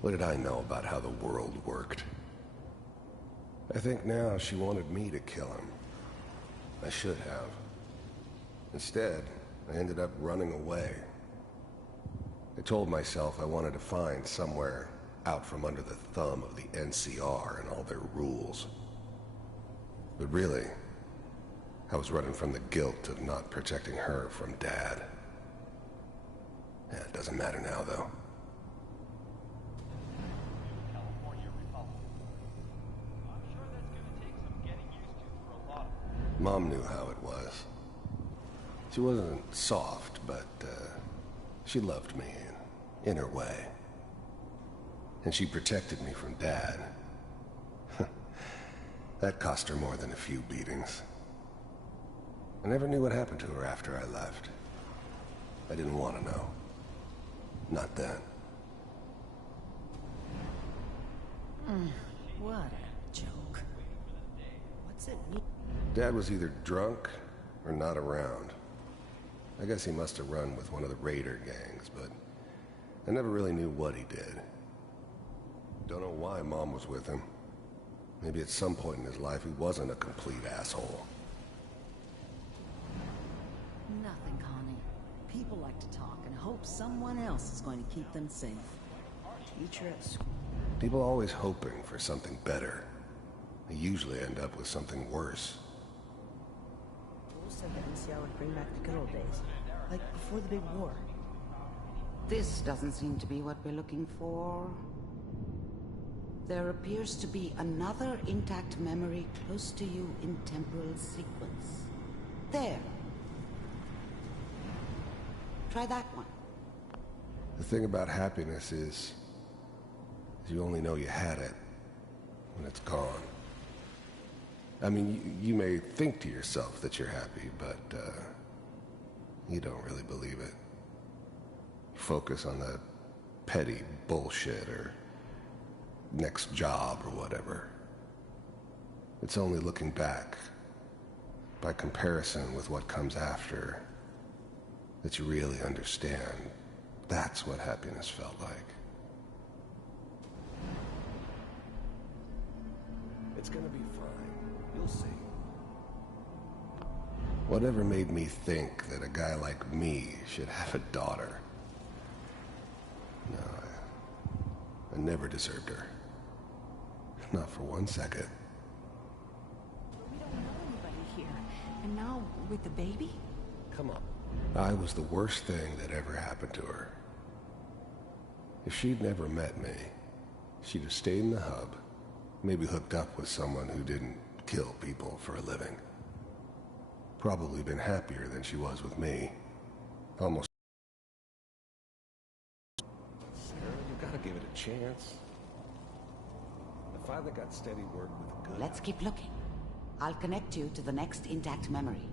What did I know about how the world worked? I think now she wanted me to kill him. I should have. Instead, I ended up running away. I told myself I wanted to find somewhere out from under the thumb of the NCR and all their rules. But really, I was running from the guilt of not protecting her from Dad. Yeah, it doesn't matter now, though. Mom knew how it was. She wasn't soft, but she loved me in her way. And she protected me from Dad. That cost her more than a few beatings. I never knew what happened to her after I left. I didn't want to know. Not then. What a joke. What's it mean? Dad was either drunk or not around. I guess he must have run with one of the raider gangs, but I never really knew what he did. Don't know why Mom was with him. Maybe at some point in his life he wasn't a complete asshole. Nothing, Connie. People like to talk and hope someone else is going to keep them safe. Teacher at school. People always hoping for something better. They usually end up with something worse. Rules said the NCR would bring back the good old days, like before the big war. This doesn't seem to be what we're looking for. There appears to be another intact memory close to you in temporal sequence. There. Try that one. The thing about happiness is you only know you had it when it's gone. I mean, you may think to yourself that you're happy, but you don't really believe it. You focus on that petty bullshit or next job or whatever. It's only looking back, by comparison with what comes after, that you really understand. That's what happiness felt like. It's gonna be fine. You'll see. Whatever made me think that a guy like me should have a daughter? No, I never deserved her. Not for 1 second. We don't know anybody here. And now, with the baby? Come on. I was the worst thing that ever happened to her. If she'd never met me, she'd have stayed in the hub, maybe hooked up with someone who didn't kill people for a living. Probably been happier than she was with me. Almost. Sarah, you gotta give it a chance. I finally got steady work with a good... Let's keep looking. I'll connect you to the next intact memory.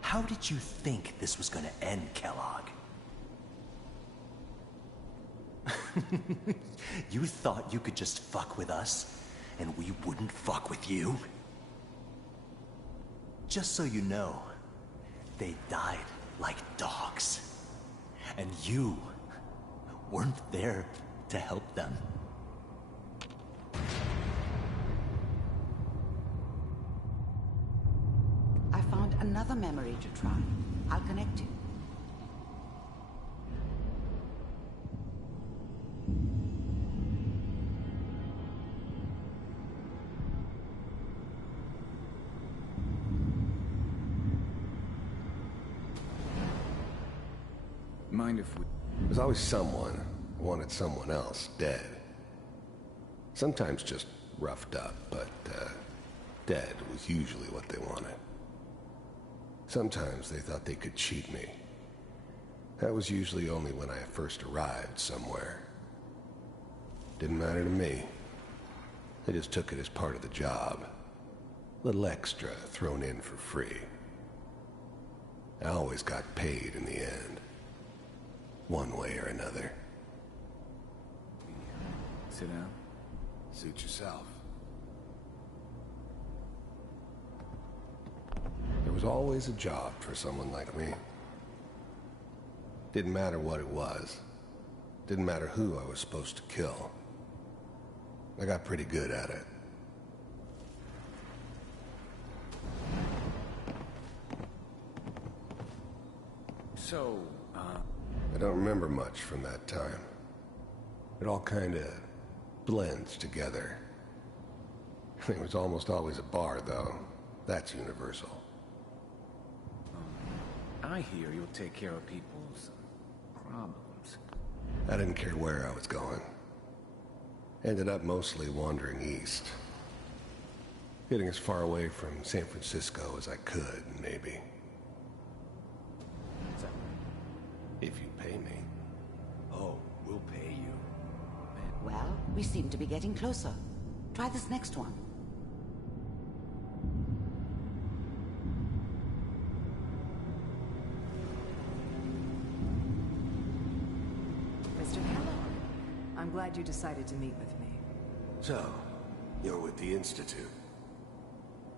How did you think this was gonna end, Kellogg? You thought you could just fuck with us, and we wouldn't fuck with you? Just so you know, they died like dogs. And you weren't there to help them. I found another memory to try. I'll connect you. Mind if we... There's always someone who wanted someone else dead. Sometimes just roughed up, but dead was usually what they wanted. Sometimes they thought they could cheat me. That was usually only when I first arrived somewhere. Didn't matter to me. I just took it as part of the job. Little extra thrown in for free. I always got paid in the end. One way or another. Sit down. Suit yourself. There was always a job for someone like me. Didn't matter what it was. Didn't matter who I was supposed to kill. I got pretty good at it. So, I don't remember much from that time. It all kinda blends together. It was almost always a bar, though. That's universal. I hear you'll take care of people's problems. I didn't care where I was going. Ended up mostly wandering east. Getting as far away from San Francisco as I could, maybe. If you pay me. Oh, we'll pay you. Well, we seem to be getting closer. Try this next one. Mr. Kellogg, I'm glad you decided to meet with me. So, you're with the Institute.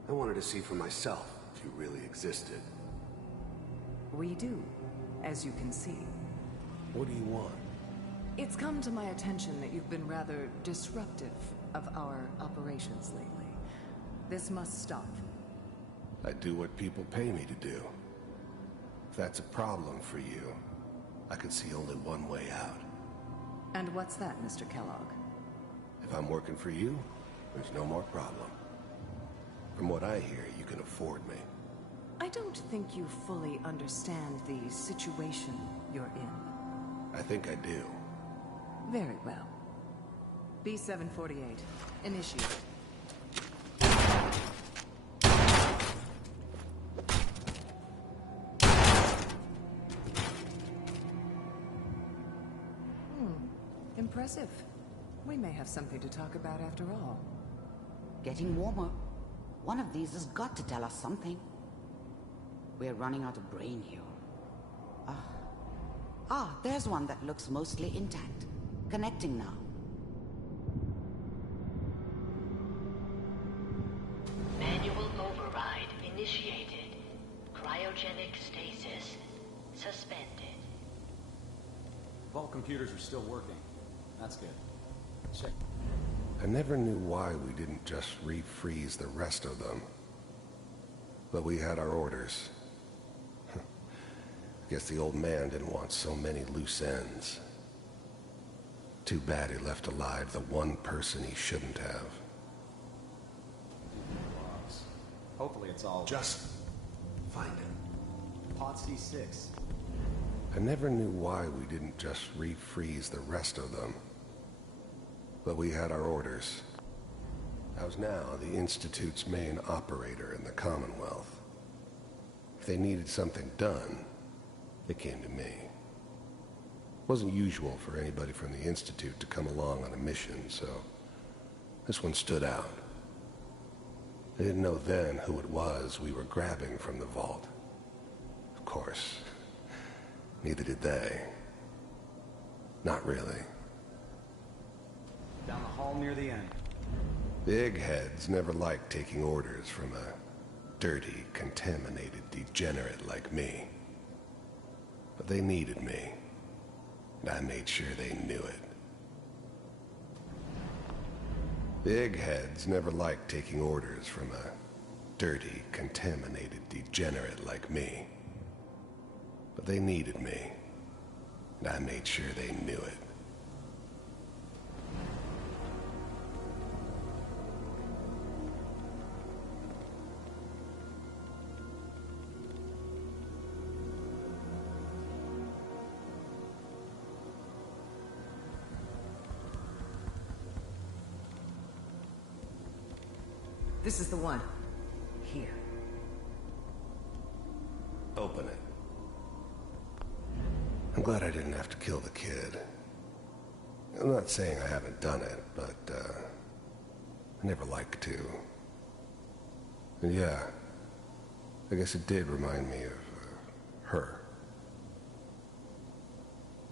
I wanted to see for myself if you really existed. We do, as you can see. What do you want? It's come to my attention that you've been rather disruptive of our operations lately. This must stop. I do what people pay me to do. If that's a problem for you, I could see only one way out. And what's that, Mr. Kellogg? If I'm working for you, there's no more problem. From what I hear, you can afford me. I don't think you fully understand the situation you're in. I think I do. Very well. B-748, initiate. Impressive. We may have something to talk about after all. Getting warmer. One of these has got to tell us something. We're running out of brain here. There's one that looks mostly intact. Connecting now. Manual override initiated. Cryogenic stasis suspended. Vault computers are still working. That's good. Check. I never knew why we didn't just refreeze the rest of them. But we had our orders. Guess the old man didn't want so many loose ends. Too bad he left alive the one person he shouldn't have. Hopefully it's all... Just find it. Pod C6. I never knew why we didn't just refreeze the rest of them. But we had our orders. I was now the Institute's main operator in the Commonwealth. If they needed something done, they came to me. It wasn't usual for anybody from the Institute to come along on a mission, so this one stood out. I didn't know then who it was we were grabbing from the vault. Of course, neither did they. Not really. Down the hall near the end. Big heads never liked taking orders from a dirty, contaminated degenerate like me. But they needed me, and I made sure they knew it. Big heads never liked taking orders from a dirty, contaminated degenerate like me. But they needed me, and I made sure they knew it. This is the one. Here. Open it. I'm glad I didn't have to kill the kid. I'm not saying I haven't done it, but, I never like to. And yeah, I guess it did remind me of, her.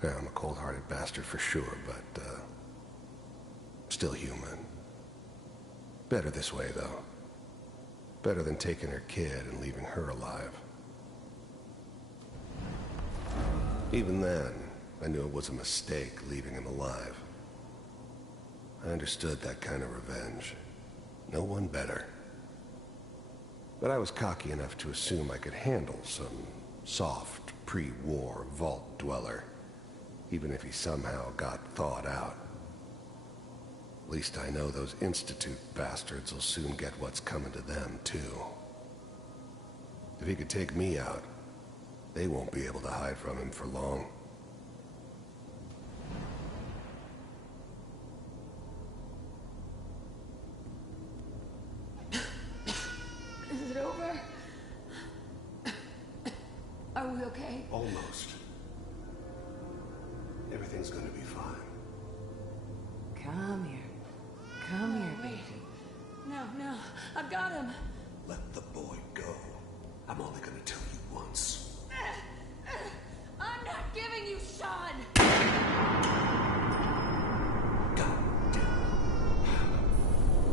Yeah, I'm a cold-hearted bastard for sure, but, still human. Better this way, though. Better than taking her kid and leaving her alive. Even then, I knew it was a mistake leaving him alive. I understood that kind of revenge. No one better. But I was cocky enough to assume I could handle some soft, pre-war vault dweller, even if he somehow got thawed out. At least I know those Institute bastards will soon get what's coming to them, too. If he could take me out, they won't be able to hide from him for long. Is it over? Are we okay? Almost. Everything's gonna be fine. Come here. Come here, baby. No, I've got him. Let the boy go. I'm only gonna tell you once. I'm not giving you Sean! God damn.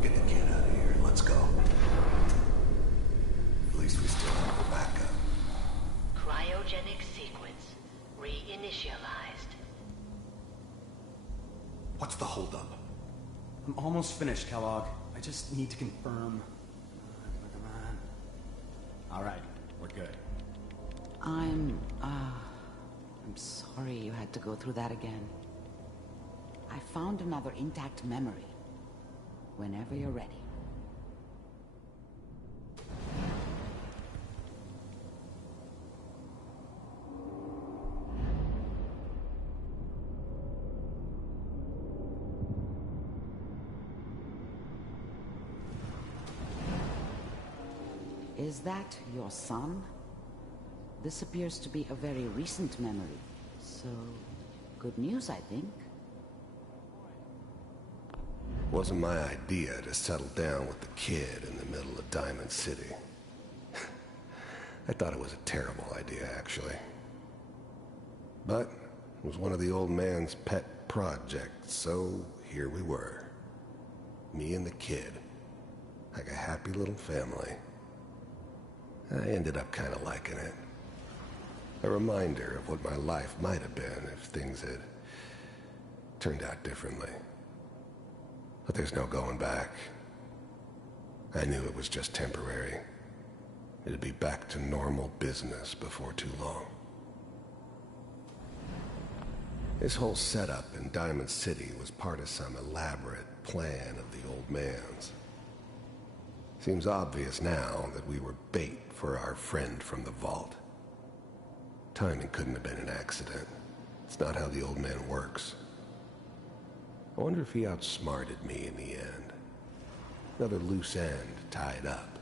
Get the kid out of here and let's go. At least we still have a backup. Cryogenic sequence reinitialized. What's the holdup? I'm almost finished, Kellogg. I just need to confirm. Come on. All right, we're good. I'm sorry you had to go through that again. I found another intact memory. Whenever you're ready. Is that your son? This appears to be a very recent memory. So, good news, I think. Wasn't my idea to settle down with the kid in the middle of Diamond City. I thought it was a terrible idea, actually. But it was one of the old man's pet projects, so here we were. Me and the kid. Like a happy little family. I ended up kind of liking it. A reminder of what my life might have been if things had turned out differently. But there's no going back. I knew it was just temporary. It'd be back to normal business before too long. This whole setup in Diamond City was part of some elaborate plan of the old man's. Seems obvious now that we were bait for our friend from the vault. Timing couldn't have been an accident. It's not how the old man works. I wonder if he outsmarted me in the end. Another loose end tied up.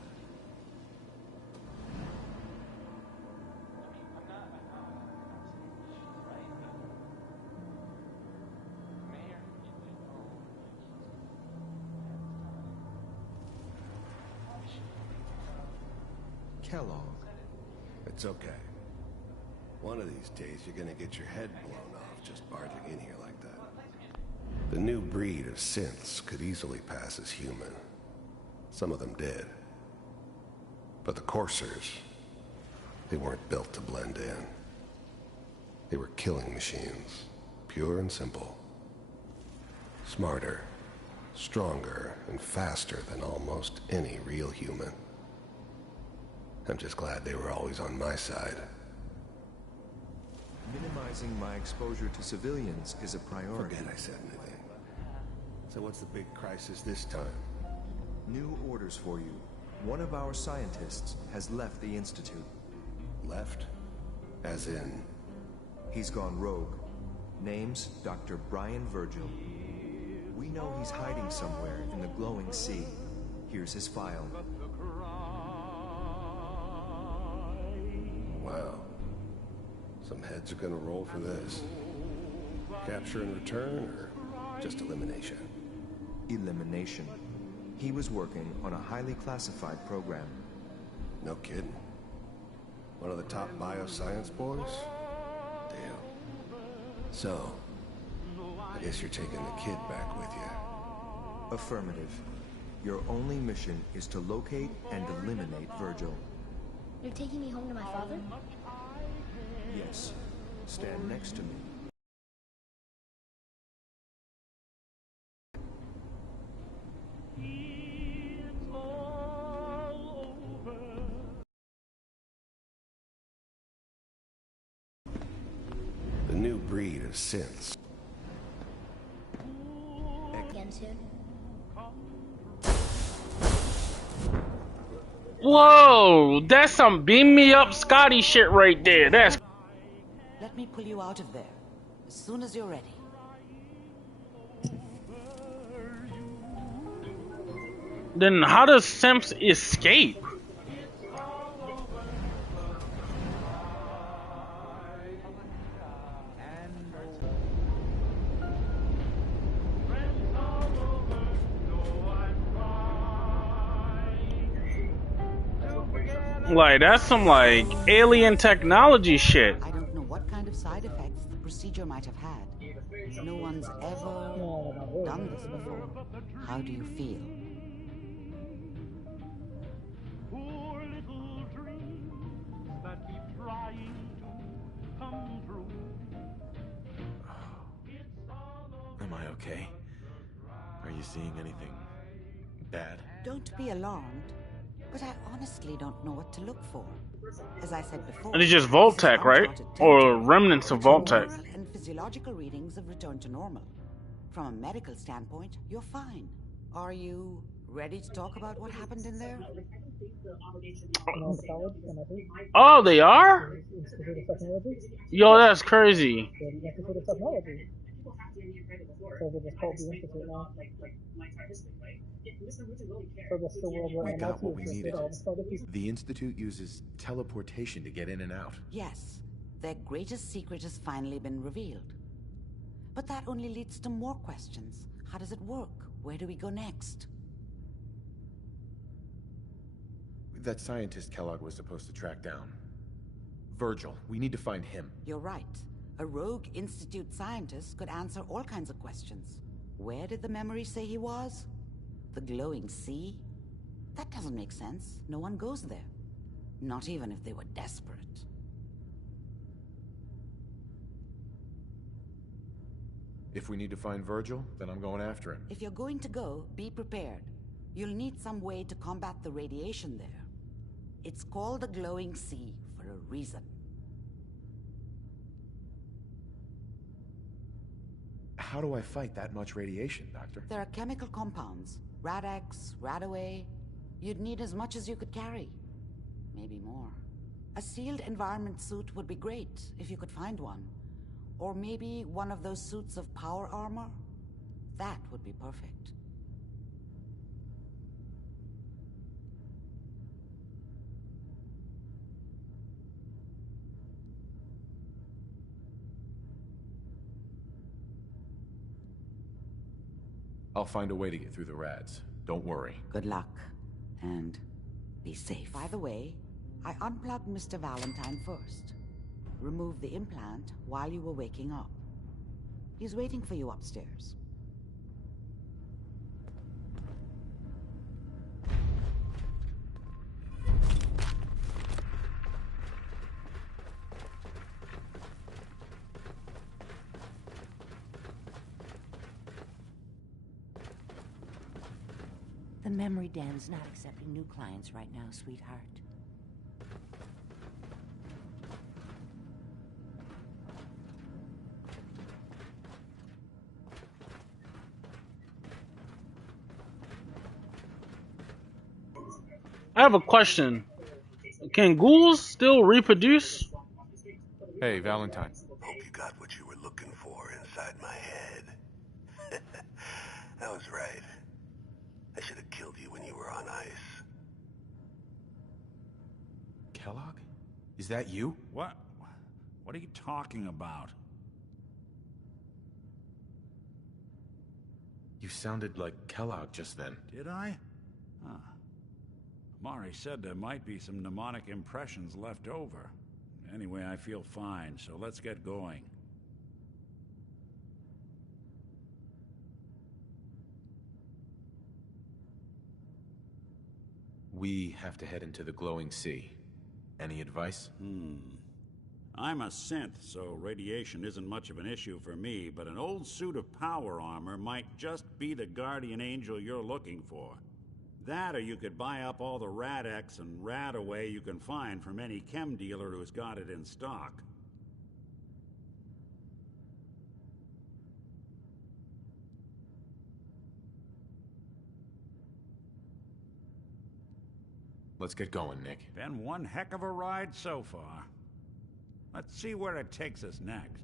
Kellogg. It's okay. One of these days you're gonna get your head blown off just barging in here like that. The new breed of synths could easily pass as human. Some of them did. But the coursers, they weren't built to blend in. They were killing machines, pure and simple. Smarter, stronger, and faster than almost any real human. I'm just glad they were always on my side. Minimizing my exposure to civilians is a priority. Forget I said anything. So what's the big crisis this time? New orders for you. One of our scientists has left the Institute. Left? As in? He's gone rogue. Name's Dr. Brian Virgil. We know he's hiding somewhere in the glowing sea. Here's his file. Wow. Some heads are gonna roll for this. Capture and return, or just elimination? Elimination. He was working on a highly classified program. No kidding. One of the top bioscience boys? Damn. So, I guess you're taking the kid back with you. Affirmative. Your only mission is to locate and eliminate Virgil. You're taking me home to my father? Yes. Stand next to me. breed of synths. Again soon. Whoa, that's some beam me up Scotty shit right there. That's. Let me pull you out of there as soon as you're ready. Then how does Simps escape? Like, that's some, like, alien technology shit. I don't know what kind of side effects the procedure might have had. No one's ever done this before. How do you feel? Am I okay? Are you seeing anything bad? Don't be alarmed, but I honestly don't know what to look for. As I said before, And it's just this is Voltec, right? uncharted Or territory. remnants of But your Voltec. mental and physiological readings have returned to normal. From a medical standpoint, you're fine. Are you ready to talk about what happened in there? Oh, they are? Yo, that's crazy. We got what we needed. The Institute uses teleportation to get in and out. Yes, their greatest secret has finally been revealed. But that only leads to more questions. How does it work? Where do we go next? That scientist Kellogg was supposed to track down. Virgil, we need to find him. You're right. A rogue Institute scientist could answer all kinds of questions. Where did the memory say he was? The glowing sea? That doesn't make sense. No one goes there. Not even if they were desperate. If we need to find Virgil, then I'm going after him. If you're going to go, be prepared. You'll need some way to combat the radiation there. It's called the glowing sea for a reason. How do I fight that much radiation, Doctor? There are chemical compounds. Rad-X, Radaway. You'd need as much as you could carry. Maybe more. A sealed environment suit would be great, if you could find one. Or maybe one of those suits of power armor? That would be perfect. I'll find a way to get through the rads. Don't worry. Good luck. And be safe. By the way, I unplugged Mr. Valentine first. Removed the implant while you were waking up. He's waiting for you upstairs. The memory den's not accepting new clients right now, sweetheart. I have a question. Can ghouls still reproduce? Hey, Valentine. Hope you got what you were looking for inside my head. I was right. I should have killed you when you were on ice. Kellogg? Is that you? What? What are you talking about? You sounded like Kellogg just then. Did I? Huh. Mari said there might be some mnemonic impressions left over. Anyway, I feel fine, so let's get going. We have to head into the glowing sea. Any advice? I'm a synth, so radiation isn't much of an issue for me, but an old suit of power armor might just be the guardian angel you're looking for. That, or you could buy up all the Rad-X and Radaway you can find from any chem dealer who's got it in stock. Let's get going, Nick. Been one heck of a ride so far. Let's see where it takes us next.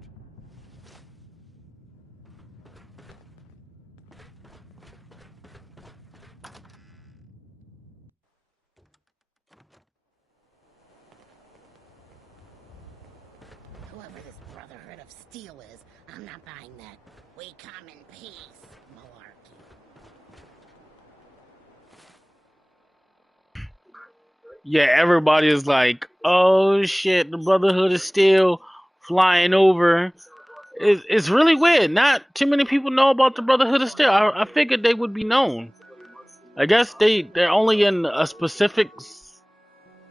Whoever this Brotherhood of Steel is, I'm not buying that. We come in peace, malarkey. Yeah, everybody is like, oh shit, the Brotherhood is still flying over. It's really weird. Not too many people know about the Brotherhood of Steel. I figured they would be known. I guess they're only in a specific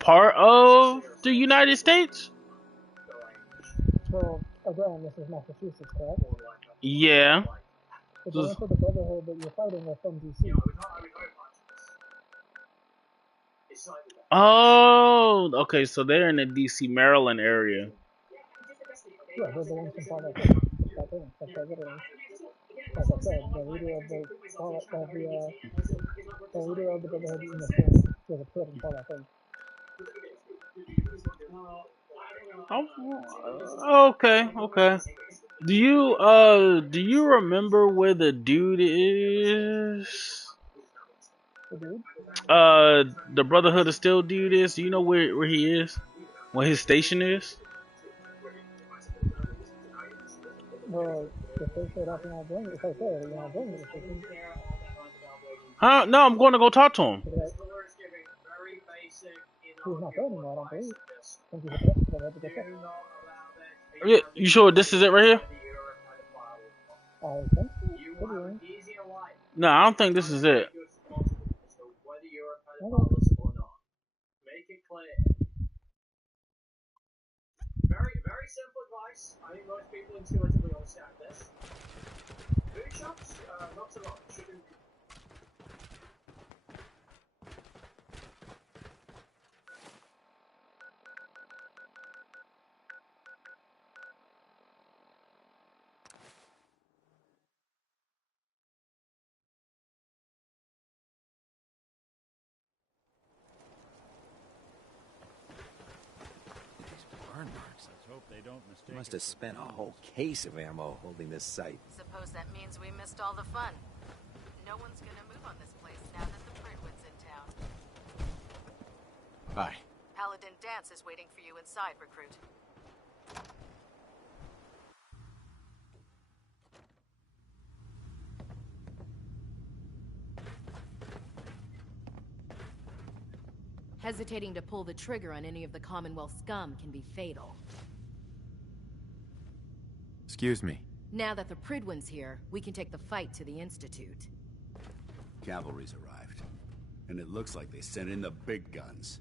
part of the United States. So, again, this is Massachusetts, correct? Yeah. The giants of the Brotherhood that you're fighting are from DC. Oh, okay, so they're in the DC, Maryland area. Yeah, they're the ones from Fallout 3. That's literally. Like I said, the leader of the Brotherhood in this game was a kid in Fallout 3. Oh, okay. Do you remember where the dude is? The dude? The Brotherhood of Steel dude is? Do you know where he is? What his station is? Well, if they showed up, you're not doing it. If I said you're not doing it, Huh? No, I'm going to go talk to him. He's not there anymore, I don't believe. Thank you for checking, but I had to go check. Yeah, you sure this is it right here? I think so. Could be wrong. No, I don't think this is it. Very simple advice. I think most people intuitively understand this. Food shops, not so much. Burn marks. Let's hope they don't mistake. You must have spent a whole case of ammo holding this site. Suppose that means we missed all the fun. No one's gonna move on this place now that the Pridwood's in town. Hi. Paladin Dance is waiting for you inside, recruit. Hesitating to pull the trigger on any of the Commonwealth scum can be fatal. Excuse me. Now that the Pridwood's here, we can take the fight to the Institute. Cavalry's arrived. And it looks like they sent in the big guns.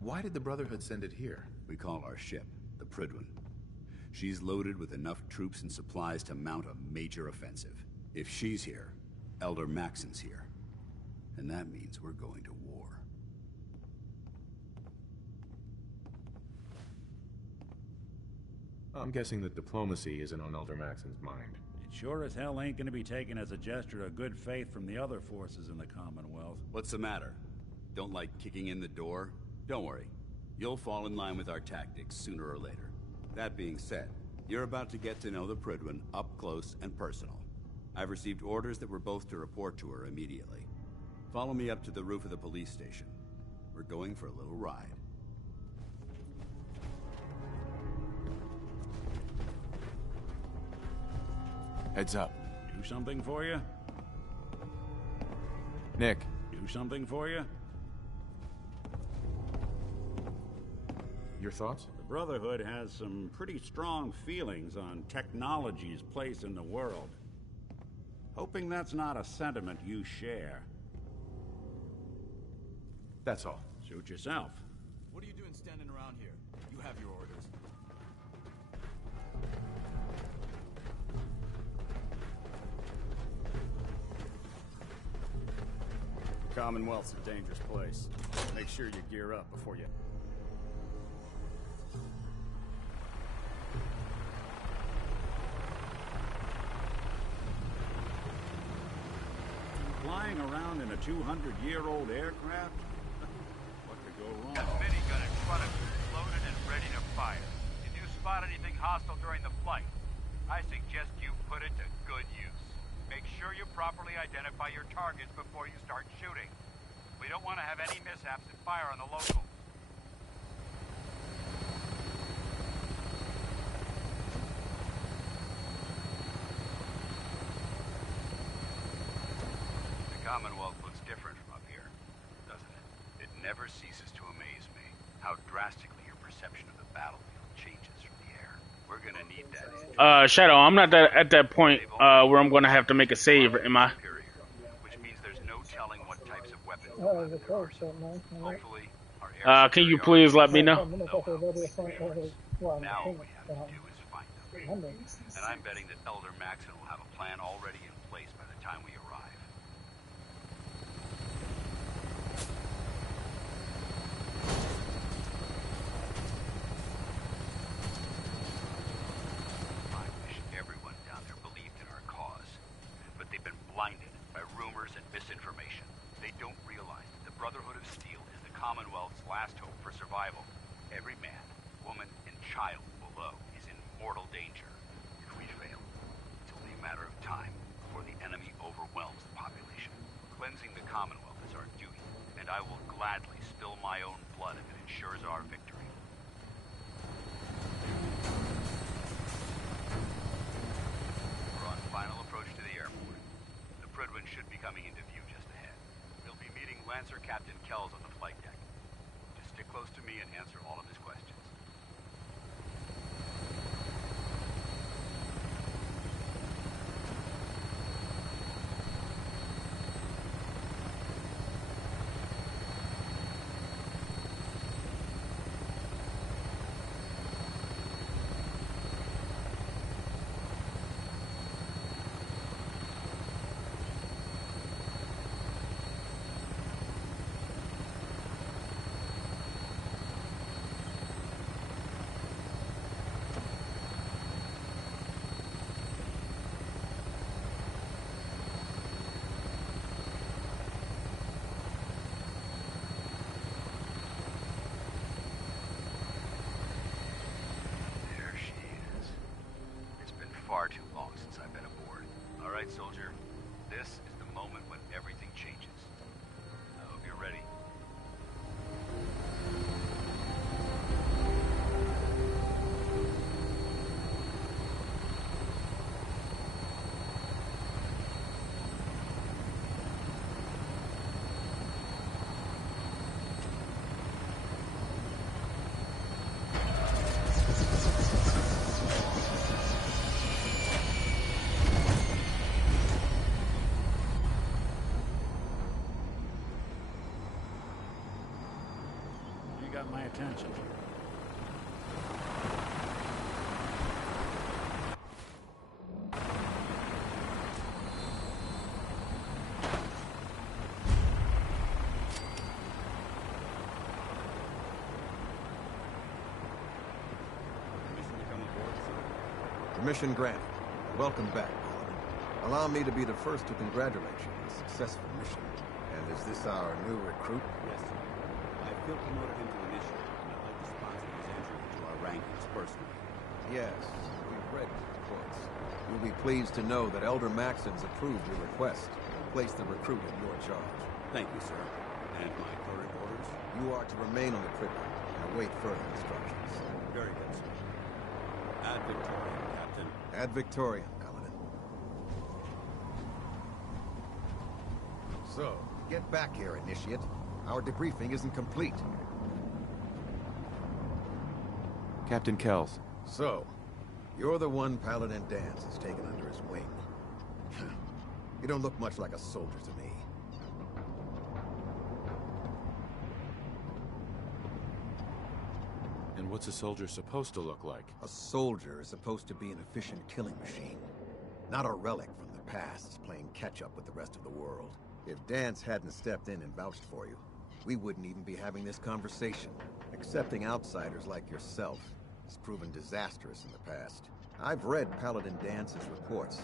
Why did the Brotherhood send it here? We call our ship the Pridwood. She's loaded with enough troops and supplies to mount a major offensive. If she's here, Elder Maxon's here. And that means we're going to war. I'm guessing that diplomacy isn't on Elder Maxon's mind. It sure as hell ain't gonna be taken as a gesture of good faith from the other forces in the Commonwealth. What's the matter? Don't like kicking in the door? Don't worry. You'll fall in line with our tactics sooner or later. That being said, you're about to get to know the Pridwood up close and personal. I've received orders that we're both to report to her immediately. Follow me up to the roof of the police station. We're going for a little ride. Heads up. Do something for you? Nick. Do something for you? Your thoughts? The Brotherhood has some pretty strong feelings on technology's place in the world. Hoping that's not a sentiment you share. That's all. Suit yourself. What are you doing standing around here? You have your orders. The Commonwealth's a dangerous place. Make sure you gear up before you... flying around in a 200-year-old aircraft? What could go wrong? That minigun in front of you, loaded and ready to fire. If you spot anything hostile during the flight, I suggest you put it to good use. Make sure you properly identify your targets before you start shooting. We don't want to have any mishaps and fire on the locals. The Commonwealth looks different from up here, doesn't it? It never ceases to amaze me how drastically your perception of the battlefield changes from the air. We're gonna need that. Shadow, I'm not at that point where I'm gonna have to make a save, am I? Which means there's no telling what types of weapons Oh, there's a close shot, man. hopefully our Can you please let me know? now all we have to do is find them. And I'm betting that Elder Maxon will have a plan already in place by the time we arrive. I wish everyone down there believed in our cause, but they've been blinded by rumors and misinformation. They don't realize that the Brotherhood of Steel is the Commonwealth's last hope for survival. Every man, woman, and child below is in mortal danger. If we fail, it's only a matter of time before the enemy overwhelms the population. Cleansing the Commonwealth is our duty, and I will gladly spill my own blood if it ensures our victory. We're on final approach to the airport. The Prydwen should be coming into view just ahead. We'll be meeting Lancer Captain Kells on the flight deck. Just stick close to me and answer all of his questions. Far too long since I've been aboard. All right, soldier. This is the moment when everything changes. I hope you're ready. Got my attention. Permission granted. Welcome back, Paladin. Allow me to be the first to congratulate you on a successful mission. And is this our new recruit? Yes, sir. I feel promoted into initiate, and I'd like to sponsor his entry into our rankings personally. Yes, we've read his reports. You'll be pleased to know that Elder Maxon's approved your request and placed the recruit in your charge. Thank you, sir. And my current orders? You are to remain on the Prydwen and await further instructions. Very good, sir. Ad Victoriam, Captain. Ad Victoriam, Paladin. So, get back here, Initiate. Our debriefing isn't complete. Captain Kells. So, you're the one Paladin Danse has taken under his wing. You don't look much like a soldier to me. And what's a soldier supposed to look like? A soldier is supposed to be an efficient killing machine. Not a relic from the past playing catch-up with the rest of the world. If Danse hadn't stepped in and vouched for you, we wouldn't even be having this conversation. Accepting outsiders like yourself has proven disastrous in the past. I've read Paladin Dance's reports.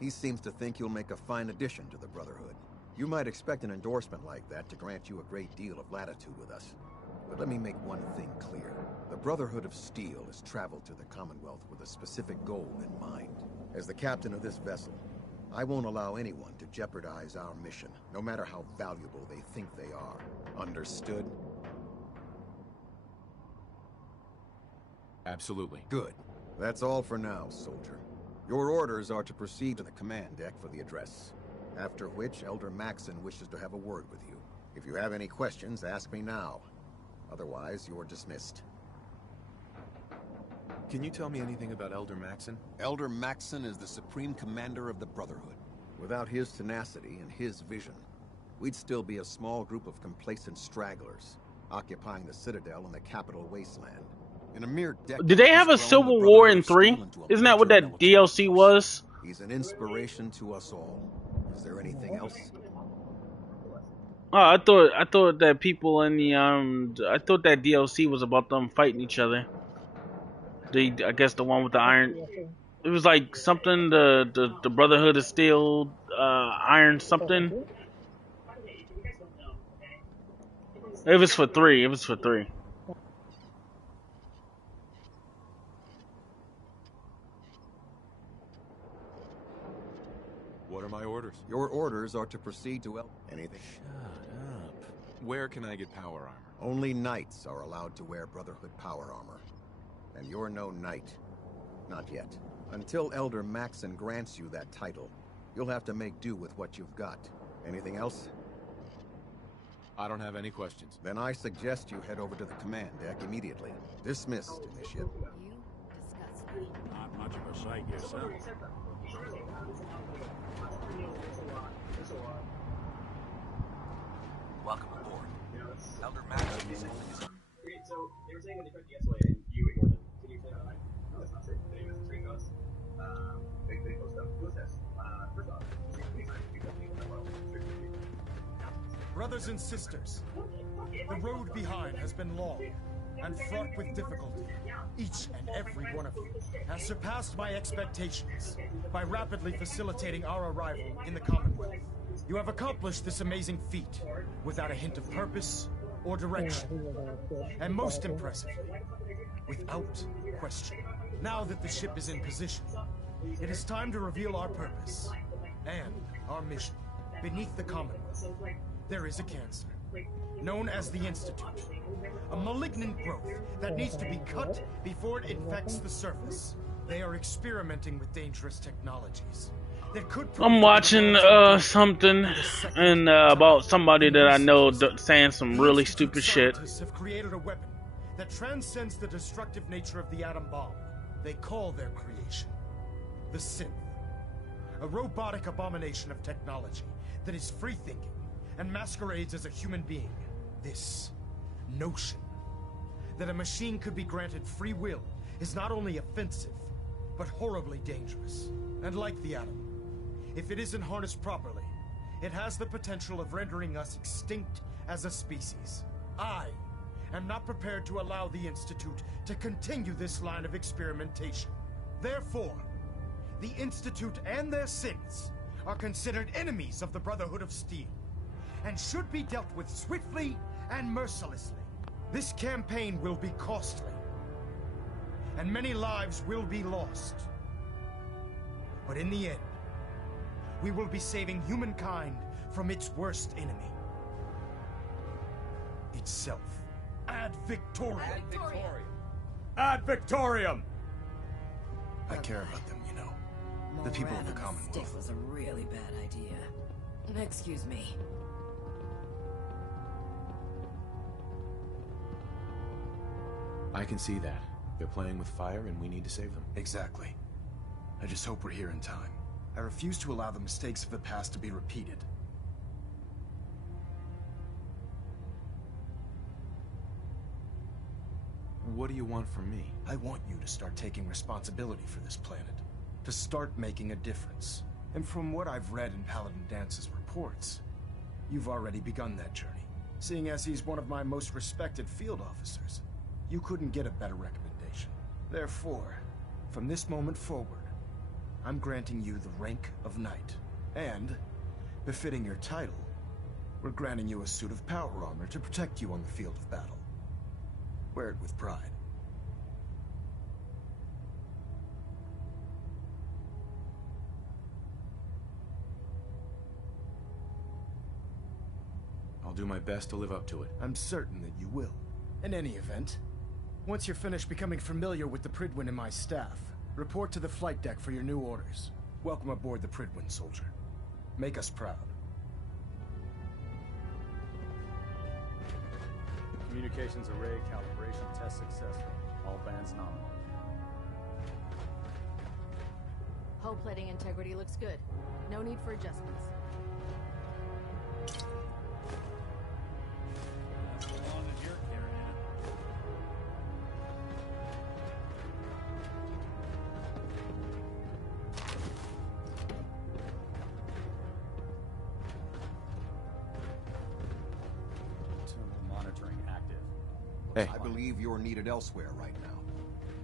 He seems to think you'll make a fine addition to the Brotherhood. You might expect an endorsement like that to grant you a great deal of latitude with us. But let me make one thing clear. The Brotherhood of Steel has traveled to the Commonwealth with a specific goal in mind. As the captain of this vessel, I won't allow anyone to jeopardize our mission, no matter how valuable they think they are. Understood? Absolutely. Good. That's all for now, soldier. Your orders are to proceed to the command deck for the address. After which, Elder Maxon wishes to have a word with you. If you have any questions, ask me now. Otherwise, you're dismissed. Can you tell me anything about Elder Maxon? Elder Maxon is the Supreme Commander of the Brotherhood. Without his tenacity and his vision, we'd still be a small group of complacent stragglers, occupying the Citadel and the capital wasteland. In a mere decade, Did they have a Civil War in 3? Isn't that what that DLC was? He's an inspiration to us all. Is there anything else? Oh, I thought that people in the I thought that DLC was about them fighting each other. I guess the one with the iron. It was like something the Brotherhood of Steel, iron something. It was for 3. It was for 3. What are my orders? Your orders are to proceed to anything. Shut up. Where can I get power armor? Only knights are allowed to wear Brotherhood power armor. And you're no knight. Not yet. Until Elder Maxon grants you that title, you'll have to make do with what you've got. Anything else? I don't have any questions. Then I suggest you head over to the command deck immediately. Dismissed, Initiate. Not much of a sight yourself. Welcome aboard. Elder Maxon is in. So they were saying when they put the escalator and you ignored them. Did you say that right? No, that's not true. They was three ghosts. Big ghost stuff. Who was this? First off, brothers and sisters, the road behind has been long and fraught with difficulty. Each and every one of you has surpassed my expectations by rapidly facilitating our arrival in the Commonwealth. You have accomplished this amazing feat without a hint of purpose or direction. And most impressively, without question. Now that the ship is in position, it is time to reveal our purpose and our mission. Beneath the Commonwealth, there is a cancer, known as the Institute. A malignant growth that needs to be cut before it infects the surface. They are experimenting with dangerous technologies. I'm watching something and about somebody that I know saying some really stupid shit. Have created a weapon that transcends the destructive nature of the atom bomb. They call their creation the synth, a robotic abomination of technology that is free-thinking and masquerades as a human being. This notion that a machine could be granted free will is not only offensive, but horribly dangerous. And like the atom, if it isn't harnessed properly, it has the potential of rendering us extinct as a species. I am not prepared to allow the Institute to continue this line of experimentation. Therefore, the Institute and their synths are considered enemies of the Brotherhood of Steel, and should be dealt with swiftly and mercilessly. This campaign will be costly, and many lives will be lost. But in the end, we will be saving humankind from its worst enemy. Itself. Ad Victoriam! Ad Victoriam! Ad Victoriam! I care about them, you know. The people of the Commonwealth. Stick was a really bad idea. Excuse me. I can see that. They're playing with fire and we need to save them. Exactly. I just hope we're here in time. I refuse to allow the mistakes of the past to be repeated. What do you want from me? I want you to start taking responsibility for this planet. To start making a difference. And from what I've read in Paladin Dance's reports, you've already begun that journey. Seeing as he's one of my most respected field officers, you couldn't get a better recommendation. Therefore, from this moment forward, I'm granting you the rank of Knight. And, befitting your title, We're granting you a suit of power armor to protect you on the field of battle. Wear it with pride. I'll do my best to live up to it. I'm certain that you will. In any event, once you're finished becoming familiar with the Prydwen and my staff, report to the flight deck for your new orders. Welcome aboard the Prydwen, soldier. Make us proud. Communications array calibration test successful. All bands nominal. Hull plating integrity looks good. No need for adjustments. What's going on in your caravan? Terminal monitoring active. Hey. I believe you're needed elsewhere right now.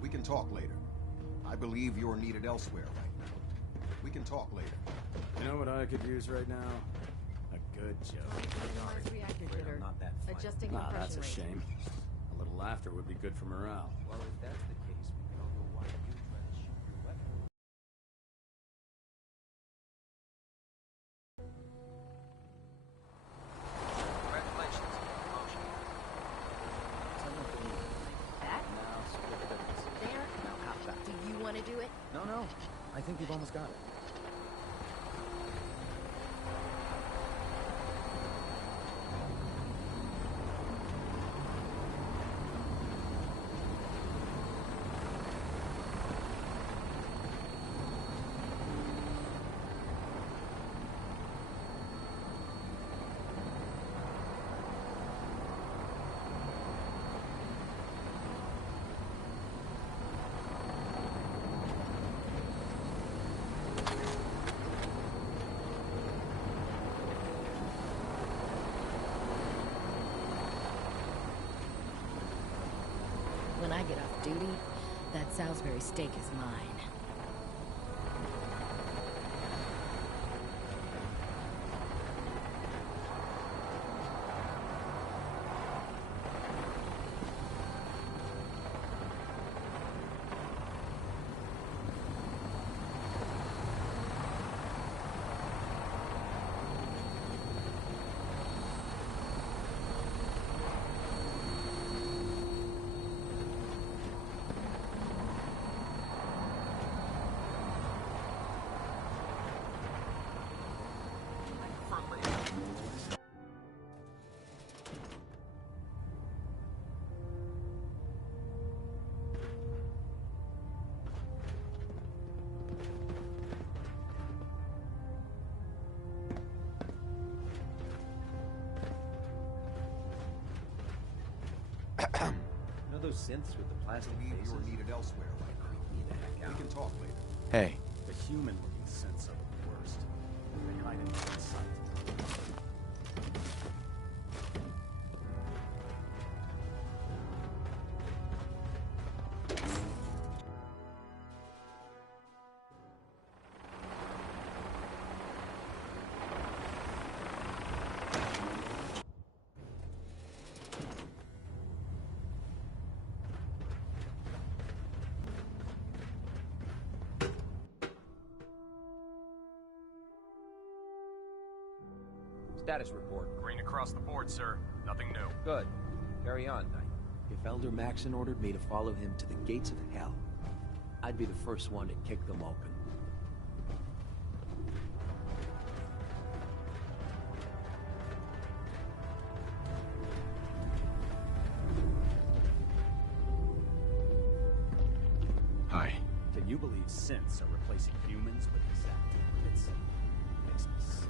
We can talk later. I believe you're needed elsewhere right now. We can talk later. You know what I could use right now? A good joke. Mars reactor jitter. Not that funny. Adjusting Nah, compression that's a rate. shame. A little laughter would be good for morale. Well, if that's the case, we can all go why you try to shoot your weapon. Congratulations on the promotion. That? Now, split evidence. There. Now, hop back. Do you want to do it? No. I think you've almost got it. When I get off duty, that Salisbury steak is mine. You know those synths with the plastic faces? You're needed elsewhere right now. Creep me the heck out. We can talk later. Hey. The human-looking synths are the worst. They hide in plain sight. Status report. Green across the board, sir. Nothing new. Good. Carry on, Knight. If Elder Maxon ordered me to follow him to the gates of hell, I'd be the first one to kick them open. Hi. Can you believe synths are replacing humans with exact duplicates? Makes me sick.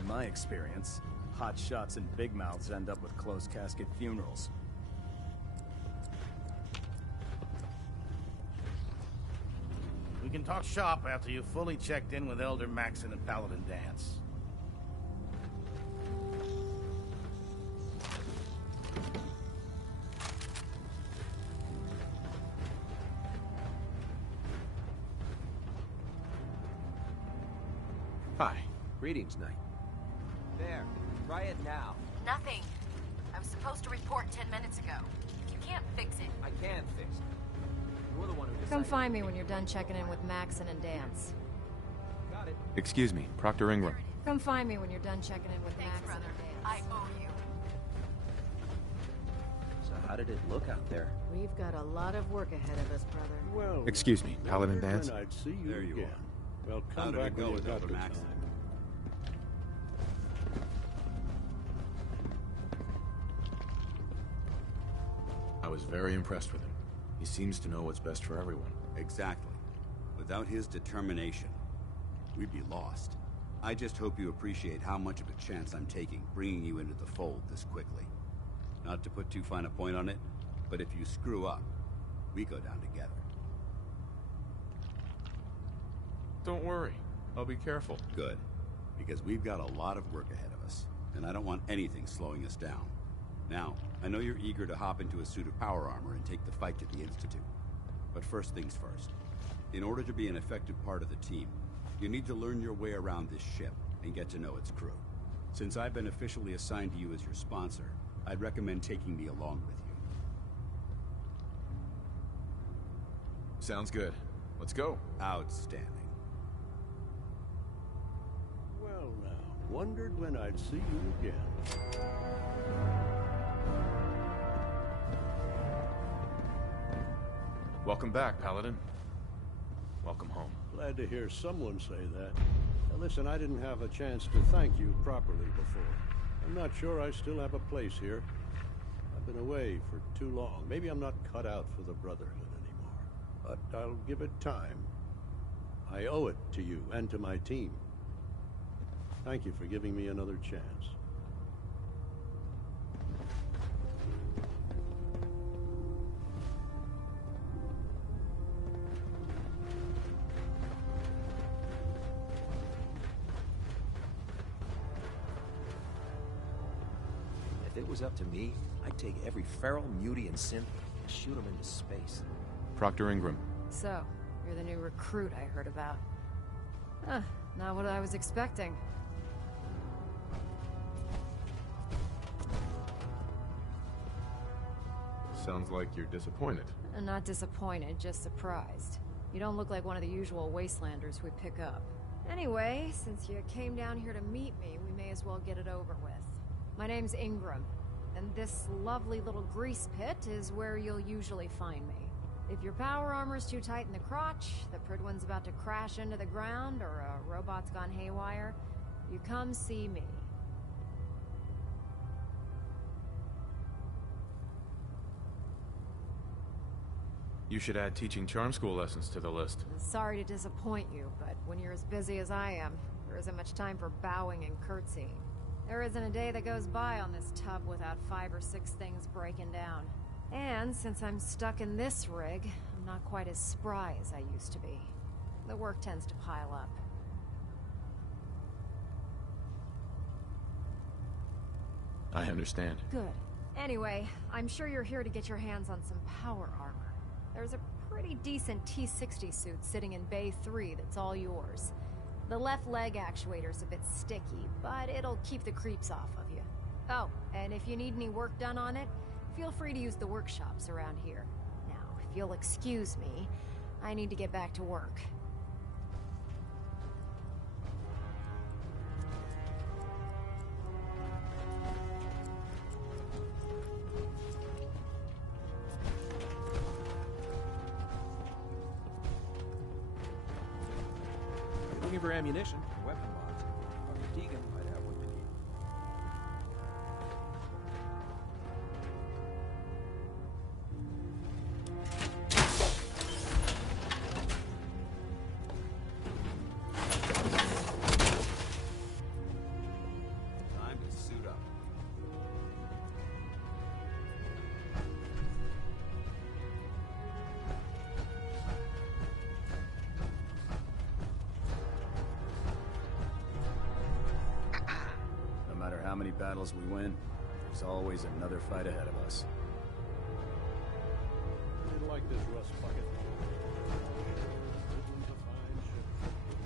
In my experience, hot shots and big mouths end up with closed casket funerals. We can talk shop after you've fully checked in with Elder Maxon and Paladin Dance. Hi. Greetings, Knight. There. Try it now. Nothing. I was supposed to report 10 minutes ago. If you can't fix it... I can fix it. You're the one who decided... Come find me when you're done checking in with Maxon and Dance. Got it. Excuse me, Proctor Ingram. Come find me when you're done checking in with Maxon and Dance. I owe you. So how did it look out there? We've got a lot of work ahead of us, brother. Well, Excuse me, Paladin Dance? I'd see you There you again. are. Well, How come did it back go when with you've got Elder the Maxon? time. I was very impressed with him. He seems to know what's best for everyone. Exactly. Without his determination, we'd be lost. I just hope you appreciate how much of a chance I'm taking bringing you into the fold this quickly. Not to put too fine a point on it, but if you screw up, we go down together. Don't worry. I'll be careful. Good. Because we've got a lot of work ahead of us, and I don't want anything slowing us down. Now, I know you're eager to hop into a suit of power armor and take the fight to the Institute. But first things first. In order to be an effective part of the team, you need to learn your way around this ship and get to know its crew. Since I've been officially assigned to you as your sponsor, I'd recommend taking me along with you. Sounds good. Let's go. Outstanding. Well, now, wondered when I'd see you again. Welcome back, Paladin. Welcome home. Glad to hear someone say that. Now, listen, I didn't have a chance to thank you properly before. I'm not sure I still have a place here. I've been away for too long. Maybe I'm not cut out for the Brotherhood anymore. But I'll give it time. I owe it to you and to my team. Thank you for giving me another chance. If it was up to me, I'd take every feral, mutie, and synth and shoot them into space. Proctor Ingram. So, you're the new recruit I heard about. Huh, not what I was expecting. Sounds like you're disappointed. Not disappointed, just surprised. You don't look like one of the usual wastelanders we pick up. Anyway, since you came down here to meet me, we may as well get it over with. My name's Ingram, and this lovely little grease pit is where you'll usually find me. If your power armor's too tight in the crotch, the Pridwan's about to crash into the ground, or a robot's gone haywire, you come see me. You should add teaching charm school lessons to the list. Sorry to disappoint you, but when you're as busy as I am, there isn't much time for bowing and curtsying. There isn't a day that goes by on this tub without 5 or 6 things breaking down. And since I'm stuck in this rig, I'm not quite as spry as I used to be. The work tends to pile up. I understand. Good. Anyway, I'm sure you're here to get your hands on some power armor. There's a pretty decent T-60 suit sitting in Bay 3 that's all yours. The left leg actuator's a bit sticky, but it'll keep the creeps off of you. Oh, and if you need any work done on it, feel free to use the workshops around here. Now, if you'll excuse me, I need to get back to work. Looking for ammunition and weapon mods. Dr. Deegan might have what you need. Time to suit up. many battles we win, there's always another fight ahead of us. Didn't like this rust bucket.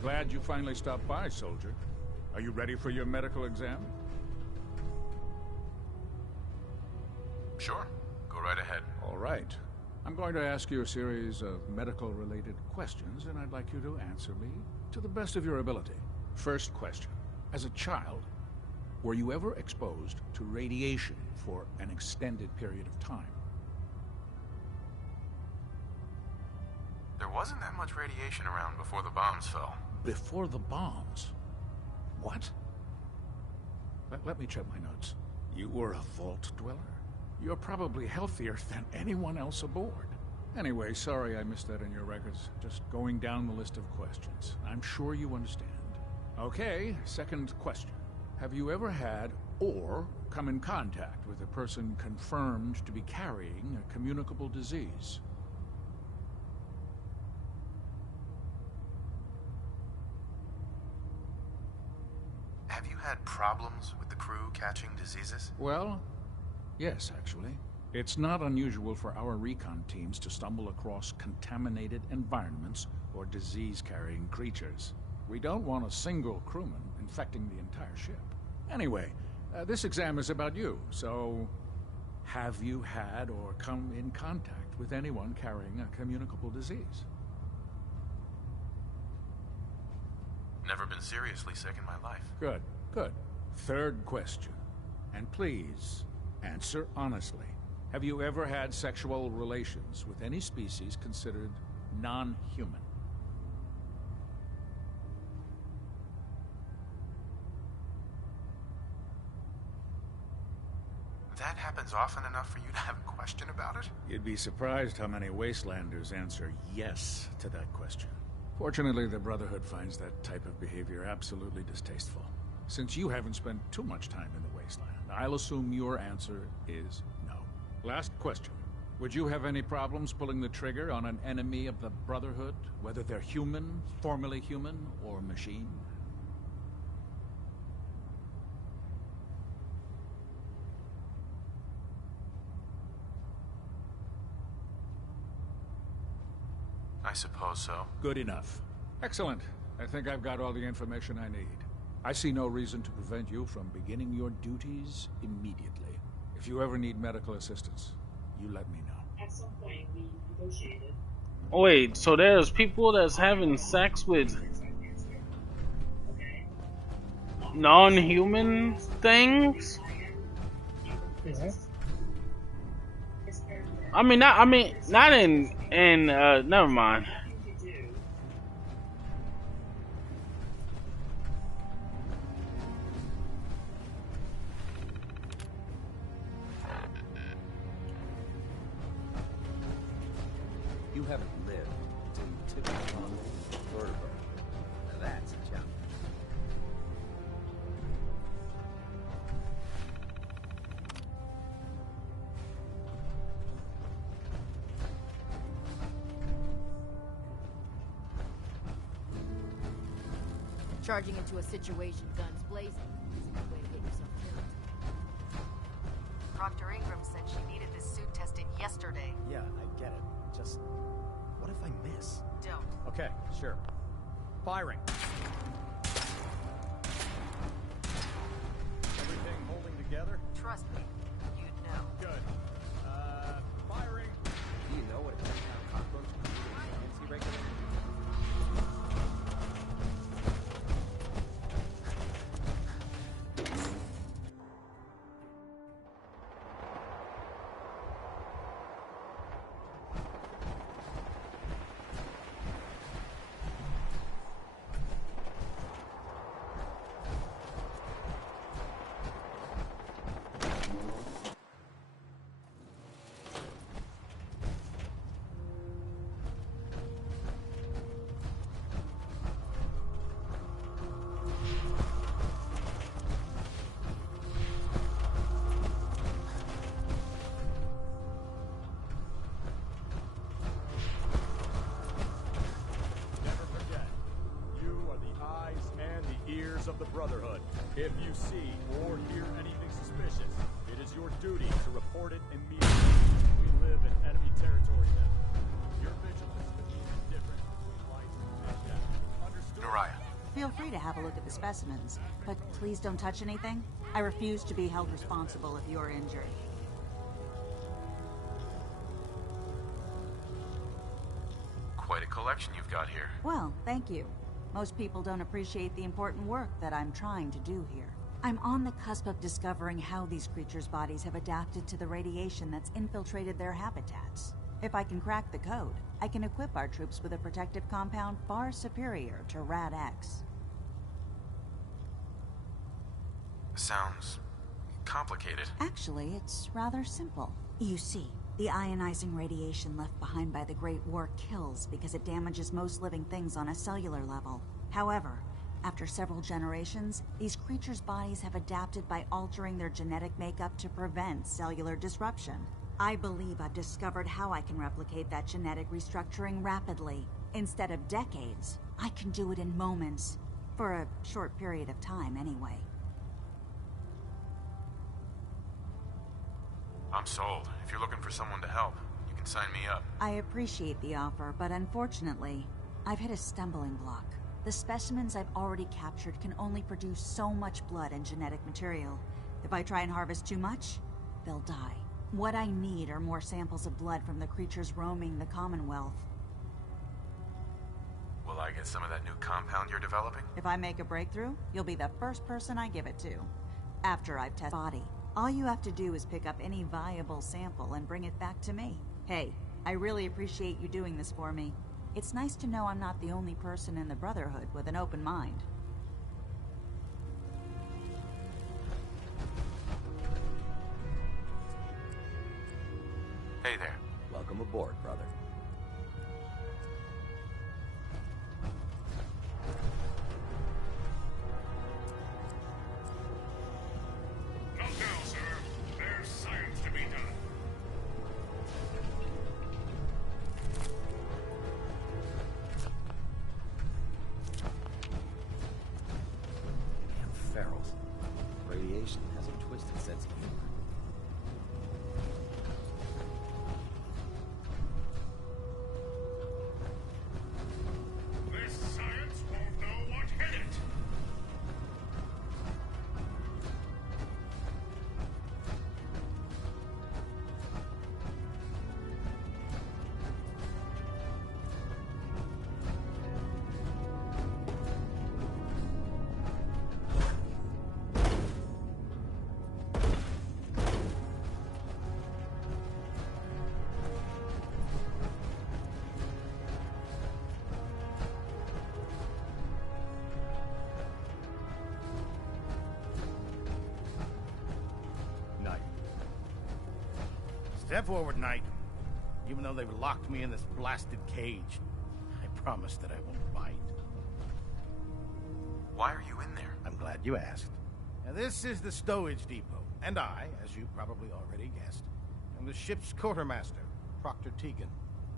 Glad you finally stopped by, soldier. Are you ready for your medical exam? Sure. Go right ahead. All right. I'm going to ask you a series of medical-related questions, and I'd like you to answer me to the best of your ability. First question. As a child, were you ever exposed to radiation for an extended period of time? There wasn't that much radiation around before the bombs fell. Before the bombs? What? Let me check my notes. You were a vault dweller? You're probably healthier than anyone else aboard. Anyway, sorry I missed that in your records. Just going down the list of questions. I'm sure you understand. Okay, second question. Have you ever had or come in contact with a person confirmed to be carrying a communicable disease? Have you had problems with the crew catching diseases? Well, yes, actually. It's not unusual for our recon teams to stumble across contaminated environments or disease-carrying creatures. We don't want a single crewman infecting the entire ship. Anyway, this exam is about you, so have you had or come in contact with anyone carrying a communicable disease? Never been seriously sick in my life. Good, good. Third question. And please, answer honestly. Have you ever had sexual relations with any species considered non-human? That happens often enough for you to have a question about it? You'd be surprised how many Wastelanders answer yes to that question. Fortunately, the Brotherhood finds that type of behavior absolutely distasteful. Since you haven't spent too much time in the Wasteland, I'll assume your answer is no. Last question. Would you have any problems pulling the trigger on an enemy of the Brotherhood, whether they're human, formerly human, or machine? I suppose so. Good enough. Excellent. I think I've got all the information I need. I see no reason to prevent you from beginning your duties immediately. If you ever need medical assistance, you let me know. At some point, we negotiated. Wait, so there's people that's having sex with non-human things? Yeah. I mean, not in never mind. You haven't lived until you tip your tongue vertebra. Now that's a challenge. Charging into a situation guns blazing is a good way to get yourself killed. Dr. Ingram said she needed this suit tested yesterday. Yeah, I get it. Just, what if I miss? Don't. Okay, sure. Firing. Everything holding together? Trust me, you'd know. Good. Firing. Do you know what a 10-pound cockroach can do to a pregnancy regulator? the Brotherhood. If you see or hear anything suspicious, it is your duty to report it immediately. We live in enemy territory now. Your vigilance could mean the difference between life and death. Understood? Uriah. Feel free to have a look at the specimens, but please don't touch anything. I refuse to be held responsible if you're injured. Quite a collection you've got here. Well, thank you. Most people don't appreciate the important work that I'm trying to do here. I'm on the cusp of discovering how these creatures' bodies have adapted to the radiation that's infiltrated their habitats. If I can crack the code, I can equip our troops with a protective compound far superior to Rad-X. Sounds complicated. Actually, it's rather simple. You see, the ionizing radiation left behind by the Great War kills because it damages most living things on a cellular level. However, after several generations, these creatures' bodies have adapted by altering their genetic makeup to prevent cellular disruption. I believe I've discovered how I can replicate that genetic restructuring rapidly. Instead of decades, I can do it in moments. For a short period of time, anyway. I'm sold. If you're looking for someone to help, you can sign me up. I appreciate the offer, but unfortunately, I've hit a stumbling block. The specimens I've already captured can only produce so much blood and genetic material. If I try and harvest too much, they'll die. What I need are more samples of blood from the creatures roaming the Commonwealth. Will I get some of that new compound you're developing? If I make a breakthrough, you'll be the first person I give it to. After I've tested the body. All you have to do is pick up any viable sample and bring it back to me. Hey, I really appreciate you doing this for me. It's nice to know I'm not the only person in the Brotherhood with an open mind. Hey there. Welcome aboard, brother. Calm down, sir. There's science to be done. Damn ferals. Radiation has a twisted sense of humor. This science won't know what hit it. Knight. Step forward, Knight. Even though they've locked me in this blasted cage, I promise that I won't bite. Why are you in there? I'm glad you asked. Now, this is the stowage depot, and I, as you probably already guessed, am the ship's quartermaster, Proctor Tegan.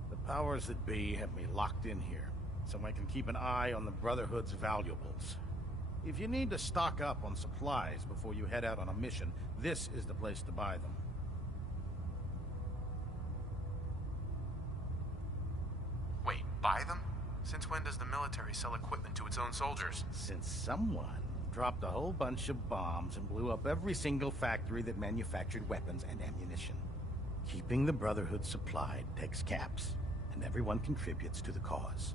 The powers that be have me locked in here, so I can keep an eye on the Brotherhood's valuables. If you need to stock up on supplies before you head out on a mission, this is the place to buy them. Wait, buy them? Since when does the military sell equipment to its own soldiers? Since someone dropped a whole bunch of bombs and blew up every single factory that manufactured weapons and ammunition. Keeping the Brotherhood supplied takes caps, and everyone contributes to the cause.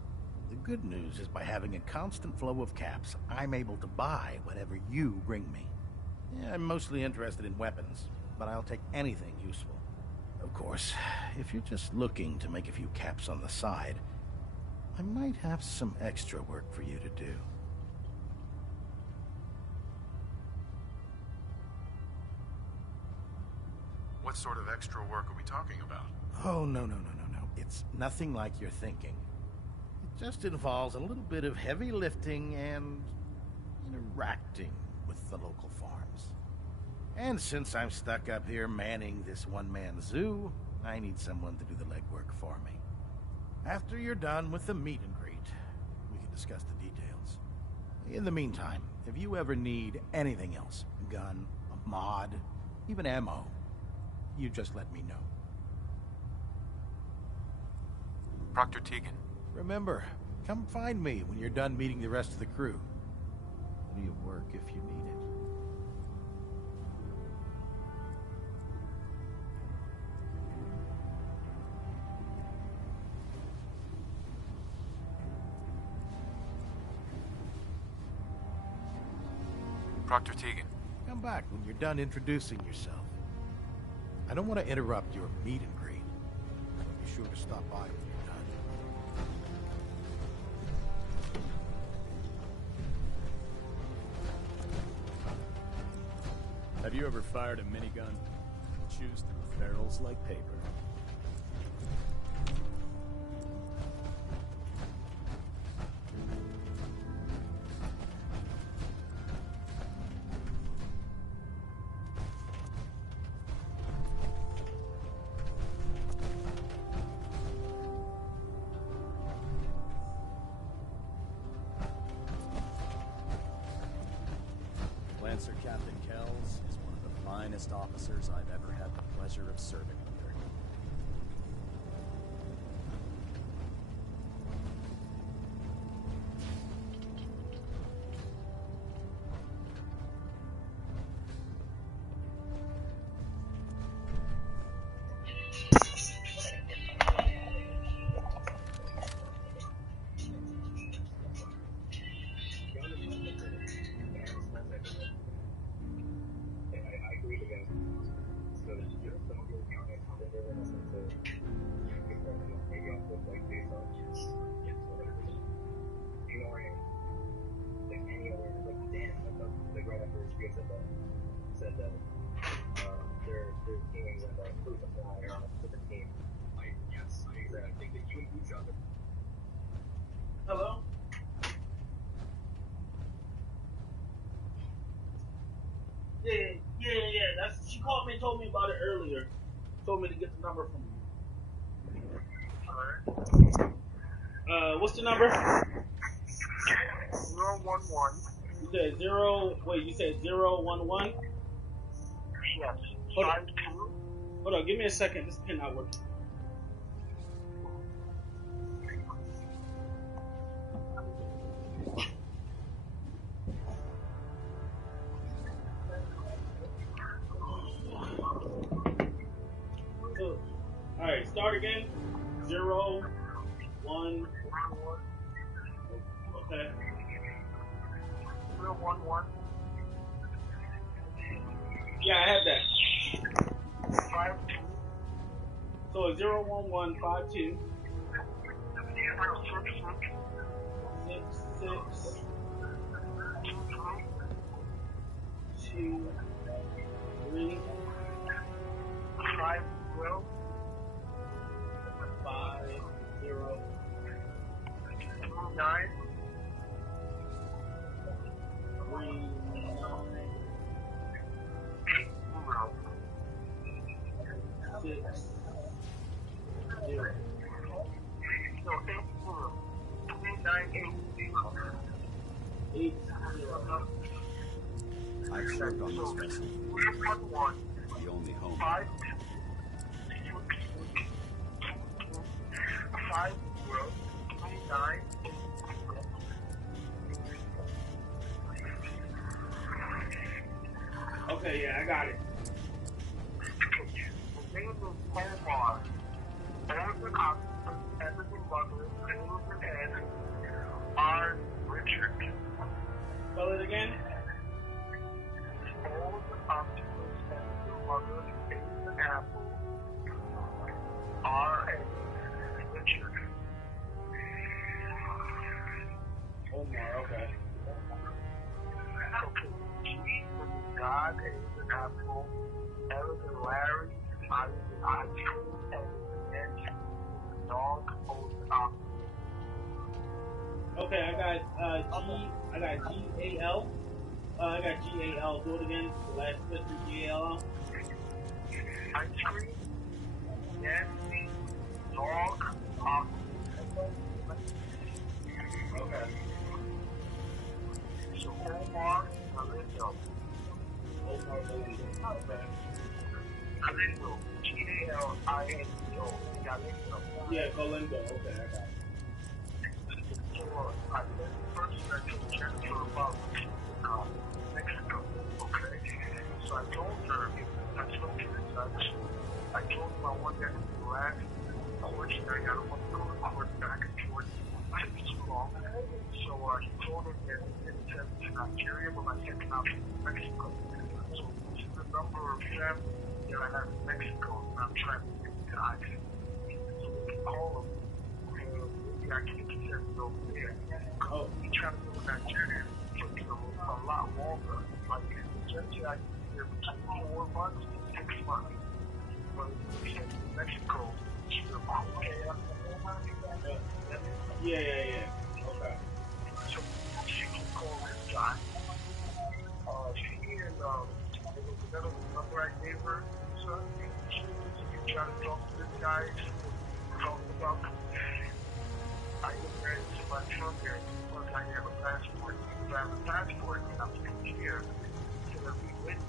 The good news is by having a constant flow of caps, I'm able to buy whatever you bring me. Yeah, I'm mostly interested in weapons, but I'll take anything useful. Of course, if you're just looking to make a few caps on the side, I might have some extra work for you to do. What sort of extra work are we talking about? Oh, no. It's nothing like you're thinking. It just involves a little bit of heavy lifting and interacting with the local farms. And since I'm stuck up here manning this one-man zoo, I need someone to do the legwork for me. After you're done with the meet and greet, we can discuss the details. In the meantime, If you ever need anything else, a gun, a mod, even ammo, you just let me know. Proctor Tegan. Remember, come find me when you're done meeting the rest of the crew. Plenty of work if you need it. Proctor Tegan. Come back when you're done introducing yourself. I don't want to interrupt your meet and greet, but be sure to stop by when you're done. Have you ever fired a minigun? Chews through barrels like paper. Lancer Captain Kells is one of the finest officers I've ever had the pleasure of serving under. Hello? Yeah. That's she called me and told me about it earlier. Told me to get the number from you. What's the number? 011. You said zero. Wait, you said 011? Yes. Hold on, give me a second. This pin not working. So, alright, start again. 0, 1. Okay. 011. Yeah, I have that. 52. So 01152 66 2 3 5 0 9 6 0. So 8 I've served on this vessel. 311. The only home. 5 9 Okay, yeah, I got it. The name is Omar. All the officers, everything Butler, and are Richard. Spell it again. All the officers, everything Butler, and Apple are Richard. Omar, okay. Okay. G is God, A is an apple, L is a Larry, I is an ice cream, N is an dog, O is an apple. Okay, I got G-A-L. I got G-A-L. Do it again. The last letter G-A-L. Ice cream, Nancy, dog, apple. Okay. So Omar, Galindo. Galindo. Galindo. Yeah, Galindo. Okay, I got it. So I met the person that told Jennifer about Mexico. Okay? So I told her, I spoke to this guy. I told him I wanted that to be the last court hearing. I don't want to go to court back and forth. It takes too long. So he told him that he didn't send me to Nigeria, but I sent him out to Mexico. So this is the number of family that I have in Mexico, and I'm trying to get to ICE. So we can call him. Maybe I can get sent over there. Oh, he trying to go to Nigeria for a lot longer. Like, just I can be there between 4 months and 6 months. But if he sent me to Mexico, she'll okay. Yeah. Okay. So she can call this guy. She and there was another number I gave her. So she can try to talk to this guy. She was talking about I get married to my son there because I have a passport. If I have a passport and I'm still here, it's going to be with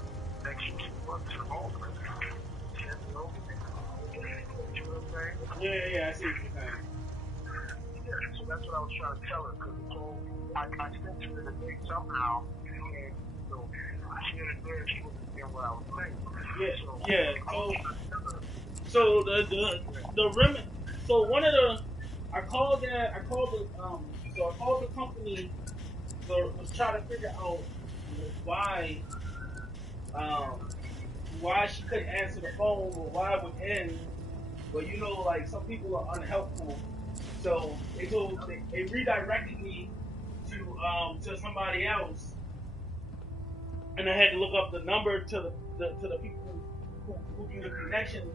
next 2 months from home. Send me over there. You know what I'm saying? Yeah, I see what you're saying. Yeah, so that's what I was trying to tell her because I sent her the day somehow, and here and there she wasn't getting what I was saying. So the remedy. So one of the I called the company was trying to figure out why she couldn't answer the phone or why it would end. But like some people are unhelpful, so they redirected me to somebody else, and I had to look up the number to the people who do the connection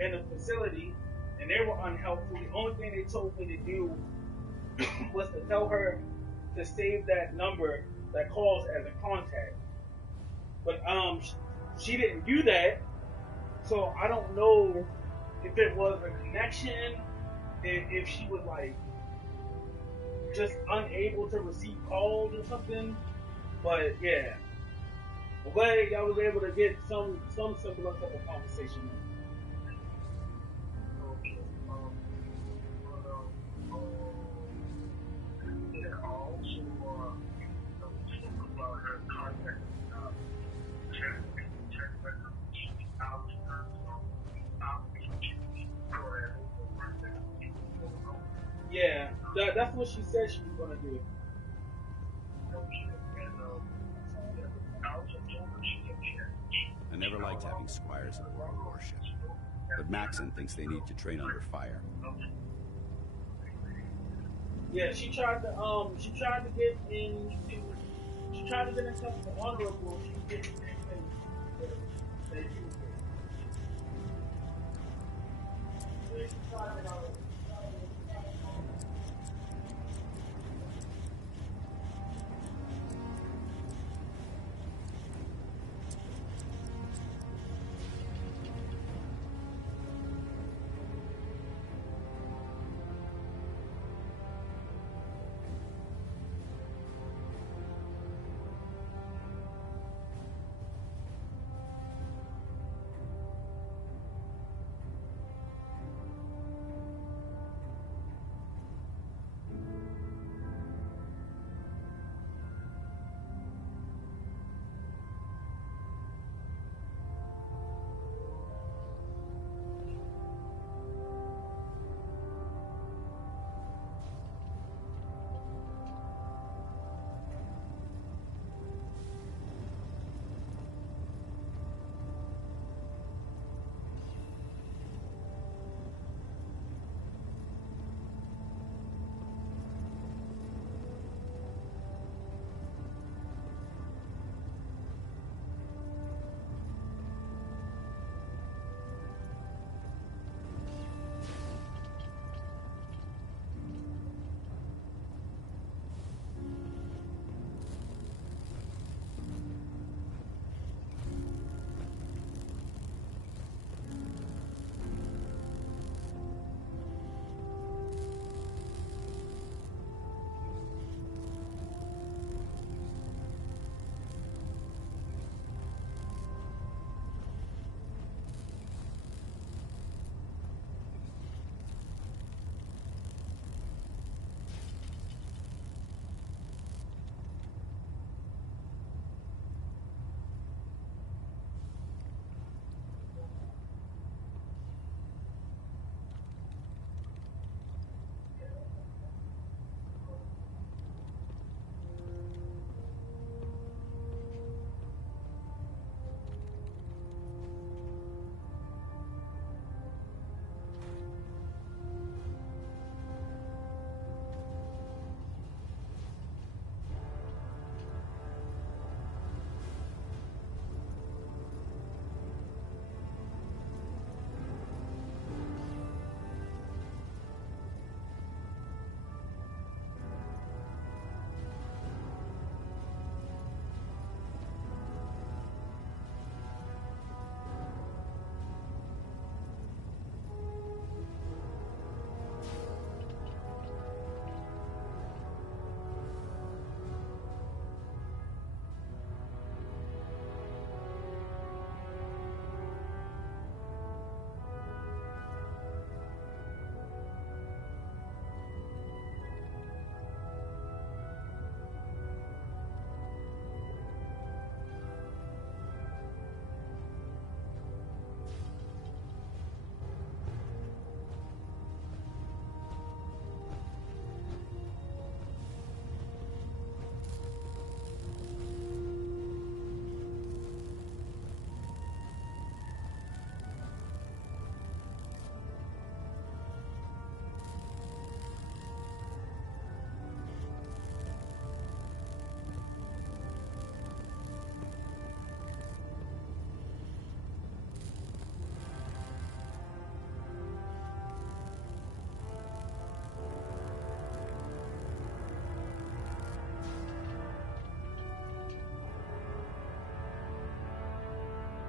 in the facility, and they were unhelpful. The only thing they told me to do was to tell her to save that number that calls as a contact. But she didn't do that, so I don't know if it was a connection, if she was like just unable to receive calls or something. But yeah, I'm glad I was able to get some semblance of a conversation. Yeah, that's what she said she was gonna do. I never liked having squires aboard a warship, but Maxon thinks they need to train under fire. Yeah, she tried to get in touch with Honorable. She did the same thing that you did. Yeah, she tried it out.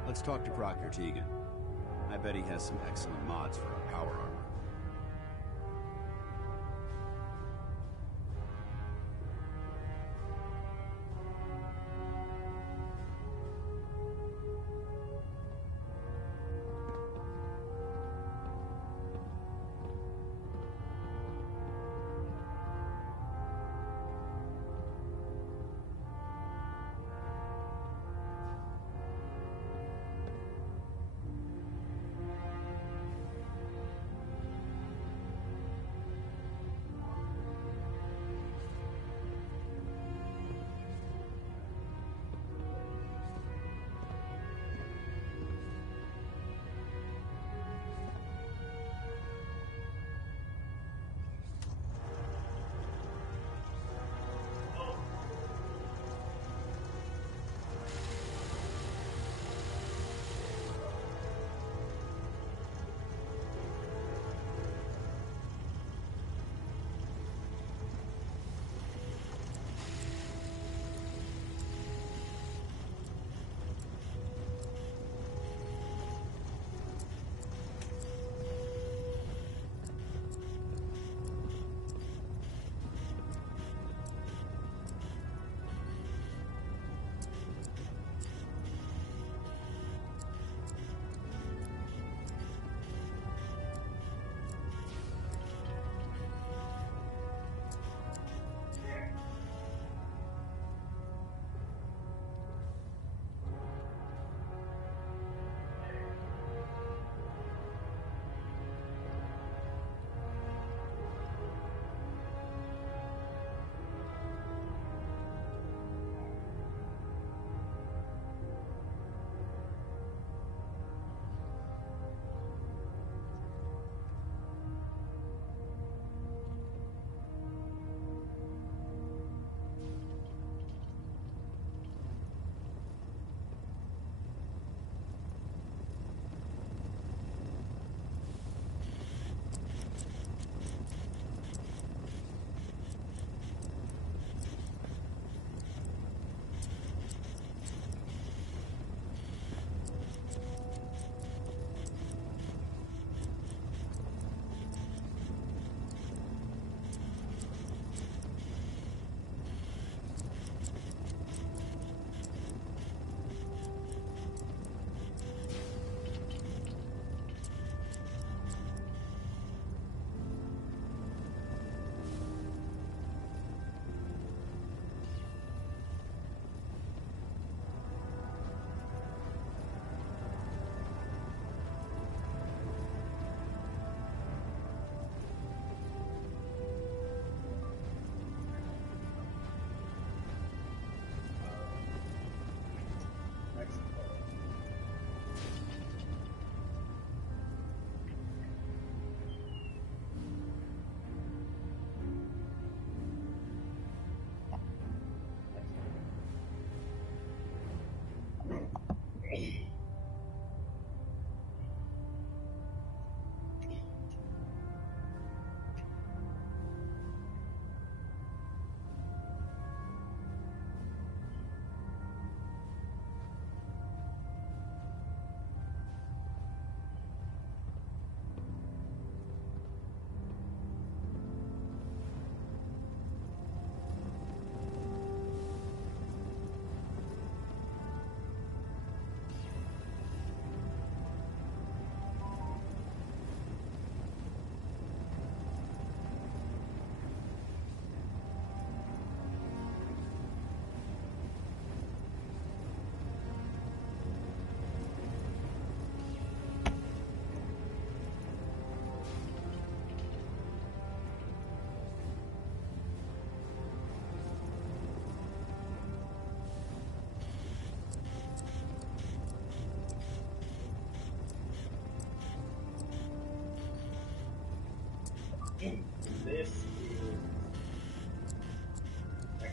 Let's talk to Proctor Tegan. I bet he has some excellent mods for our power armor. This is Mexico number. And this is the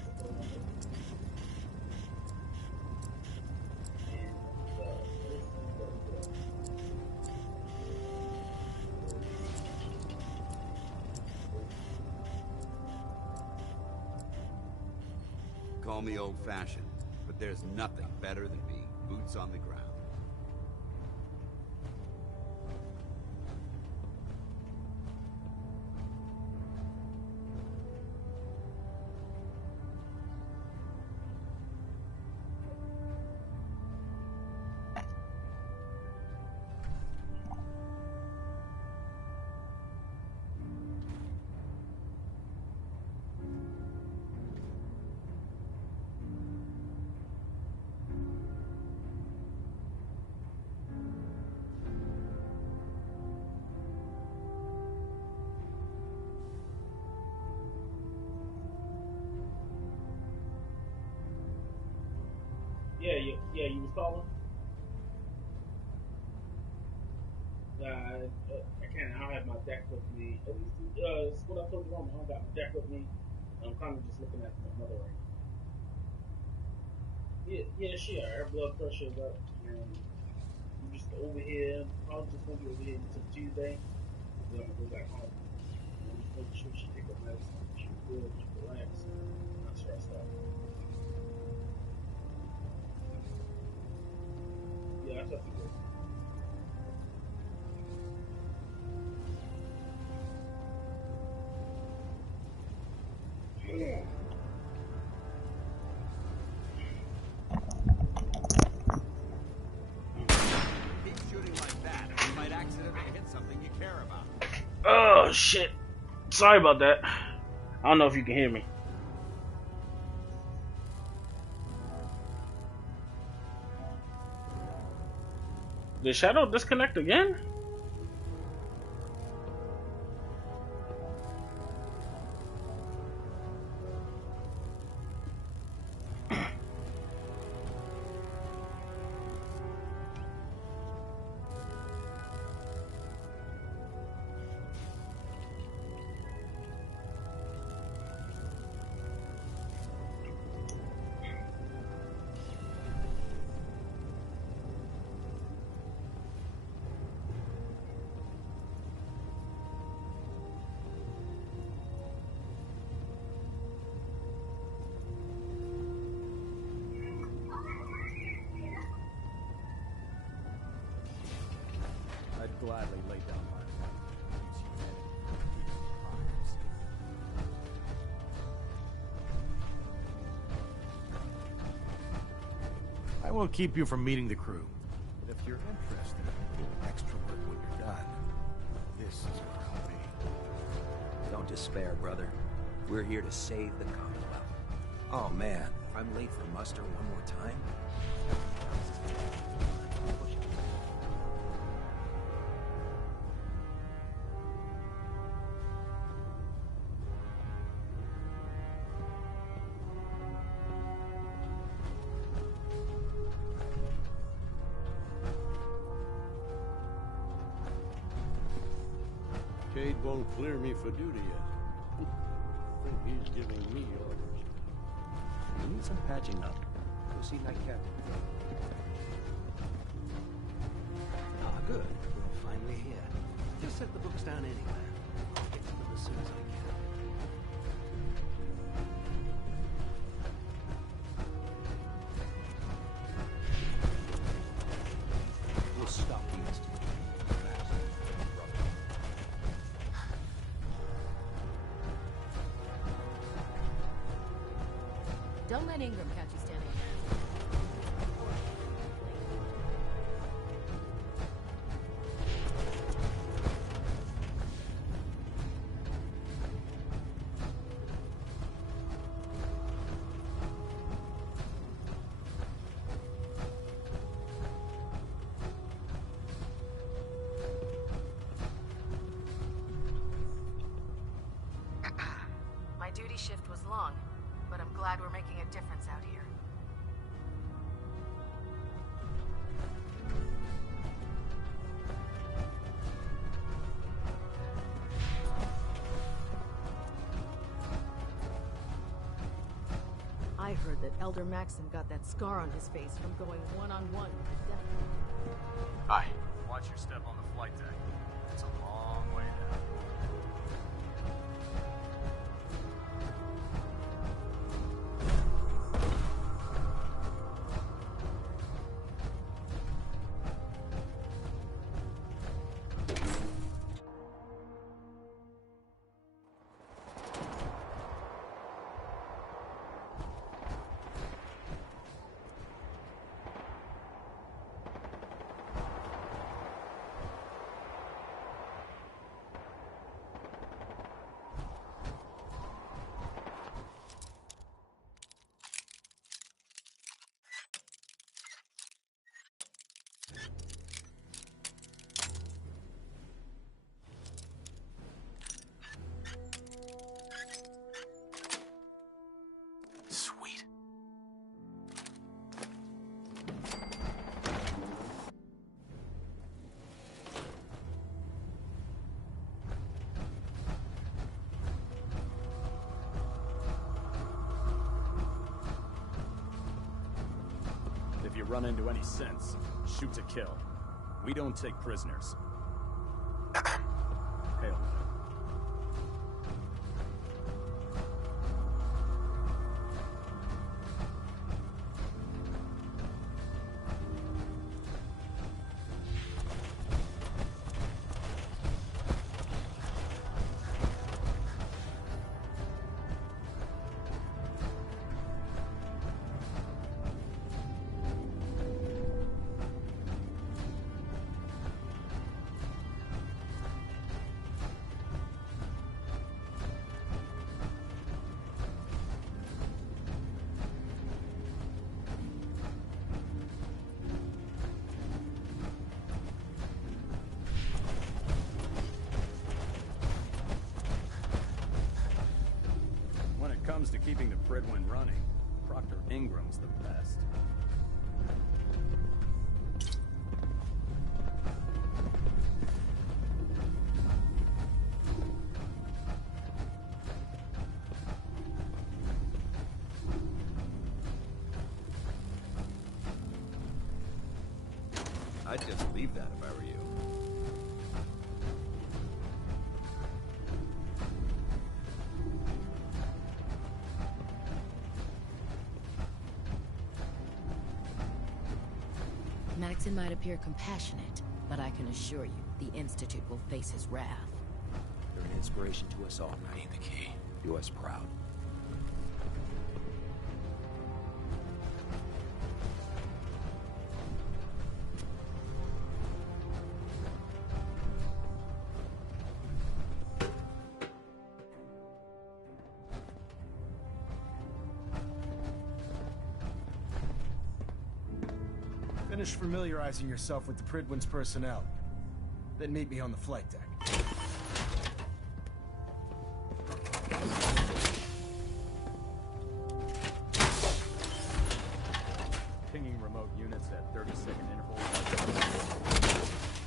Call me old-fashioned, but there's nothing better than being boots on the ground. Yeah, you was calling. I can't. I don't have my deck with me. At least, it's what I told you. I don't got my deck with me. I'm kind of just looking at my mother right now. Yeah, she her blood pressure is up, and I'm just over here. Probably just gonna be over here until Tuesday. Then I'm gonna go back home. And I'm just making sure she take her medicine. She's good. She relax. Not stressed out. Yeah, I thought you would. Yeah. Keep shooting like that, or you might accidentally hit something you care about. Oh shit! Sorry about that. I don't know if you can hear me. Did Shadow disconnect again? I'd gladly lay down my life to use humanity for crimes. I won't keep you from meeting the crew, but if you're interested in a little extra work when you're done, this is where I'll be. Don't despair, brother. We're here to save the Commonwealth. Oh man, if I'm late for muster one more time... Cade won't clear me for duty yet. I think he's giving me orders. You need some patching up. Go see Night Captain. Ah, good. We're finally here. Just set the books down anywhere. I'll get to them as soon as I can. We'll stop the instant. Don't let Ingram catch you standing. My duty shift was long, but I'm glad we're making a difference out here. I heard that Elder Maxim got that scar on his face from going one-on-one with the devil. Hi. Watch your step on the flight deck. It's a long way down. run into any sense, shoot to kill. We don't take prisoners. Hail Mary. When it comes to keeping the Pridwin running, Proctor Ingram's the best. I'd just leave that if I were you. Maxon might appear compassionate, but I can assure you, the Institute will face his wrath. You're an inspiration to us all. I need the key. Do us proud. Finish familiarizing yourself with the Pridwin's personnel. Then meet me on the flight deck. Pinging remote units at 30-second intervals.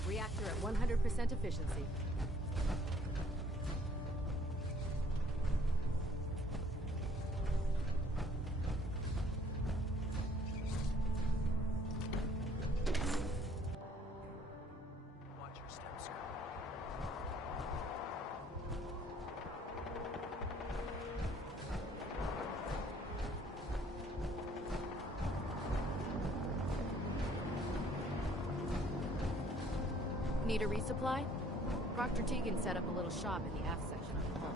Reactor at 100% efficiency. Need a resupply? Proctor Tegan set up a little shop in the aft section of the hull.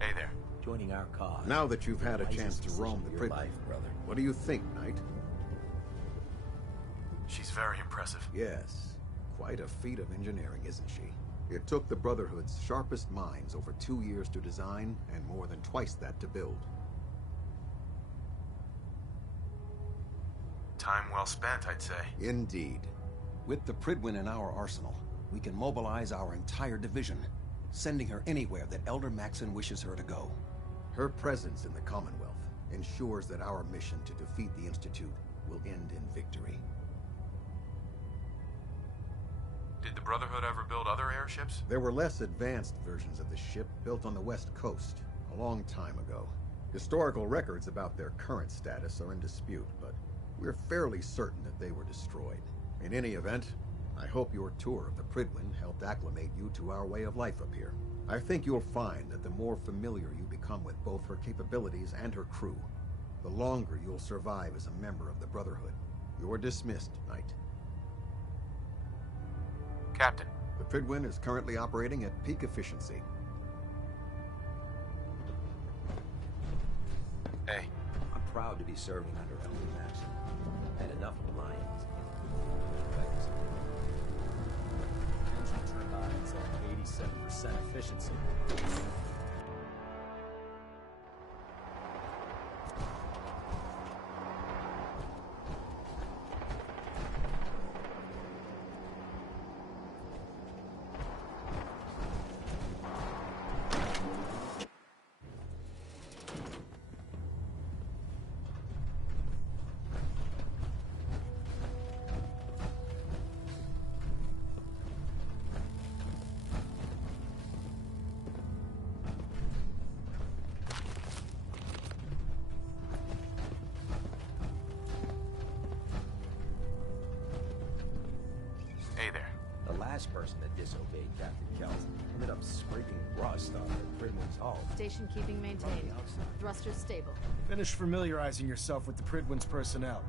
Hey there. Joining our cause. Now that you've had a chance to roam the Pridwin, brother. What do you think, Knight? She's very impressive. Yes. Quite a feat of engineering, isn't she? It took the Brotherhood's sharpest minds over 2 years to design, and more than twice that to build. Time well spent, I'd say. Indeed. With the Pridwin in our arsenal, we can mobilize our entire division, sending her anywhere that Elder Maxon wishes her to go. Her presence in the Commonwealth ensures that our mission to defeat the Institute will end in victory. Did the Brotherhood ever build other airships? There were less advanced versions of the ship built on the West Coast a long time ago. Historical records about their current status are in dispute, but we're fairly certain that they were destroyed. In any event, I hope your tour of the Pridwin helped acclimate you to our way of life up here. I think you'll find that the more familiar you become with both her capabilities and her crew, the longer you'll survive as a member of the Brotherhood. You're dismissed, Knight. Captain. The Pridwin is currently operating at peak efficiency. to be serving under Elder Maxson. Had enough of Lions. Engine turbines at 87% efficiency. Hey there. The last person that disobeyed Captain Kells ended up scraping rust off the Pridwin's hull. Station keeping maintained. Thrusters stable. Finish familiarizing yourself with the Pridwin's personnel.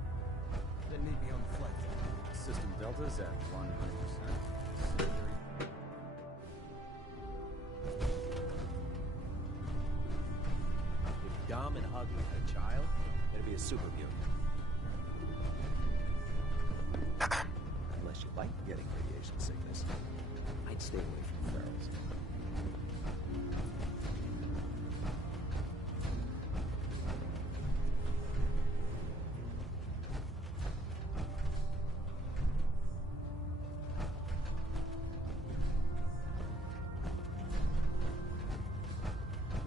Then meet me on the flight deck. System deltas at 100%. If Dom and Ugly had a child, it'd be a super mutant. Unless you like getting radiation sickness, I'd stay away from ferals.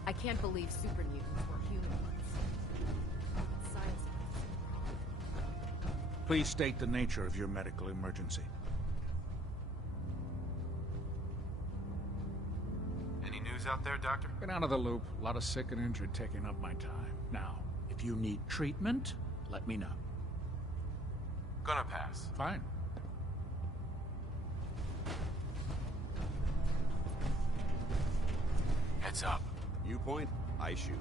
I can't believe super mutants were human ones. Science. Please state the nature of your medical emergency. Any news out there, Doctor? Been out of the loop. A lot of sick and injured taking up my time. Now, if you need treatment, let me know. Gonna pass. Fine. Heads up. You point, I shoot.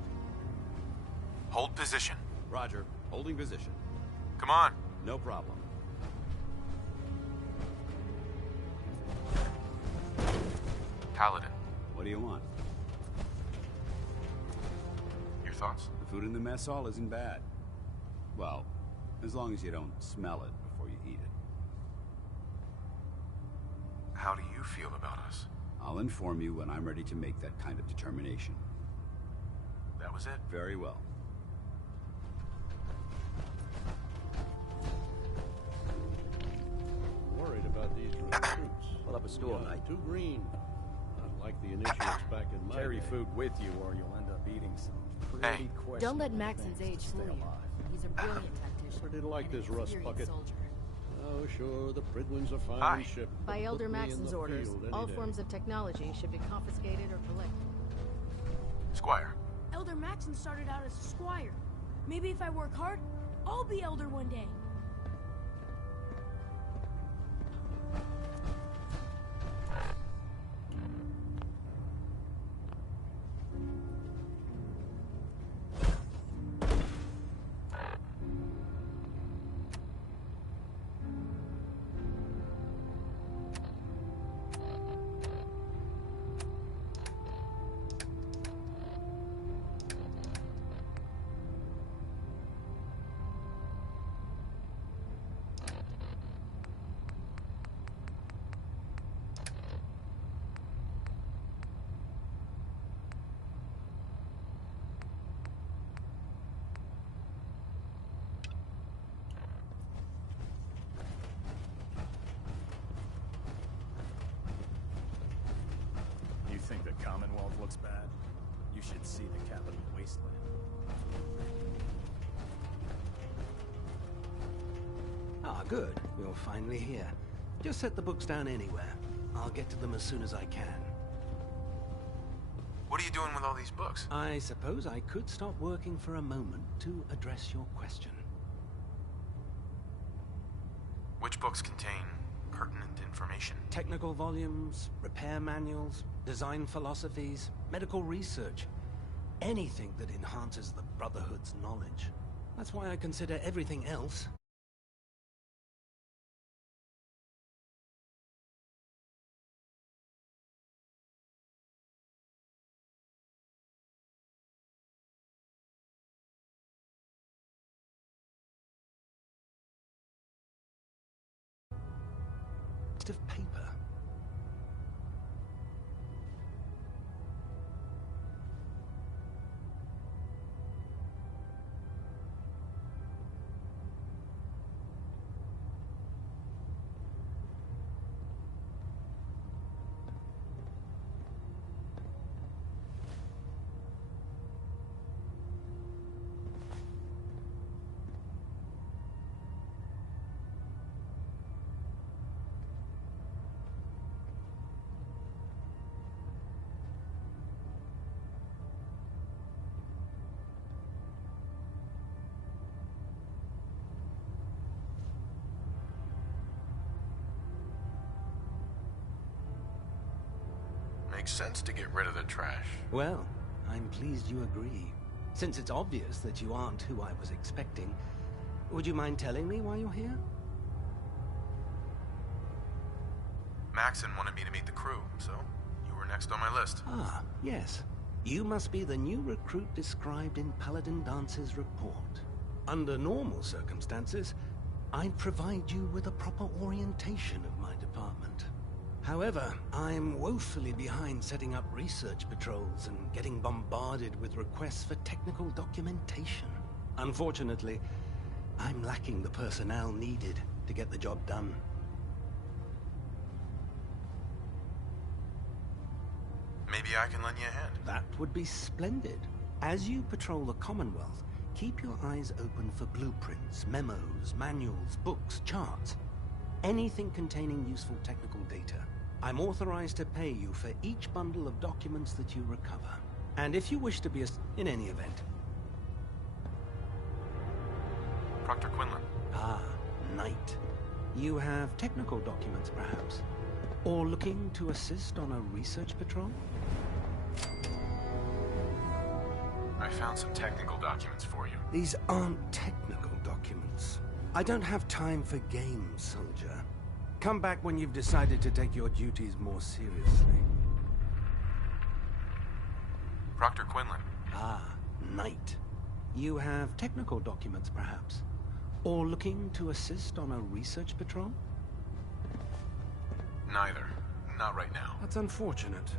Hold position. Roger. Holding position. Come on. No problem. Paladin. What do you want? Your thoughts? The food in the mess hall isn't bad. Well, as long as you don't smell it before you eat it. How do you feel about us? I'll inform you when I'm ready to make that kind of determination. That was it? Very well. Worried about these recruits. Pull up a stool, Yeah, Knight. too green. Not like the initiates back in my Carry day. food with you or you'll end up eating some pretty questionable Don't let Maxson's things age to fool stay you. alive. He's a brilliant tactician. Never did like and this an rust experienced bucket. soldier. Oh, sure, the Pridwin's a fine Hi. ship. but By put Elder me in Maxson's the orders, field any all day. forms of technology should be confiscated or collected. Squire. Elder Maxson started out as a squire. Maybe if I work hard, I'll be elder one day. You think the Commonwealth looks bad? You should see the capital wasteland. Ah, good. You're finally here. Just set the books down anywhere. I'll get to them as soon as I can. What are you doing with all these books? I suppose I could stop working for a moment to address your question. Which books contain pertinent information? Technical volumes, repair manuals, design philosophies, medical research. Anything that enhances the Brotherhood's knowledge. That's why I consider everything else waste of paper. Makes sense to get rid of the trash. Well, I'm pleased you agree. Since it's obvious that you aren't who I was expecting, would you mind telling me why you're here? Maxon wanted me to meet the crew, so you were next on my list. Ah, yes. You must be the new recruit described in Paladin Dance's report. Under normal circumstances, I'd provide you with a proper orientation of my department. However, I'm woefully behind setting up research patrols and getting bombarded with requests for technical documentation. Unfortunately, I'm lacking the personnel needed to get the job done. Maybe I can lend you a hand. That would be splendid. As you patrol the Commonwealth, keep your eyes open for blueprints, memos, manuals, books, charts. Anything containing useful technical data. I'm authorized to pay you for each bundle of documents that you recover. And if you wish to be in any event. Proctor Quinlan. Ah, Knight. You have technical documents, perhaps? Or looking to assist on a research patrol? I found some technical documents for you. These aren't technical documents. I don't have time for games, soldier. Come back when you've decided to take your duties more seriously. Proctor Quinlan. Ah, Knight. You have technical documents, perhaps? Or looking to assist on a research patrol? Neither. Not right now. That's unfortunate.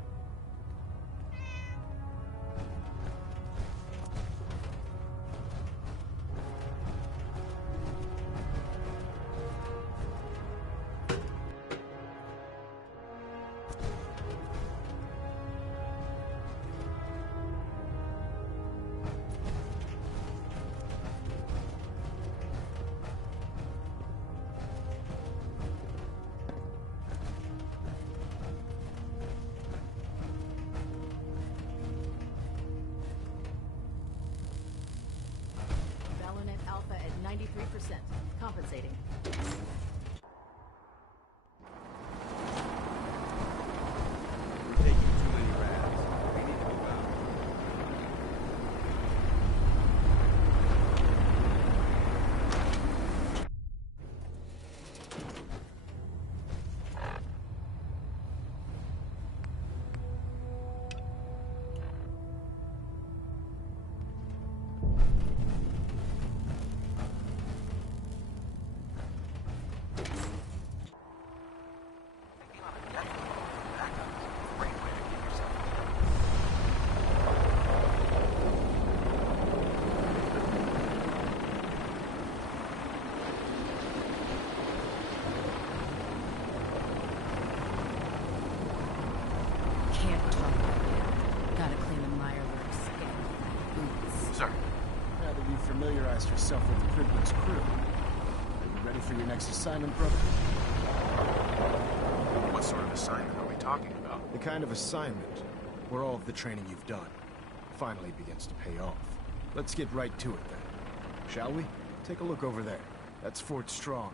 Alpha at 93%. Compensating. Taking too many raps. We need to move out. Can't talk right now. Gotta clean the Mirelurks and boots. Sir. Now that you've familiarized yourself with the Pridwin's crew, are you ready for your next assignment, brother? What sort of assignment are we talking about? The kind of assignment where all of the training you've done finally begins to pay off. Let's get right to it then. Shall we? Take a look over there. That's Fort Strong.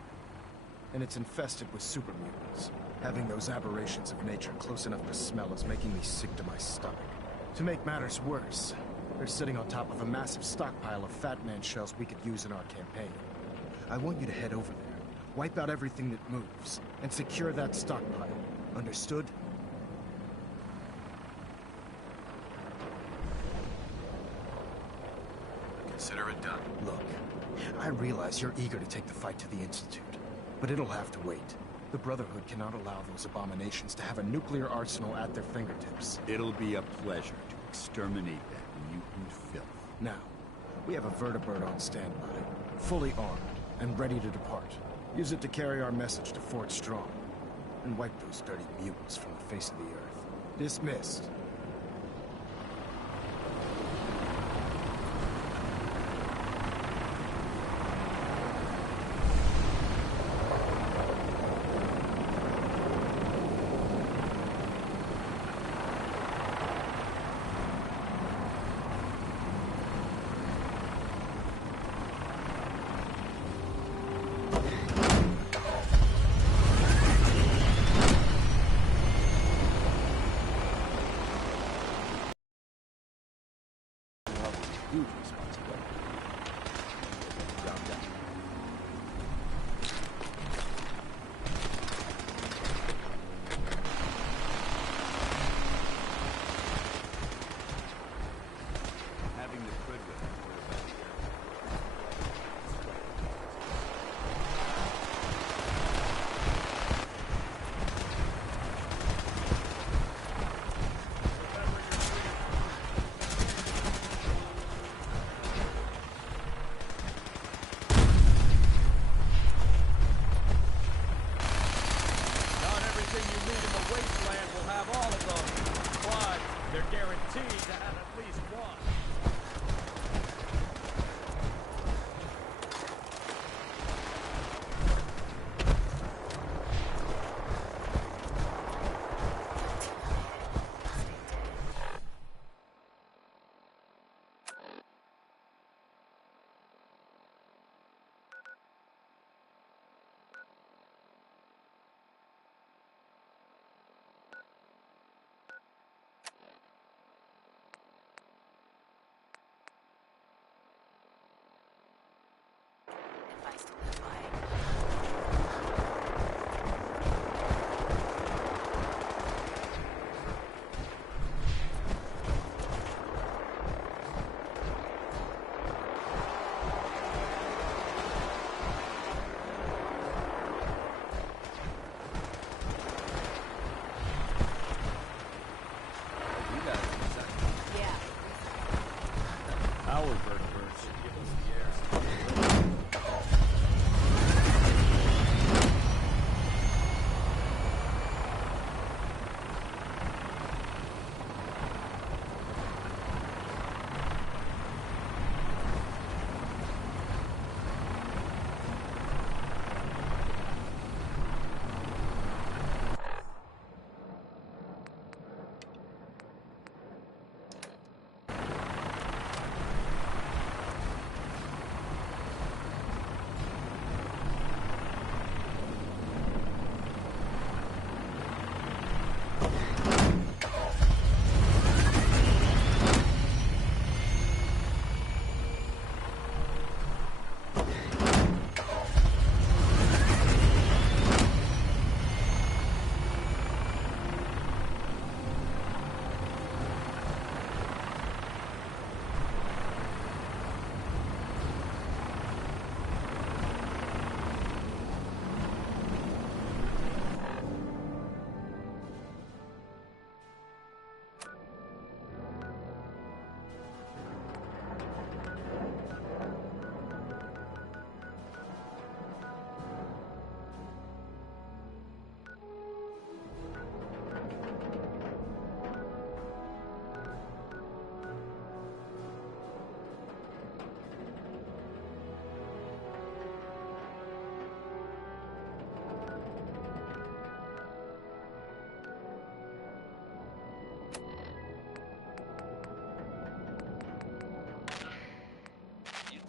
And it's infested with super mutants. Having those aberrations of nature close enough to smell is making me sick to my stomach. To make matters worse, they're sitting on top of a massive stockpile of Fat Man shells we could use in our campaign. I want you to head over there, wipe out everything that moves, and secure that stockpile. Understood? Consider it done. Look, I realize you're eager to take the fight to the Institute, but it'll have to wait. The Brotherhood cannot allow those abominations to have a nuclear arsenal at their fingertips. It'll be a pleasure to exterminate that mutant filth. Now, we have a vertibird on standby, fully armed, and ready to depart. Use it to carry our message to Fort Strong, and wipe those dirty mutants from the face of the earth. Dismissed. Huge responsibility. Job done. Having the Pridwin report about the They're guaranteed to have at least one. Our vertebrates should give us the air support.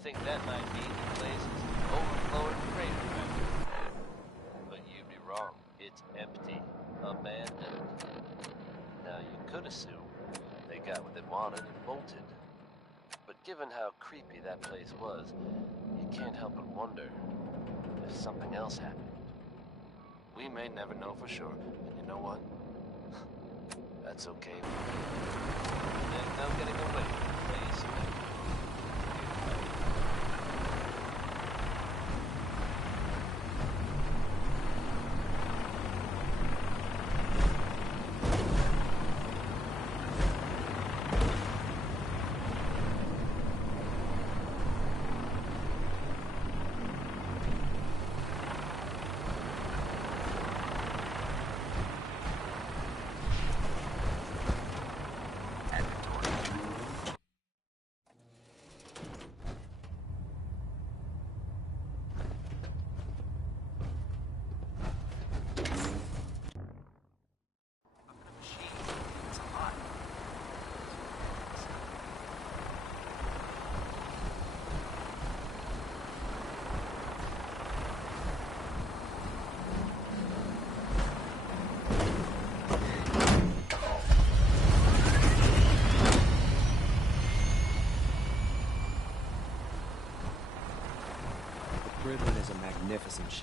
Think that might mean the place is overflowing freight traffic. But you'd be wrong. It's empty. Abandoned. Now, you could assume they got what they wanted and bolted. But given how creepy that place was, you can't help but wonder if something else happened. We may never know for sure, and you know what? That's okay. There's no getting away from the place.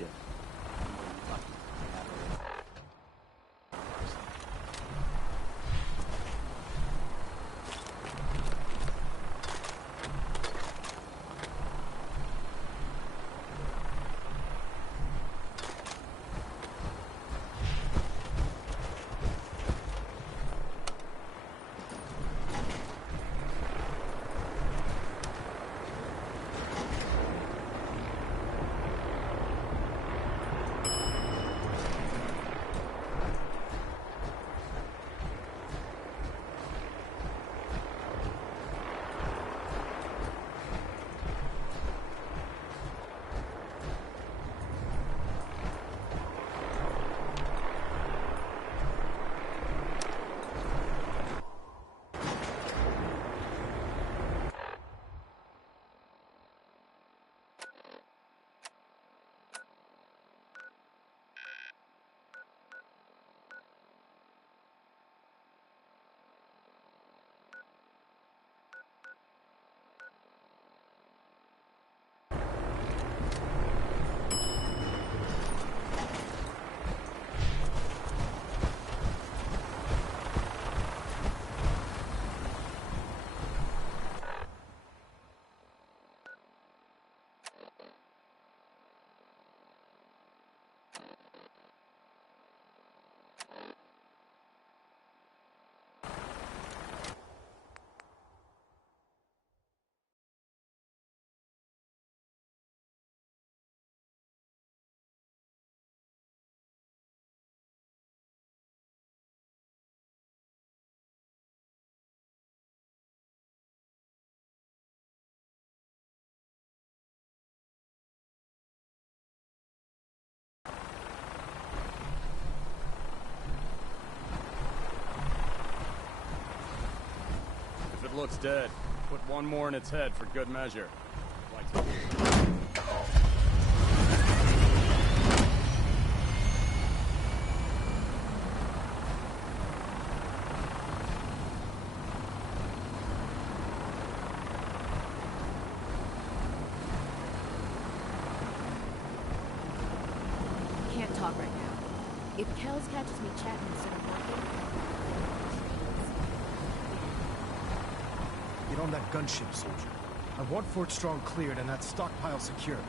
ship. We're lucky to have her in. If it looks dead, put one more in its head for good measure. Like Can't talk right now. If Kells catches me chatting instead of working, Get on that gunship, soldier. I want Fort Strong cleared and that stockpile secured.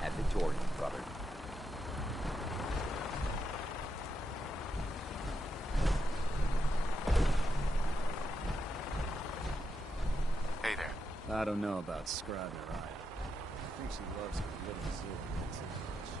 At Victoria, brother. Hey there. I don't know about Scriber either. I think she loves her little zoo a bit too much.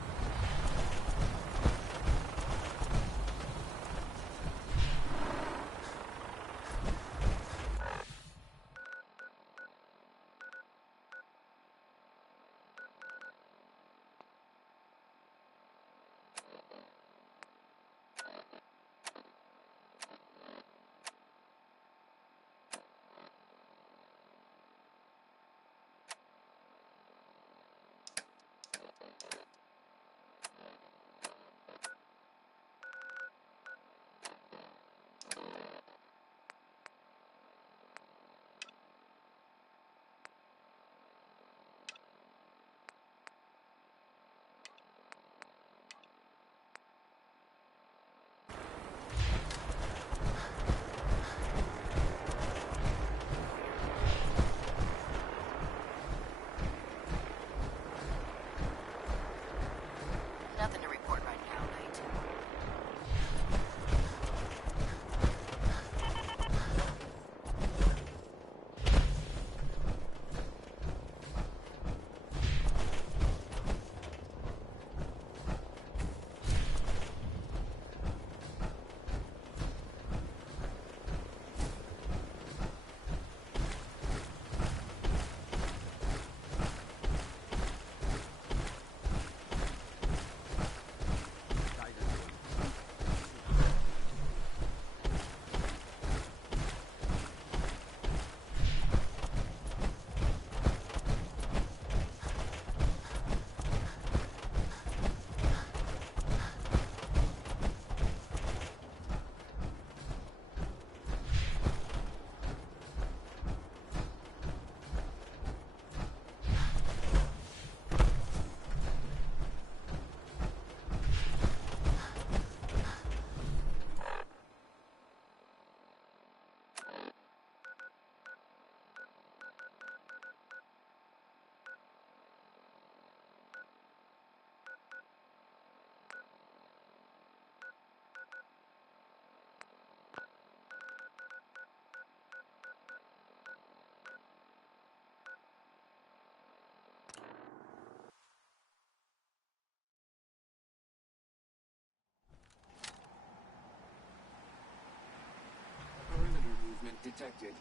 detected.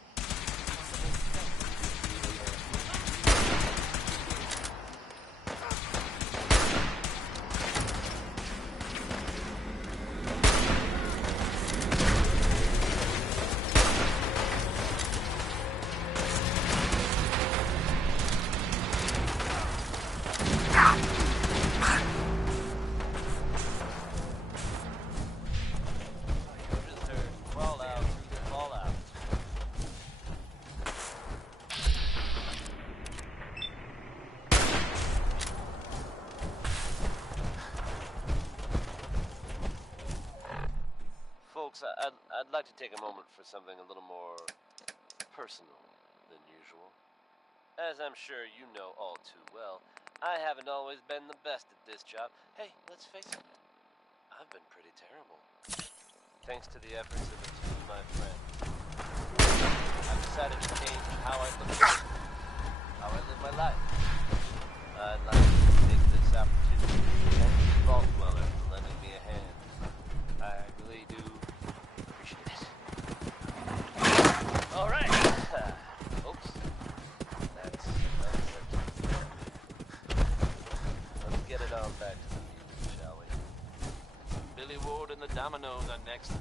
Folks, I'd like to take a moment for something a little more personal than usual. As I'm sure you know all too well, I haven't always been the best at this job. Hey, let's face it, I've been pretty terrible. Thanks to the efforts of a few of my friends, I've decided to change how I look at it, how I live my life. I'd like to take this opportunity to thank the Vault Dweller for lending me a hand. I really do appreciate it. All right, folks, that's it. Let's get it on back to the music, shall we? Billy Ward and the Dominoes are next.